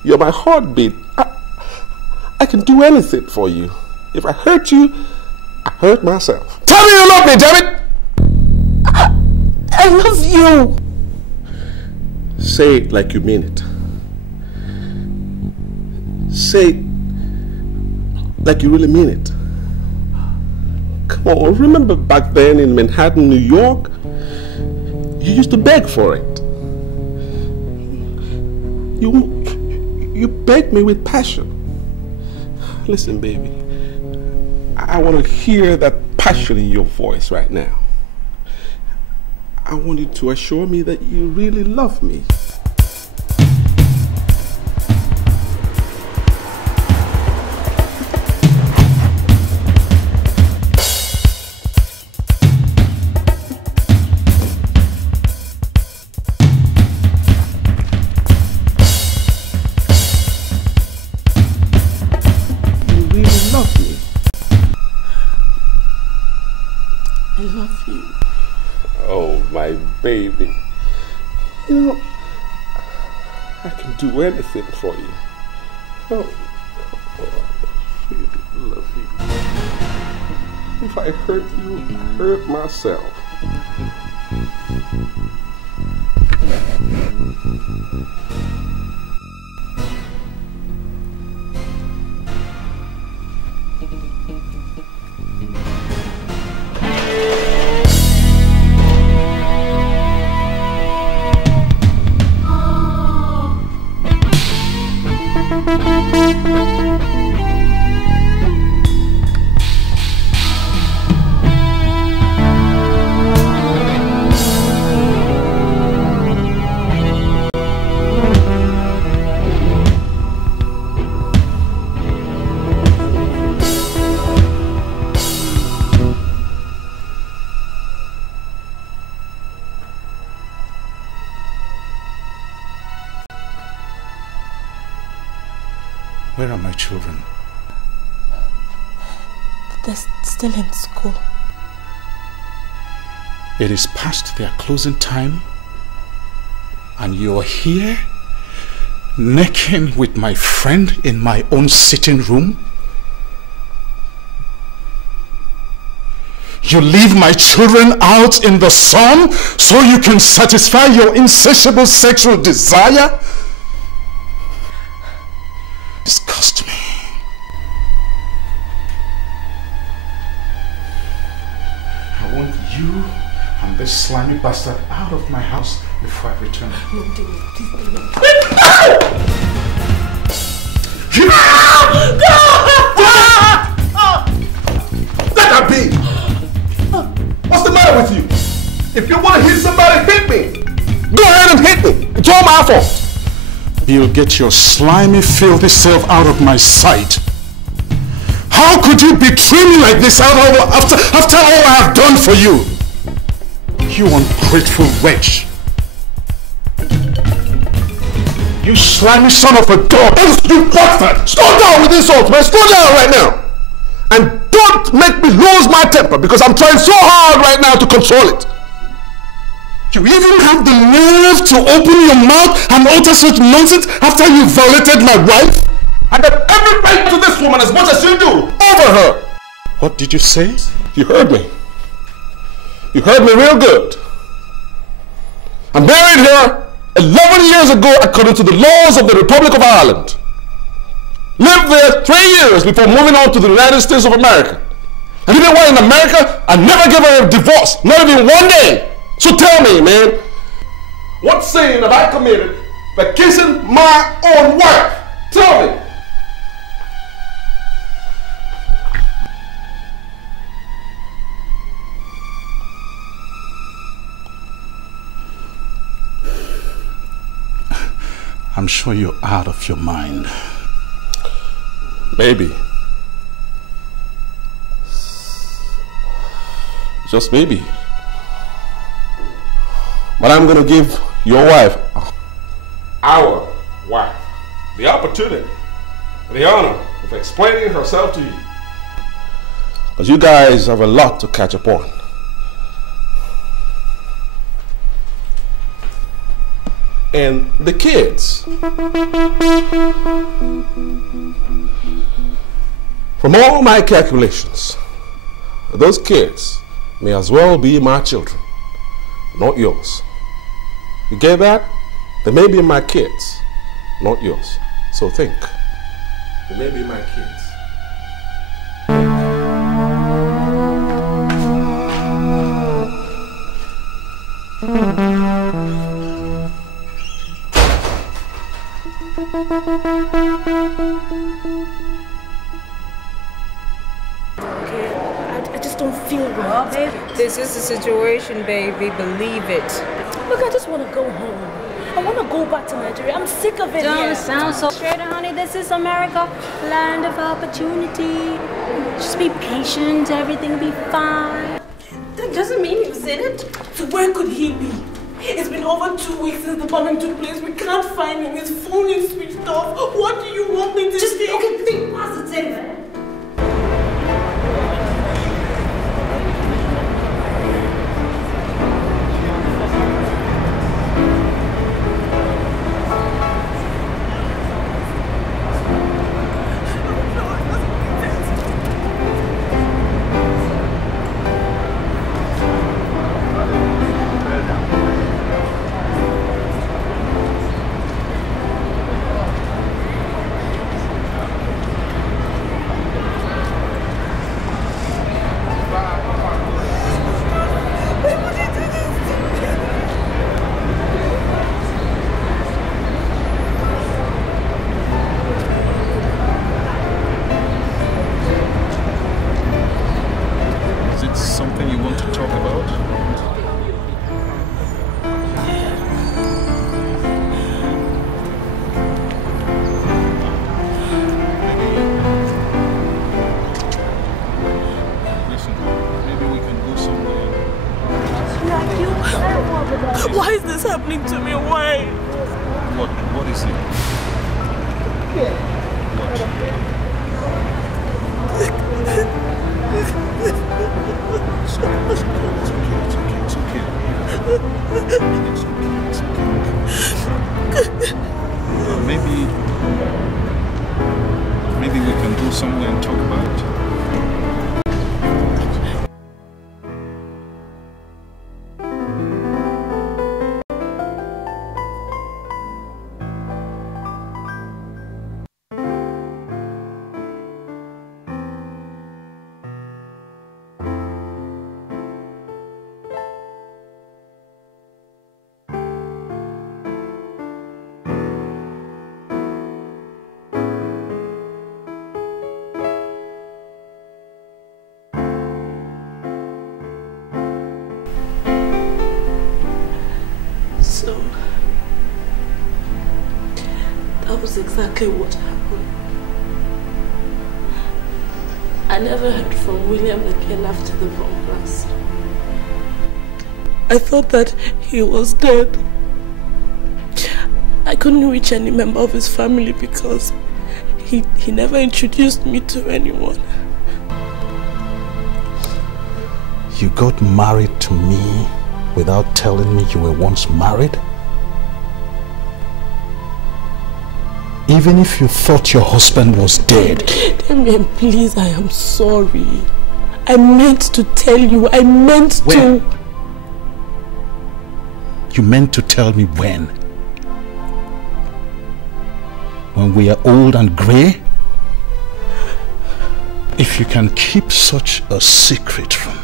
You're my heartbeat. I can do anything for you. If I hurt you, I hurt myself. Tell me you love me, damn it! I love you. Say it like you mean it. Say it like you really mean it. Come on, remember back then in Manhattan, New York? You used to beg for it. You begged me with passion. Listen, baby, I want to hear that passion in your voice right now. I want you to assure me that you really love me. Baby, you know, I can do anything for you. Oh, I really love you. If I hurt you, I hurt myself. Where are my children? They're still in school. It is past their closing time, and you're here, necking with my friend in my own sitting room? You leave my children out in the sun so you can satisfy your insatiable sexual desire? Disgust me. I want you and this slimy bastard out of my house before I return. No, David, please, David. Let that be! What's the matter with you? If you want to hit somebody, hit me! Go ahead and hit me! It's all my fault! You'll get your slimy, filthy self out of my sight. How could you betray me like this after all I have done for you? You ungrateful wretch. You slimy son of a dog. You bastard! Slow down with insults, man! Slow down right now! And don't make me lose my temper because I'm trying so hard right now to control it. You even have the nerve to open your mouth and utter such nonsense after you violated my wife? I got every right to this woman as much as you do, over her. What did you say? You heard me. You heard me real good. I married her 11 years ago according to the laws of the Republic of Ireland. Lived there 3 years before moving on to the United States of America. And even while in America, I never gave her a divorce, not even one day. So tell me, man, what sin have I committed by kissing my own wife? Tell me. I'm sure you're out of your mind. Maybe. Just maybe. But I'm going to give your wife an hour wife the opportunity, the honor of explaining herself to you. Because you guys have a lot to catch up on. And the kids, from all my calculations, those kids may as well be my children, not yours. You get that? They may be my kids, not yours. So think. They may be my kids. I just don't feel right. Well, babe, this is the situation, baby. Believe it. Look, I just want to go home. I want to go back to Nigeria. I'm sick of it Don't here. sound so straight, honey. This is America, land of opportunity. Just be patient. Everything will be fine. That doesn't mean he was in it. So where could he be? It's been over 2 weeks since the bombing took place. We can't find him. His phone is switched off. What do you want me to do? Okay, think positive. Why is this happening to me? Why? What is it? Maybe we can go somewhere and talk about it. So, that was exactly what happened. I never heard from William again after the bomb blast. I thought that he was dead. I couldn't reach any member of his family because he never introduced me to anyone. You got married to me without telling me you were once married? Even if you thought your husband was dead. Damien, please, I am sorry. I meant to tell you. I meant to. You meant to tell me when? When we are old and grey? If you can keep such a secret from me.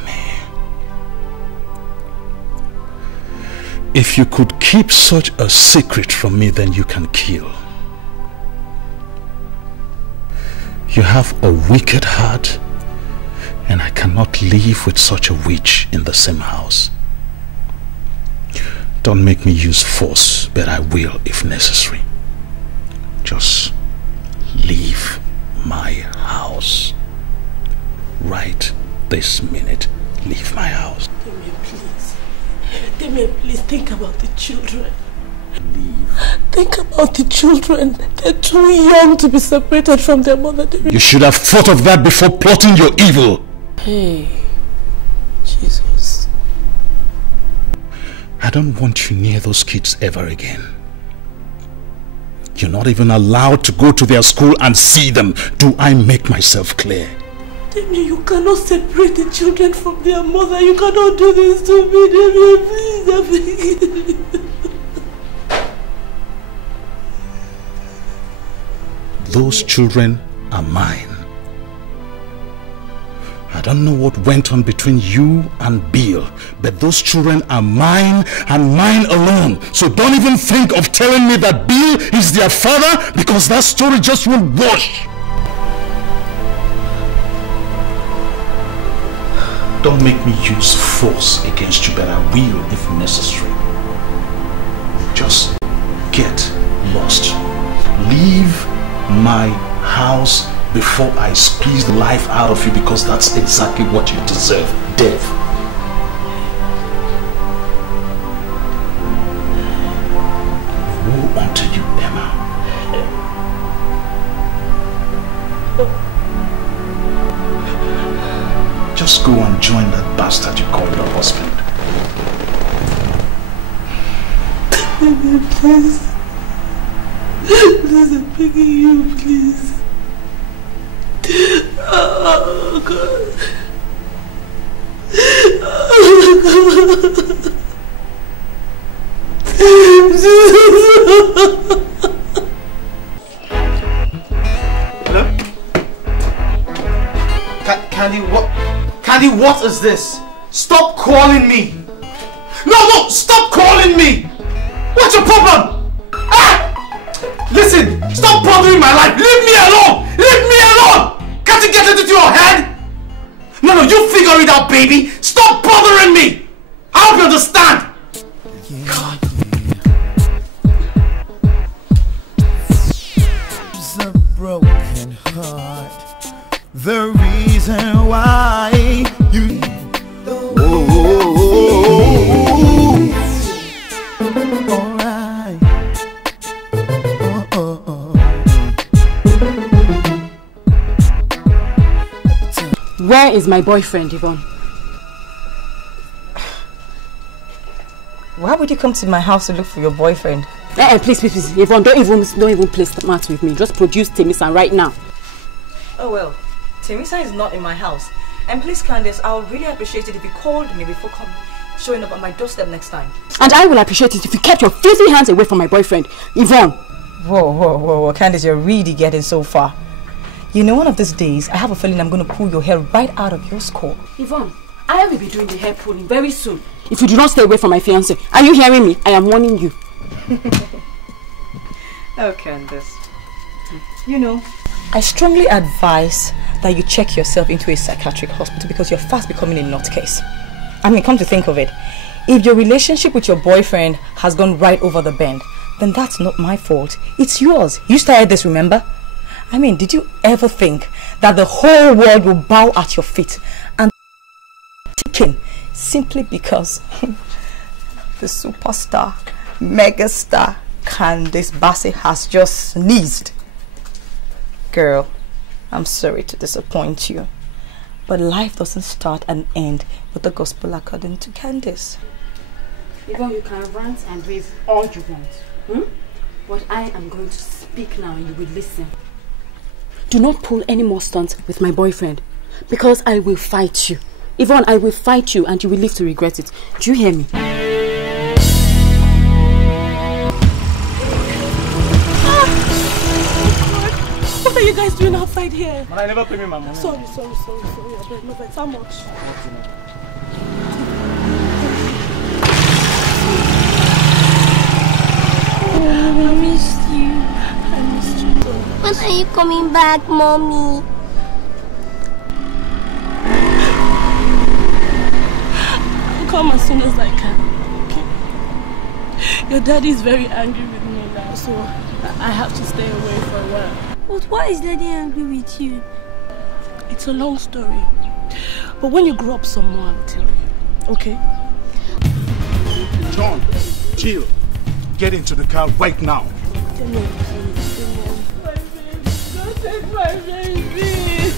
If you could keep such a secret from me, then you can kill. You have a wicked heart, and I cannot live with such a witch in the same house. Don't make me use force, but I will if necessary. Just leave my house. Right this minute, leave my house. Damien, please. Damien, please think about the children. Leave Think about the children. They're too young to be separated from their mother. You should have thought of that before plotting your evil. Hey, Jesus. I don't want you near those kids ever again. You're not even allowed to go to their school and see them. Do I make myself clear? Demi, you cannot separate the children from their mother. You cannot do this to me, Demi. Please, I beg you. Those children are mine. I don't know what went on between you and Bill, but those children are mine and mine alone. So don't even think of telling me that Bill is their father, because that story just won't wash. Don't make me use force against you, but I will if necessary. Just get lost. Leave my house before I squeeze the life out of you, because that's exactly what you deserve. Death. Woe unto you, Emma. Just go and join that bastard you call your husband. Please. Please, I'm begging you, please. Oh, God. Hello? Candy, what? Candy, what is this? Stop calling me! No, stop calling me! What's your problem? Ah! Listen, stop bothering my life! Leave me alone! Leave me alone! Can't you get it into your head? No, you figure it out, baby! Stop bothering me! I hope you understand! God. It's a broken heart. The reason why you... Where is my boyfriend, Yvonne? Why would you come to my house to look for your boyfriend? Please, Yvonne, don't even play smart with me. Just produce Temisan right now. Oh well, Temisan is not in my house. And please, Candace, I would really appreciate it if you called me before showing up at my doorstep next time. And I will appreciate it if you kept your filthy hands away from my boyfriend, Yvonne. Whoa, Candace, you're really getting so far. You know, one of these days, I have a feeling I'm going to pull your hair right out of your skull. Yvonne, I will be doing the hair pulling very soon. If you do not stay away from my fiancé. Are you hearing me? I am warning you. Oh, Candace. You know, I strongly advise that you check yourself into a psychiatric hospital because you're fast becoming a nutcase. I mean, come to think of it, if your relationship with your boyfriend has gone right over the bend, then that's not my fault. It's yours. You started this, remember? I mean, did you ever think that the whole world will bow at your feet and ticking simply because the superstar, megastar Candace Bassey has just sneezed? Girl, I'm sorry to disappoint you, but life doesn't start and end with the gospel according to Candace. Yvonne, you can rant and rave all you want, but I am going to speak now and you will listen. Do not pull any more stunts with my boyfriend, because I will fight you. Yvonne, I will fight you and you will live to regret it. Do you hear me? What are you guys doing outside here? Man, I never pay me my money. Sorry. I beg, no, but how much? I missed you. When are you coming back, Mommy? I'll come as soon as I can. Okay? Your daddy is very angry with me now, so I have to stay away for a while. But why is Daddy angry with you? It's a long story. But when you grow up some more, I'll tell you. Okay? John, Jill, get into the car right now. Don't take my baby.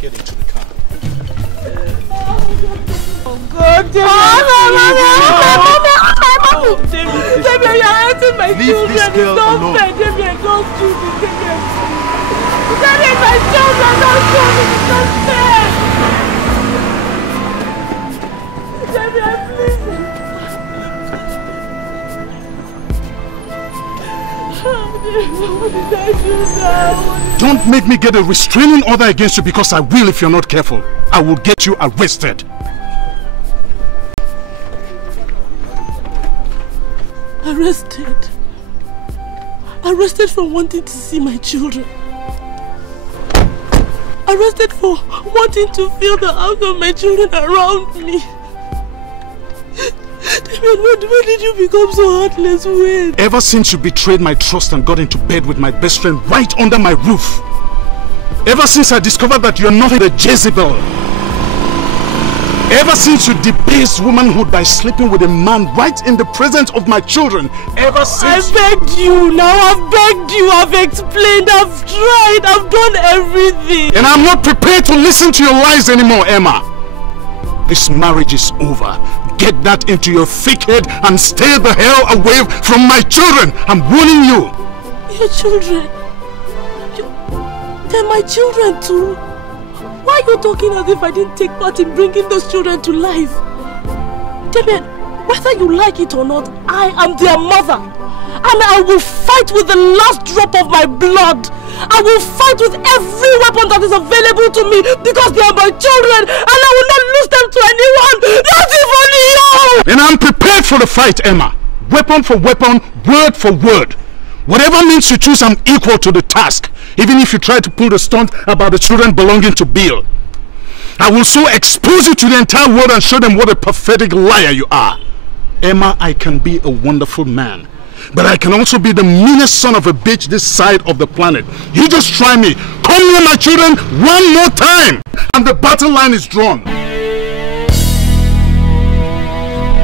Get into the car. Oh God, Damian, you're hurting my children. It's not fair, Damian. Don't do this, Damian. Damian, my children, don't do this. It's not fair. Damian, please. What did I do now? Don't make me get a restraining order against you, because I will if you're not careful. I will get you arrested. Arrested? Arrested for wanting to see my children. Arrested for wanting to feel the arms of my children around me. Damian, when did you become so heartless? When? Ever since you betrayed my trust and got into bed with my best friend right under my roof. Ever since I discovered that you're nothing but a Jezebel. Ever since you debased womanhood by sleeping with a man right in the presence of my children. Ever since... I begged you, now I've begged you, I've explained, I've tried, I've done everything. And I'm not prepared to listen to your lies anymore, Emma. This marriage is over. Get that into your thick head and stay the hell away from my children. I'm warning you. Your children? They're my children too. Why are you talking as if I didn't take part in bringing those children to life? Damian, whether you like it or not, I am their mother. And I will fight with the last drop of my blood. I will fight with every weapon that is available to me because they are my children and I will not lose them to anyone, not even you! And I'm prepared for the fight, Emma. Weapon for weapon, word for word. Whatever means you choose, I'm equal to the task. Even if you try to pull the stunt about the children belonging to Bill. I will so expose you to the entire world and show them what a pathetic liar you are. Emma, I can be a wonderful man. But I can also be the meanest son of a bitch this side of the planet. You just try me. Come near my children one more time. And the battle line is drawn.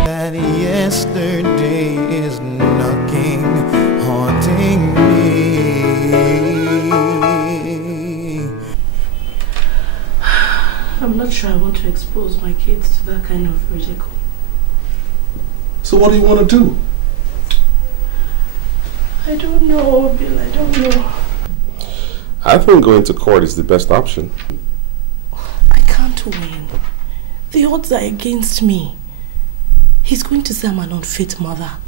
That yesterday is knocking, haunting me. I'm not sure I want to expose my kids to that kind of ridicule. So what do you want to do? I don't know, Bill, I don't know. I think going to court is the best option. I can't win. The odds are against me. He's going to say I'm an unfit mother.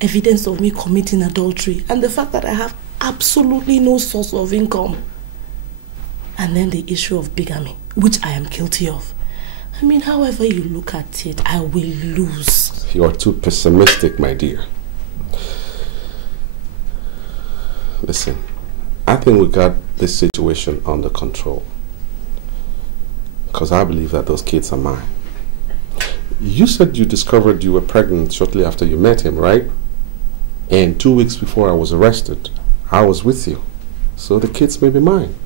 Evidence of me committing adultery and the fact that I have absolutely no source of income. And then the issue of bigamy, which I am guilty of. I mean, however you look at it, I will lose. You're too pessimistic, my dear. Listen, I think we got this situation under control. Because I believe that those kids are mine. You said you discovered you were pregnant shortly after you met him, right? And 2 weeks before I was arrested, I was with you. So the kids may be mine.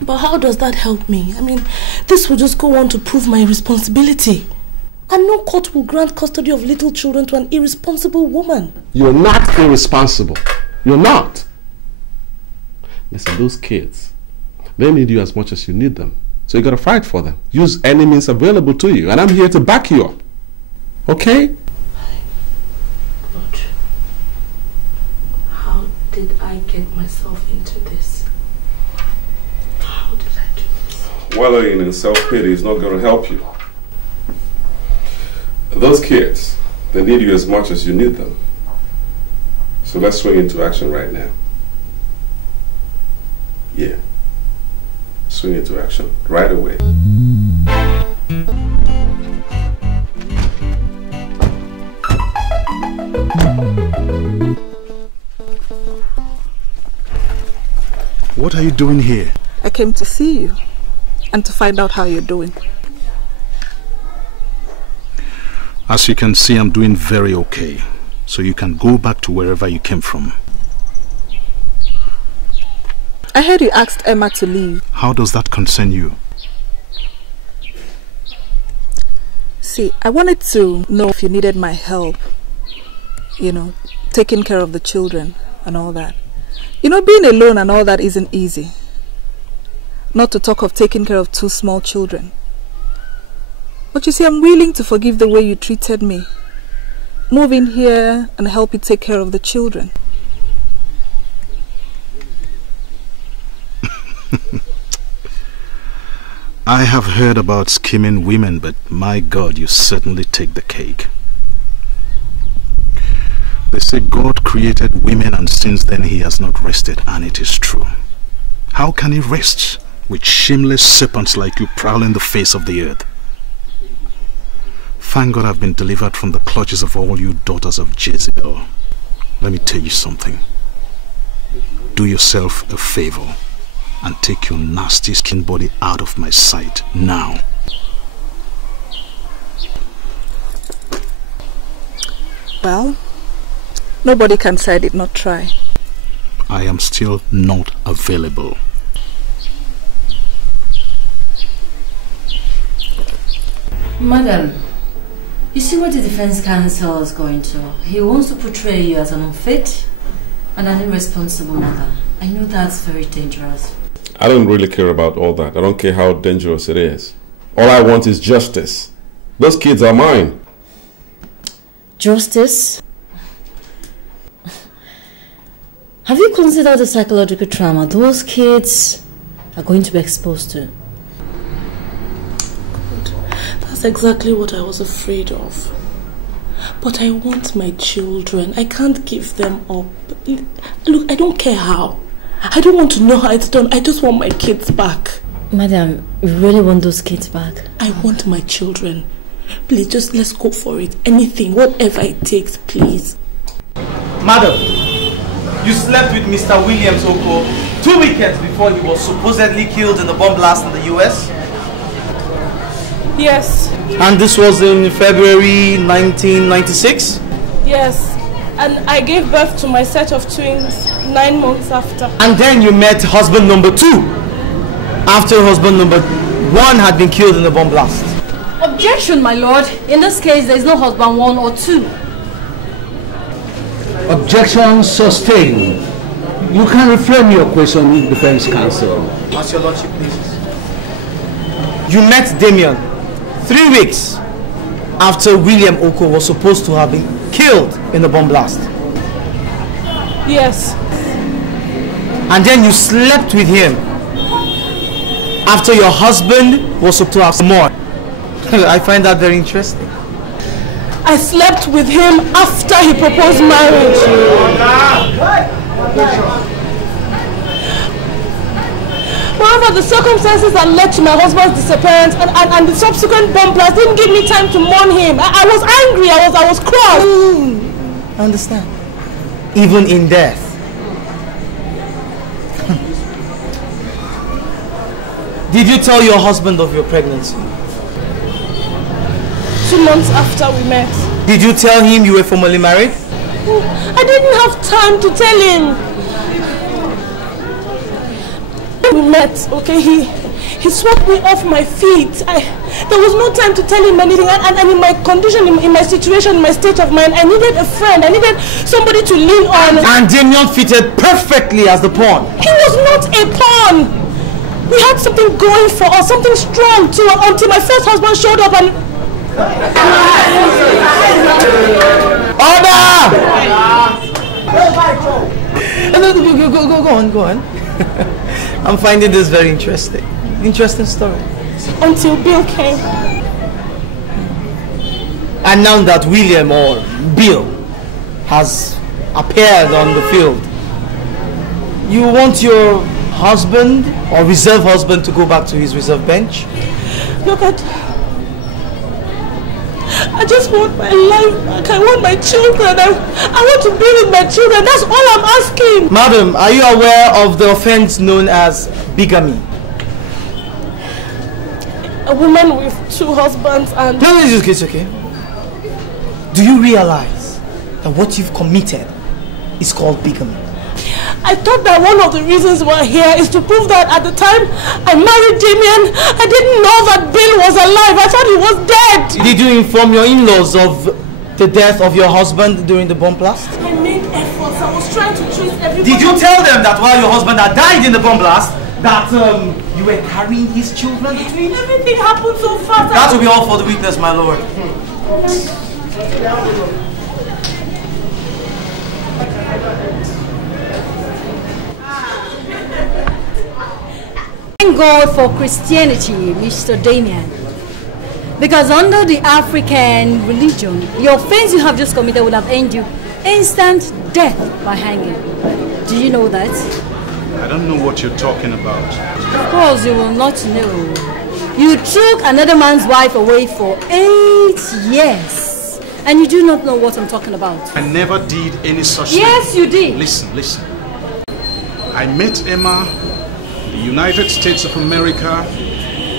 But how does that help me? I mean, this will just go on to prove my irresponsibility. And no court will grant custody of little children to an irresponsible woman. You're not irresponsible. You're not. Listen, those kids, they need you as much as you need them. So you gotta fight for them. Use any means available to you. And I'm here to back you up. Okay? Lord, how did I get myself into this? How did I do this? Wallowing in self-pity is not going to help you. Those kids, they need you as much as you need them. So let's swing into action right now. Yeah. Swing into action right away. What are you doing here? I came to see you and to find out how you're doing. As you can see, I'm doing very okay. So you can go back to wherever you came from. I heard you asked Emma to leave. How does that concern you? See, I wanted to know if you needed my help, you know, taking care of the children and all that. You know, being alone and all that isn't easy. Not to talk of taking care of 2 small children. But you see, I'm willing to forgive the way you treated me. Move in here and help you take care of the children. I have heard about scheming women, but my God, you certainly take the cake. They say God created women and since then he has not rested, and it is true. How can he rest with shameless serpents like you prowling the face of the earth? Thank God I've been delivered from the clutches of all you daughters of Jezebel. Let me tell you something. Do yourself a favor and take your nasty skin body out of my sight now. Well, nobody can say I did not try. I am still not available. Madam, you see what the defense counsel is going to. He wants to portray you as an unfit and an irresponsible mother. I know that's very dangerous. I don't really care about all that. I don't care how dangerous it is. All I want is justice. Those kids are mine. Justice? Have you considered the psychological trauma those kids are going to be exposed to? That's exactly what I was afraid of. But I want my children. I can't give them up. Look, I don't care how. I don't want to know how it's done. I just want my kids back. Madam, you really want those kids back? I want my children. Please, just let's go for it. Anything, whatever it takes, please. Madam, you slept with Mr. Williams Oko 2 weekends before he was supposedly killed in the bomb blast in the US? Yes. And this was in February 1996? Yes. And I gave birth to my set of twins 9 months after. And then you met husband number 2 after husband number 1 had been killed in the bomb blast. Objection, my lord. In this case, there is no husband 1 or 2. Objection sustained. You can reframe your question, defense counsel. As your lordship pleases. You met Damien 3 weeks after William Oko was supposed to have been killed in the bomb blast. Yes. And then you slept with him after your husband was supposed to have some more. I find that very interesting. I slept with him after he proposed marriage. However, the circumstances that led to my husband's disappearance and the subsequent bomb blast didn't give me time to mourn him. I was angry, I was cross. I understand. Even in death. Did you tell your husband of your pregnancy? 2 months after we met. Did you tell him you were formally married? I didn't have time to tell him. We met, okay? He swept me off my feet. There was no time to tell him anything, and in my condition, in my situation, in my state of mind, I needed a friend. I needed somebody to lean on. And Damien fitted perfectly as the pawn. He was not a pawn. We had something going for us, something strong too, until my first husband showed up and... Order! Go on. I'm finding this very interesting. Interesting story. Until Bill came. And now that William or Bill has appeared on the field, you want your husband or reserve husband to go back to his reserve bench? Look, I just want my life back. I want my children. I want to be with my children. That's all I'm asking. Madam, are you aware of the offense known as bigamy? A woman with 2 husbands and... No, it's okay. Do you realize that what you've committed is called bigamy? I thought that one of the reasons we're here is to prove that at the time I married Damien, I didn't know that Bill was was alive. I thought he was dead. Did you inform your in-laws of the death of your husband during the bomb blast? I made efforts. I was trying to treat everybody. Did you tell them that while your husband had died in the bomb blast, that you were carrying his children between? Everything happened so fast. That will be all for the witness, my lord. Thank God for Christianity, Mr. Damien. Because under the African religion, the offense you have just committed would have earned you instant death by hanging. Do you know that? I don't know what you're talking about. Of course, you will not know. You took another man's wife away for 8 years. And you do not know what I'm talking about. I never did any such thing. Yes, you did. Listen. I met Emma in the United States of America.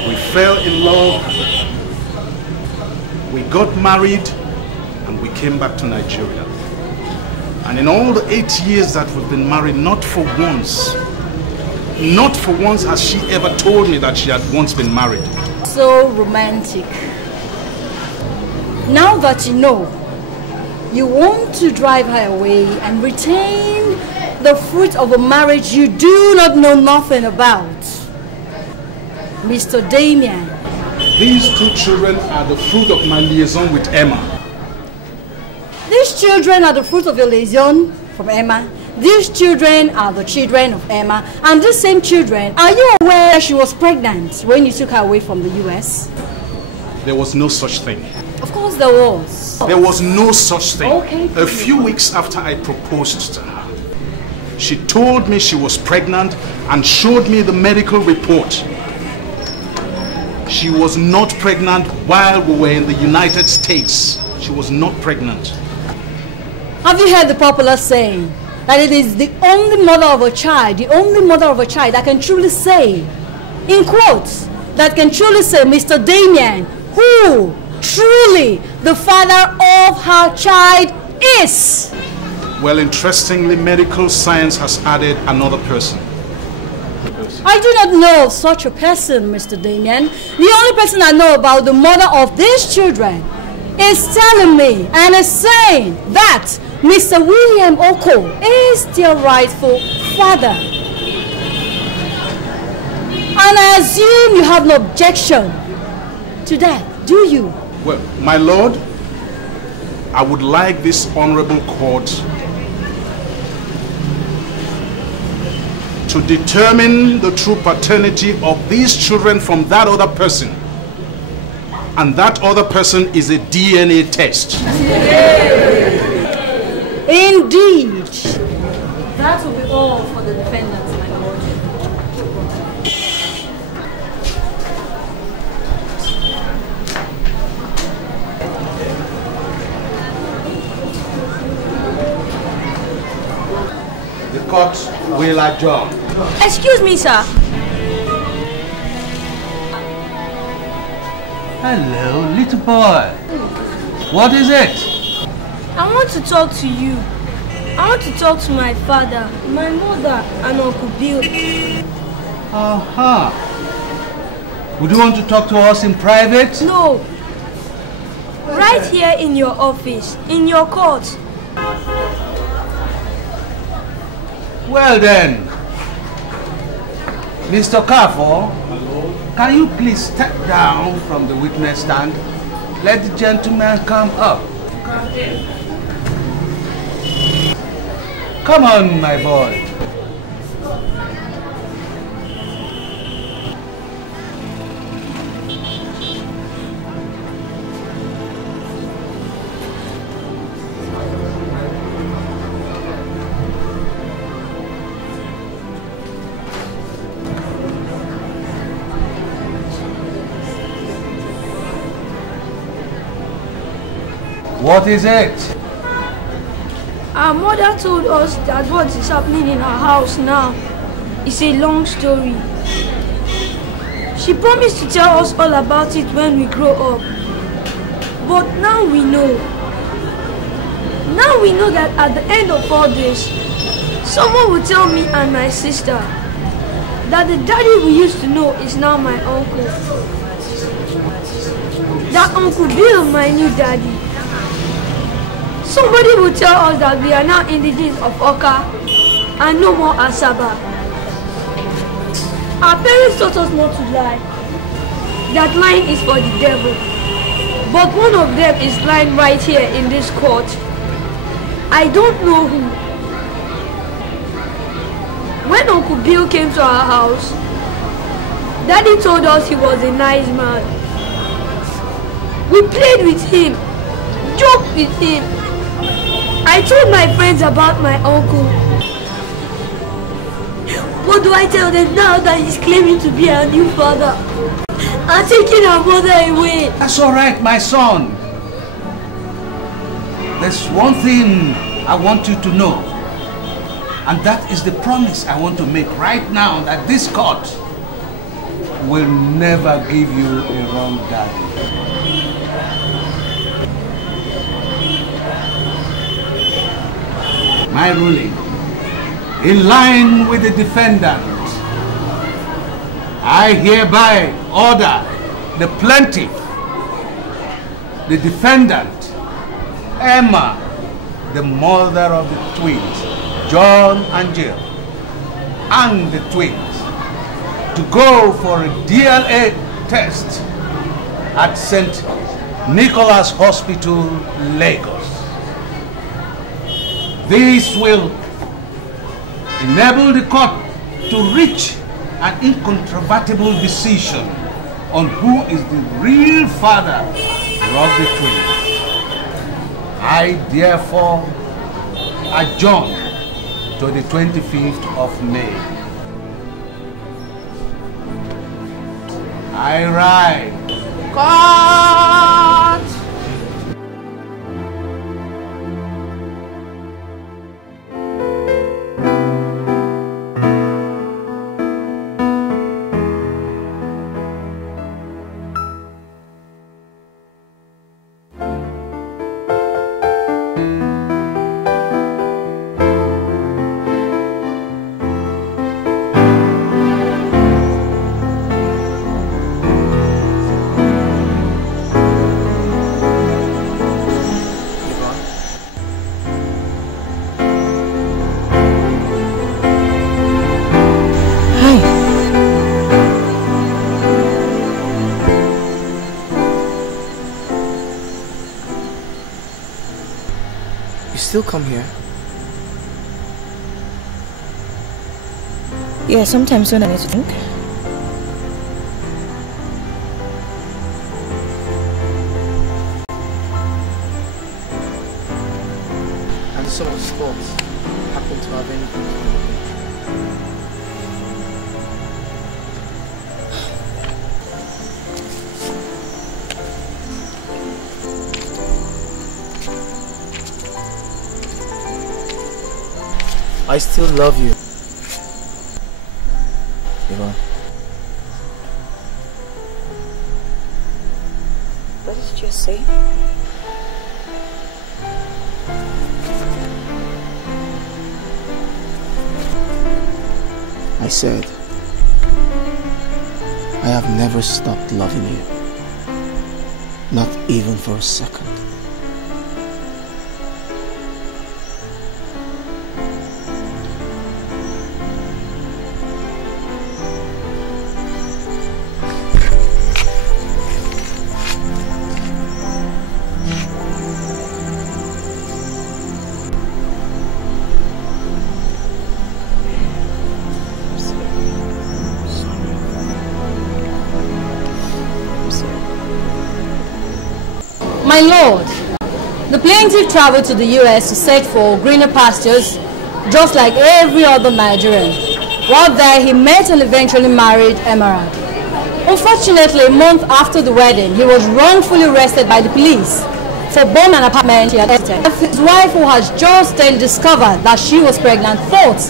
We fell in love. We got married and we came back to Nigeria. And in all the 8 years that we've been married, not for once has she ever told me that she had once been married. So romantic. Now that you know, you want to drive her away and retain the fruit of a marriage you do not know nothing about. Mr. Damien. These 2 children are the fruit of my liaison with Emma. These children are the fruit of your liaison from Emma. These children are the children of Emma. And these same children, are you aware she was pregnant when you took her away from the US? There was no such thing. Of course there was. There was no such thing. Okay. A few weeks after I proposed to her, she told me she was pregnant and showed me the medical report. She was not pregnant while we were in the United States. She was not pregnant. Have you heard the popular saying that it is the only mother of a child, that can truly say, in quotes, that can truly say, Mr. Damien, who truly the father of her child is? Well, interestingly, medical science has added another person. I do not know of such a person, Mr. Damien. The only person I know about the mother of these children is telling me and is saying that Mr. William Oko is their rightful father. And I assume you have no objection to that, do you? Well, my lord, I would like this honorable court to determine the true paternity of these children from that other person. And that other person is a DNA test. Indeed. That will be all for the defendants, my lord. The court will adjourn. Excuse me, sir. Hello, little boy. What is it? I want to talk to you. I want to talk to my father, my mother, and Uncle Bill. Aha. Would you want to talk to us in private? No. Right here in your office, in your court. Well then, Mr. Carfor, can you please step down from the witness stand? Let the gentleman come up. Come on, my boy. What is it? Our mother told us that what is happening in our house now is a long story. She promised to tell us all about it when we grow up. But now we know. Now we know that at the end of all this, someone will tell me and my sister that the daddy we used to know is now my uncle. Uncle Bill, my new daddy. Somebody will tell us that we are now indigenous of Oka and no more Asaba. Our parents taught us not to lie. That lying is for the devil. But one of them is lying right here in this court. I don't know who. When Uncle Bill came to our house, Daddy told us he was a nice man. We played with him, joked with him. I told my friends about my uncle. What do I tell them now that he's claiming to be our new father and taking our mother away? That's alright, my son. There's one thing I want you to know, and that is the promise I want to make right now, that this court will never give you a wrong daddy. My ruling, in line with the defendant, I hereby order the plaintiff, the defendant, Emma, the mother of the twins, John and Jill, and the twins, to go for a DNA test at St. Nicholas Hospital, Lagos. This will enable the court to reach an incontrovertible decision on who is the real father of the twins. I therefore adjourn to the 25th of May. I write. Court! Still come here? Yeah, sometimes when I need to think. And some of the sports happen to have anything to do with it. I still love you, Yvonne. What did you just say? I said, I have never stopped loving you. Not even for a second. My lord, the plaintiff traveled to the US to search for greener pastures, just like every other Nigerian. While there, he met and eventually married Emerald. Unfortunately, a month after the wedding, he was wrongfully arrested by the police for bombing an apartment he had entered. His wife, who has just then discovered that she was pregnant, thought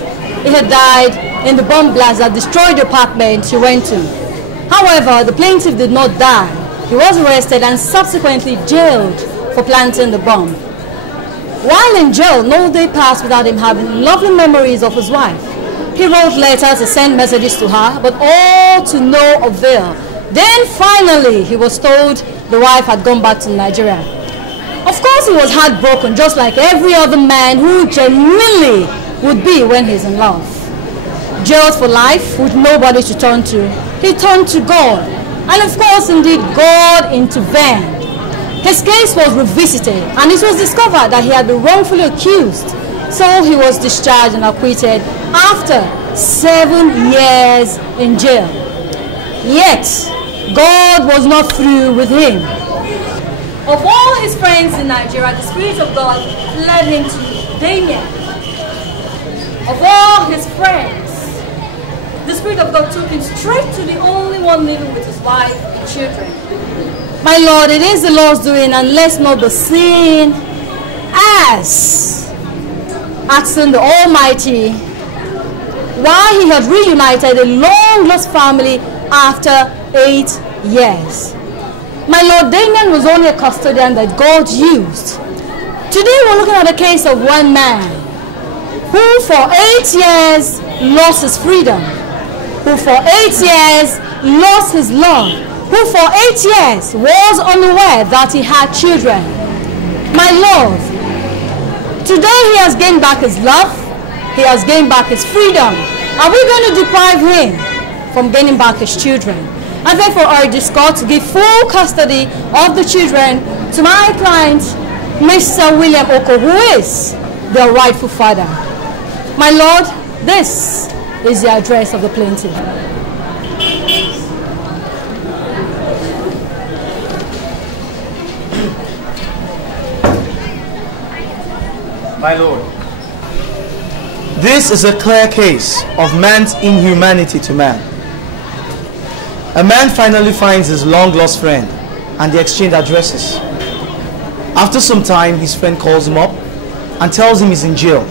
he had died in the bomb blast that destroyed the apartment she went to. However, the plaintiff did not die. He was arrested and subsequently jailed for planting the bomb. While in jail, no day passed without him having lovely memories of his wife. He wrote letters and sent messages to her, but all to no avail. Then finally he was told the wife had gone back to Nigeria. Of course he was heartbroken, just like every other man who genuinely would be when he's in love. Jailed for life with nobody to turn to, he turned to God. And of course, indeed, God intervened. His case was revisited and it was discovered that he had been wrongfully accused. So he was discharged and acquitted after 7 years in jail. Yet, God was not through with him. Of all his friends in Nigeria, the Spirit of God led him to Damien. Of all his friends, the Spirit of God took him straight to the only one living with his wife and children. My Lord, it is the Lord's doing, and let's not be seen as asking the Almighty why he had reunited a long-lost family after 8 years. My Lord, Damien was only a custodian that God used. Today we're looking at a case of one man who for 8 years lost his freedom, who for 8 years lost his love, who for 8 years was unaware that he had children. My Lord, today he has gained back his love, he has gained back his freedom. Are we going to deprive him from gaining back his children? I therefore urge this court to give full custody of the children to my client, Mr. William Oko, who is their rightful father. My Lord, this is the address of the plaintiff. My Lord, this is a clear case of man's inhumanity to man. A man finally finds his long-lost friend and they exchange addresses. After some time, his friend calls him up and tells him he's in jail.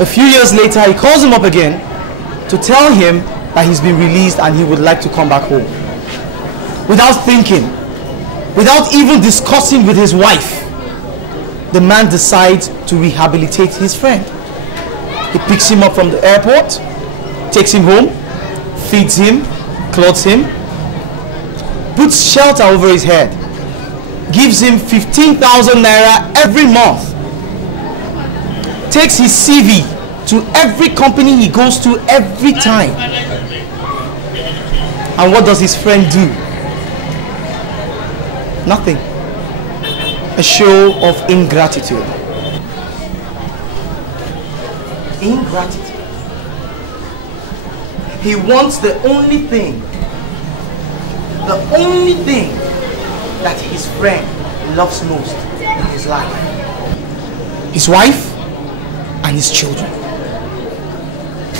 A few years later, he calls him up again to tell him that he's been released and he would like to come back home. Without thinking, without even discussing with his wife, the man decides to rehabilitate his friend. He picks him up from the airport, takes him home, feeds him, clothes him, puts shelter over his head, gives him 15,000 naira every month, takes his CV to every company he goes to every time. And what does his friend do? Nothing. A show of ingratitude. Ingratitude. He wants the only thing that his friend loves most in his life. His wife and his children.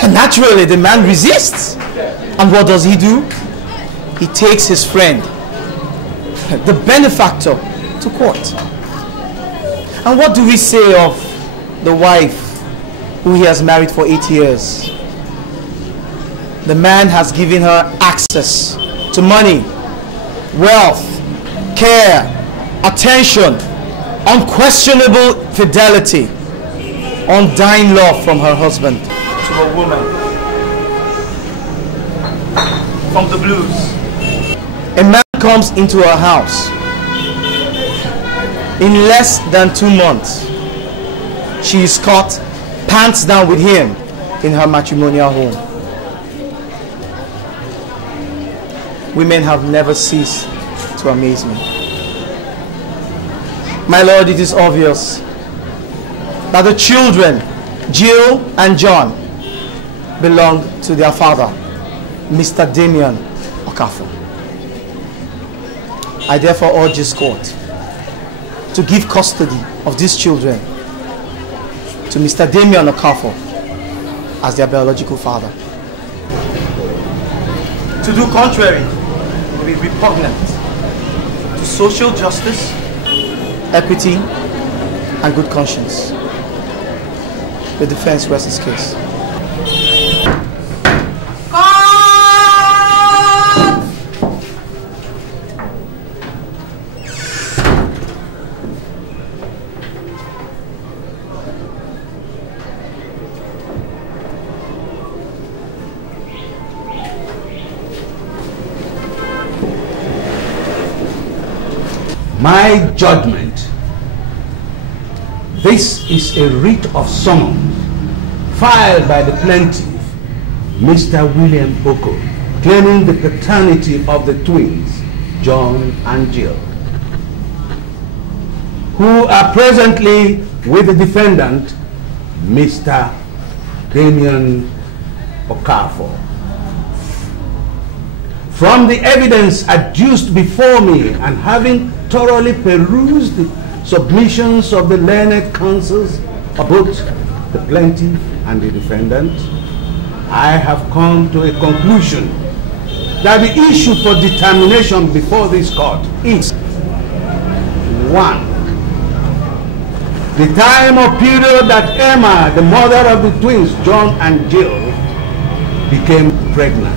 And naturally the man resists. And what does he do? He takes his friend, the benefactor, to court. And what do we say of the wife who he has married for 8 years? The man has given her access to money, wealth, care, attention, unquestionable fidelity, undying love from her husband to a woman from the blues. A man comes into her house. In less than 2 months, she is caught pants down with him in her matrimonial home. Women have never ceased to amaze me. My Lord, it is obvious that the children, Jill and John, belong to their father, Mr. Damien Okafor. I therefore urge this court to give custody of these children to Mr. Damien Okafor as their biological father. To do contrary will be repugnant to social justice, equity, and good conscience. The defense rests its case. My judgment. This is a writ of summons filed by the plaintiff, Mr. William Oko, claiming the paternity of the twins, John and Jill, who are presently with the defendant, Mr. Damien Okafor. From the evidence adduced before me and having thoroughly perused the submissions of the learned counsels of both the plaintiff and the defendant, I have come to a conclusion that the issue for determination before this court is 1. The time or period that Emma, the mother of the twins, John and Jill, became pregnant.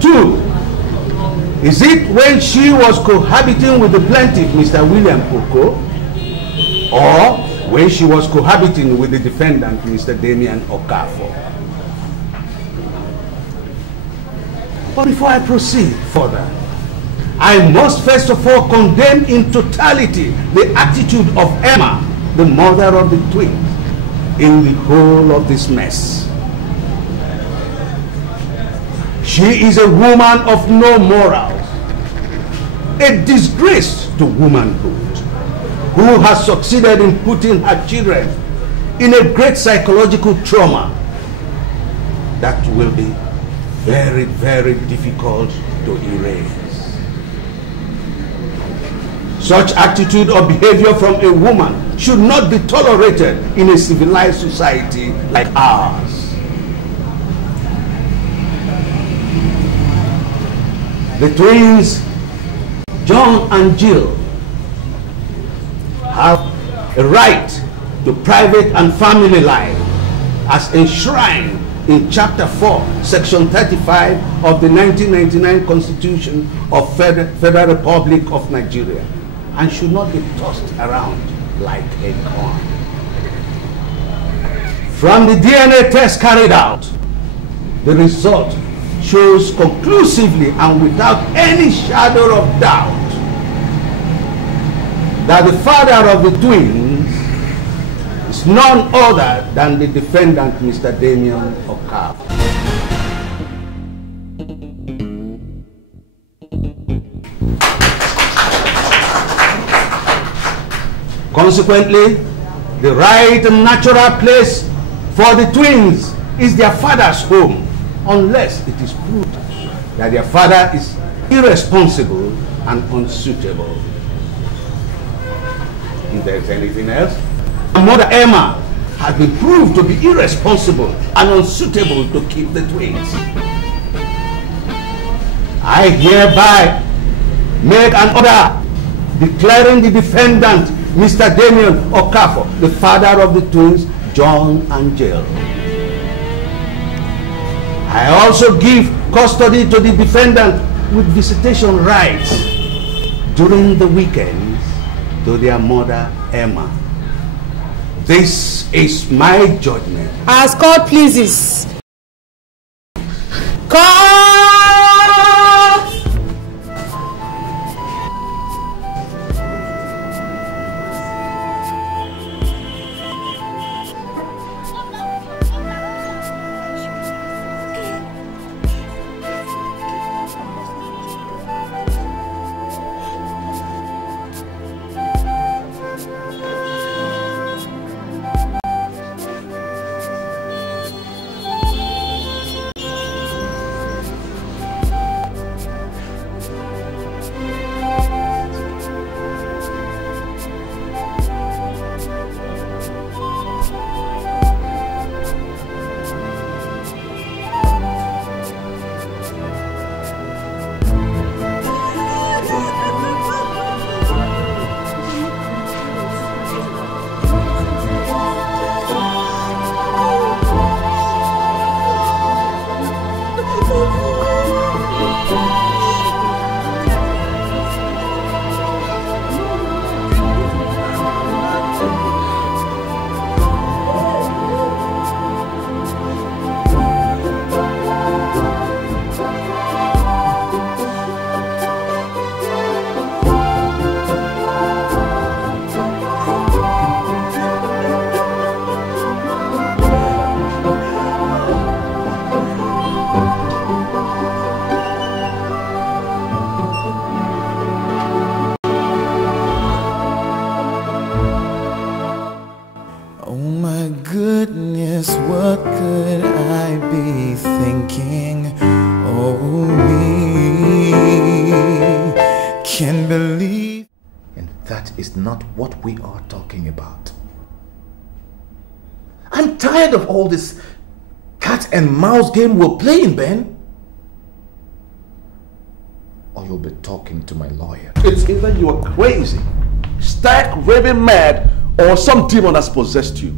2. Is it when she was cohabiting with the plaintiff, Mr. William Oko, or when she was cohabiting with the defendant, Mr. Damien Okafor? But before I proceed further, I must first of all condemn in totality the attitude of Emma, the mother of the twins, in the whole of this mess. She is a woman of no morals, a disgrace to womanhood, who has succeeded in putting her children in a great psychological trauma that will be very, very difficult to erase. Such attitude or behavior from a woman should not be tolerated in a civilized society like ours. The twins, John and Jill, have a right to private and family life as enshrined in Chapter 4, Section 35 of the 1999 Constitution of Federal Republic of Nigeria, and should not be tossed around like a coin. From the DNA test carried out, the result shows conclusively and without any shadow of doubt that the father of the twins is none other than the defendant, Mr. Damien Okafor. Consequently, the right and natural place for the twins is their father's home, unless it is proved that their father is irresponsible and unsuitable. If there is anything else, Mother Emma has been proved to be irresponsible and unsuitable to keep the twins. I hereby make an order declaring the defendant, Mr. Damien Okafor, the father of the twins, John and Jill. I also give custody to the defendant with visitation rights during the weekends to their mother, Emma. This is my judgment. As court pleases. Court! thinking, oh, we can believe. And that is not what we are talking about. I'm tired of all this cat and mouse game we're playing, Ben. Or you'll be talking to my lawyer. It's either you are crazy, stark, raving mad, or some demon has possessed you.